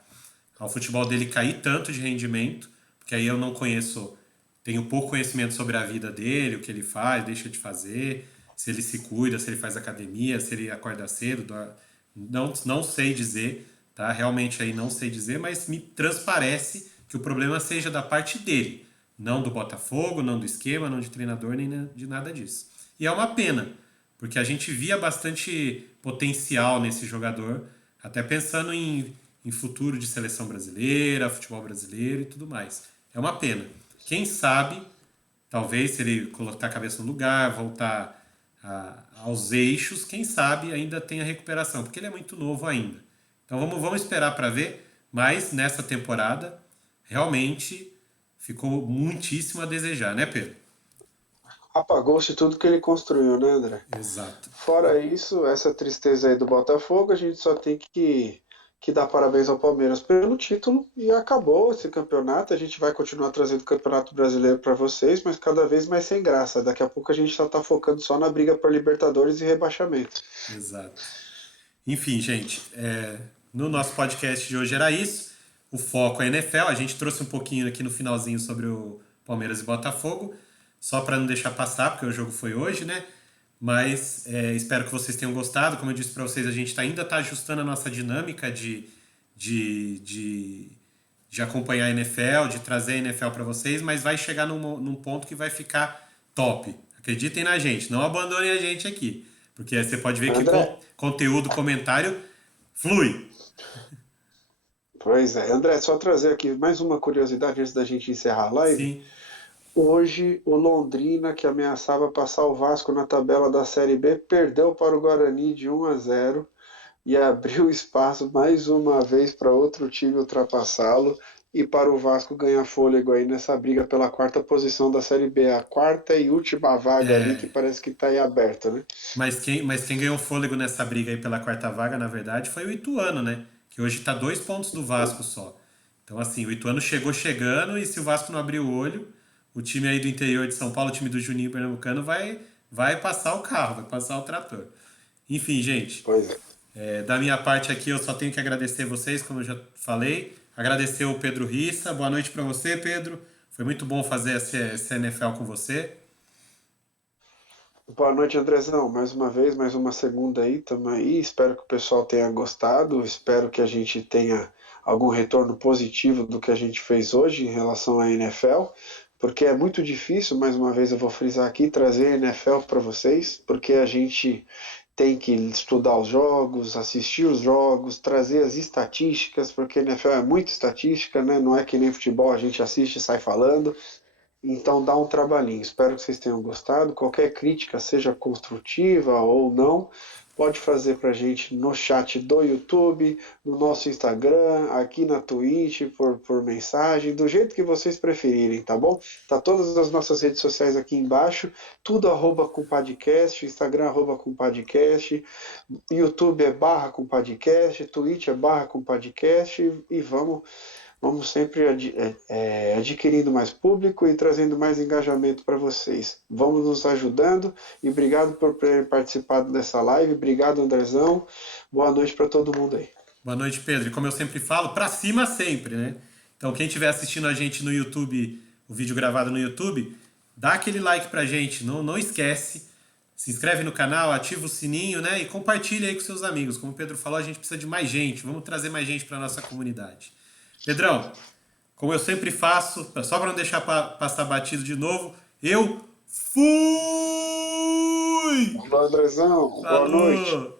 ao futebol dele cair tanto de rendimento, porque aí eu não conheço, tenho pouco conhecimento sobre a vida dele, o que ele faz, deixa de fazer, se ele se cuida, se ele faz academia, se ele acorda cedo. Não sei dizer, tá? Realmente aí não sei dizer, mas me transparece que o problema seja da parte dele, não do Botafogo, não do esquema, não de treinador, nem de nada disso. E é uma pena, porque a gente via bastante potencial nesse jogador, até pensando em futuro de seleção brasileira, futebol brasileiro e tudo mais. É uma pena. Quem sabe, talvez se ele colocar a cabeça no lugar, voltar aos eixos, quem sabe ainda tenha recuperação, porque ele é muito novo ainda. Então vamos esperar para ver, mas nessa temporada realmente ficou muitíssimo a desejar, né, Pedro? Apagou-se tudo que ele construiu, né, André? Exato. Fora isso, essa tristeza aí do Botafogo, a gente só tem que dar parabéns ao Palmeiras pelo título e acabou esse campeonato. A gente vai continuar trazendo o Campeonato Brasileiro para vocês, mas cada vez mais sem graça. Daqui a pouco a gente só está focando só na briga por Libertadores e rebaixamento. Exato. Enfim, gente, no nosso podcast de hoje era isso. O foco é NFL. A gente trouxe um pouquinho aqui no finalzinho sobre o Palmeiras e Botafogo, só para não deixar passar, porque o jogo foi hoje, né? Mas espero que vocês tenham gostado. Como eu disse para vocês, a gente ainda está ajustando a nossa dinâmica de, de, de acompanhar a NFL, de trazer a NFL para vocês, mas vai chegar num ponto que vai ficar top. Acreditem na gente, não abandonem a gente aqui, porque você pode ver que André, conteúdo, comentário flui. pois é, André, só trazer aqui mais uma curiosidade antes da gente encerrar a live. Sim, Hoje, o Londrina, que ameaçava passar o Vasco na tabela da Série B, perdeu para o Guarani de 1-0. e abriu espaço mais uma vez para outro time ultrapassá-lo e para o Vasco ganhar fôlego aí nessa briga pela quarta posição da Série B, a quarta e última vaga ali que É, parece que está aí aberta, né? mas quem ganhou fôlego nessa briga aí pela quarta vaga, na verdade, foi o Ituano, né? Que hoje tá 2 pontos do Vasco só. Então, assim, o Ituano chegou chegando e se o Vasco não abrir o olho, o time aí do interior de São Paulo, o time do Juninho Pernambucano, vai passar o carro, vai passar o trator. Enfim, gente, Pois é. da minha parte aqui eu só tenho que agradecer vocês, como eu já falei. Agradecer o Pedro Rissa. Boa noite para você, Pedro. Foi muito bom fazer essa NFL com você. Boa noite, Andrezão. Mais uma vez, mais uma segunda aí, tamo aí. Espero que o pessoal tenha gostado. Espero que a gente tenha algum retorno positivo do que a gente fez hoje em relação à NFL, porque é muito difícil, mais uma vez eu vou frisar aqui, trazer a NFL para vocês, porque a gente tem que estudar os jogos, assistir os jogos, trazer as estatísticas, porque a NFL é muito estatística, né? Não é que nem futebol, a gente assiste e sai falando. Então dá um trabalhinho. Espero que vocês tenham gostado. Qualquer crítica, seja construtiva ou não, pode fazer para a gente no chat do YouTube, no nosso Instagram, aqui na Twitch, por mensagem, do jeito que vocês preferirem, tá bom? Tá todas as nossas redes sociais aqui embaixo, tudo arroba com podcast, Instagram arroba com podcast, YouTube é barra com podcast, Twitch é barra com podcast e vamos sempre adquirindo mais público e trazendo mais engajamento para vocês. Vamos nos ajudando e obrigado por terem participado dessa live. Obrigado, Andrezão. Boa noite para todo mundo aí. Boa noite, Pedro. E como eu sempre falo, pra cima sempre, né? Então, quem estiver assistindo a gente no YouTube, o vídeo gravado no YouTube, dá aquele like pra gente, não esquece. Se inscreve no canal, ativa o sininho, né? E compartilha aí com seus amigos. Como o Pedro falou, a gente precisa de mais gente. Vamos trazer mais gente pra nossa comunidade. Pedrão, como eu sempre faço, só para não deixar passar batido de novo, eu fui! Olá, Andrezão. Boa noite. Falou!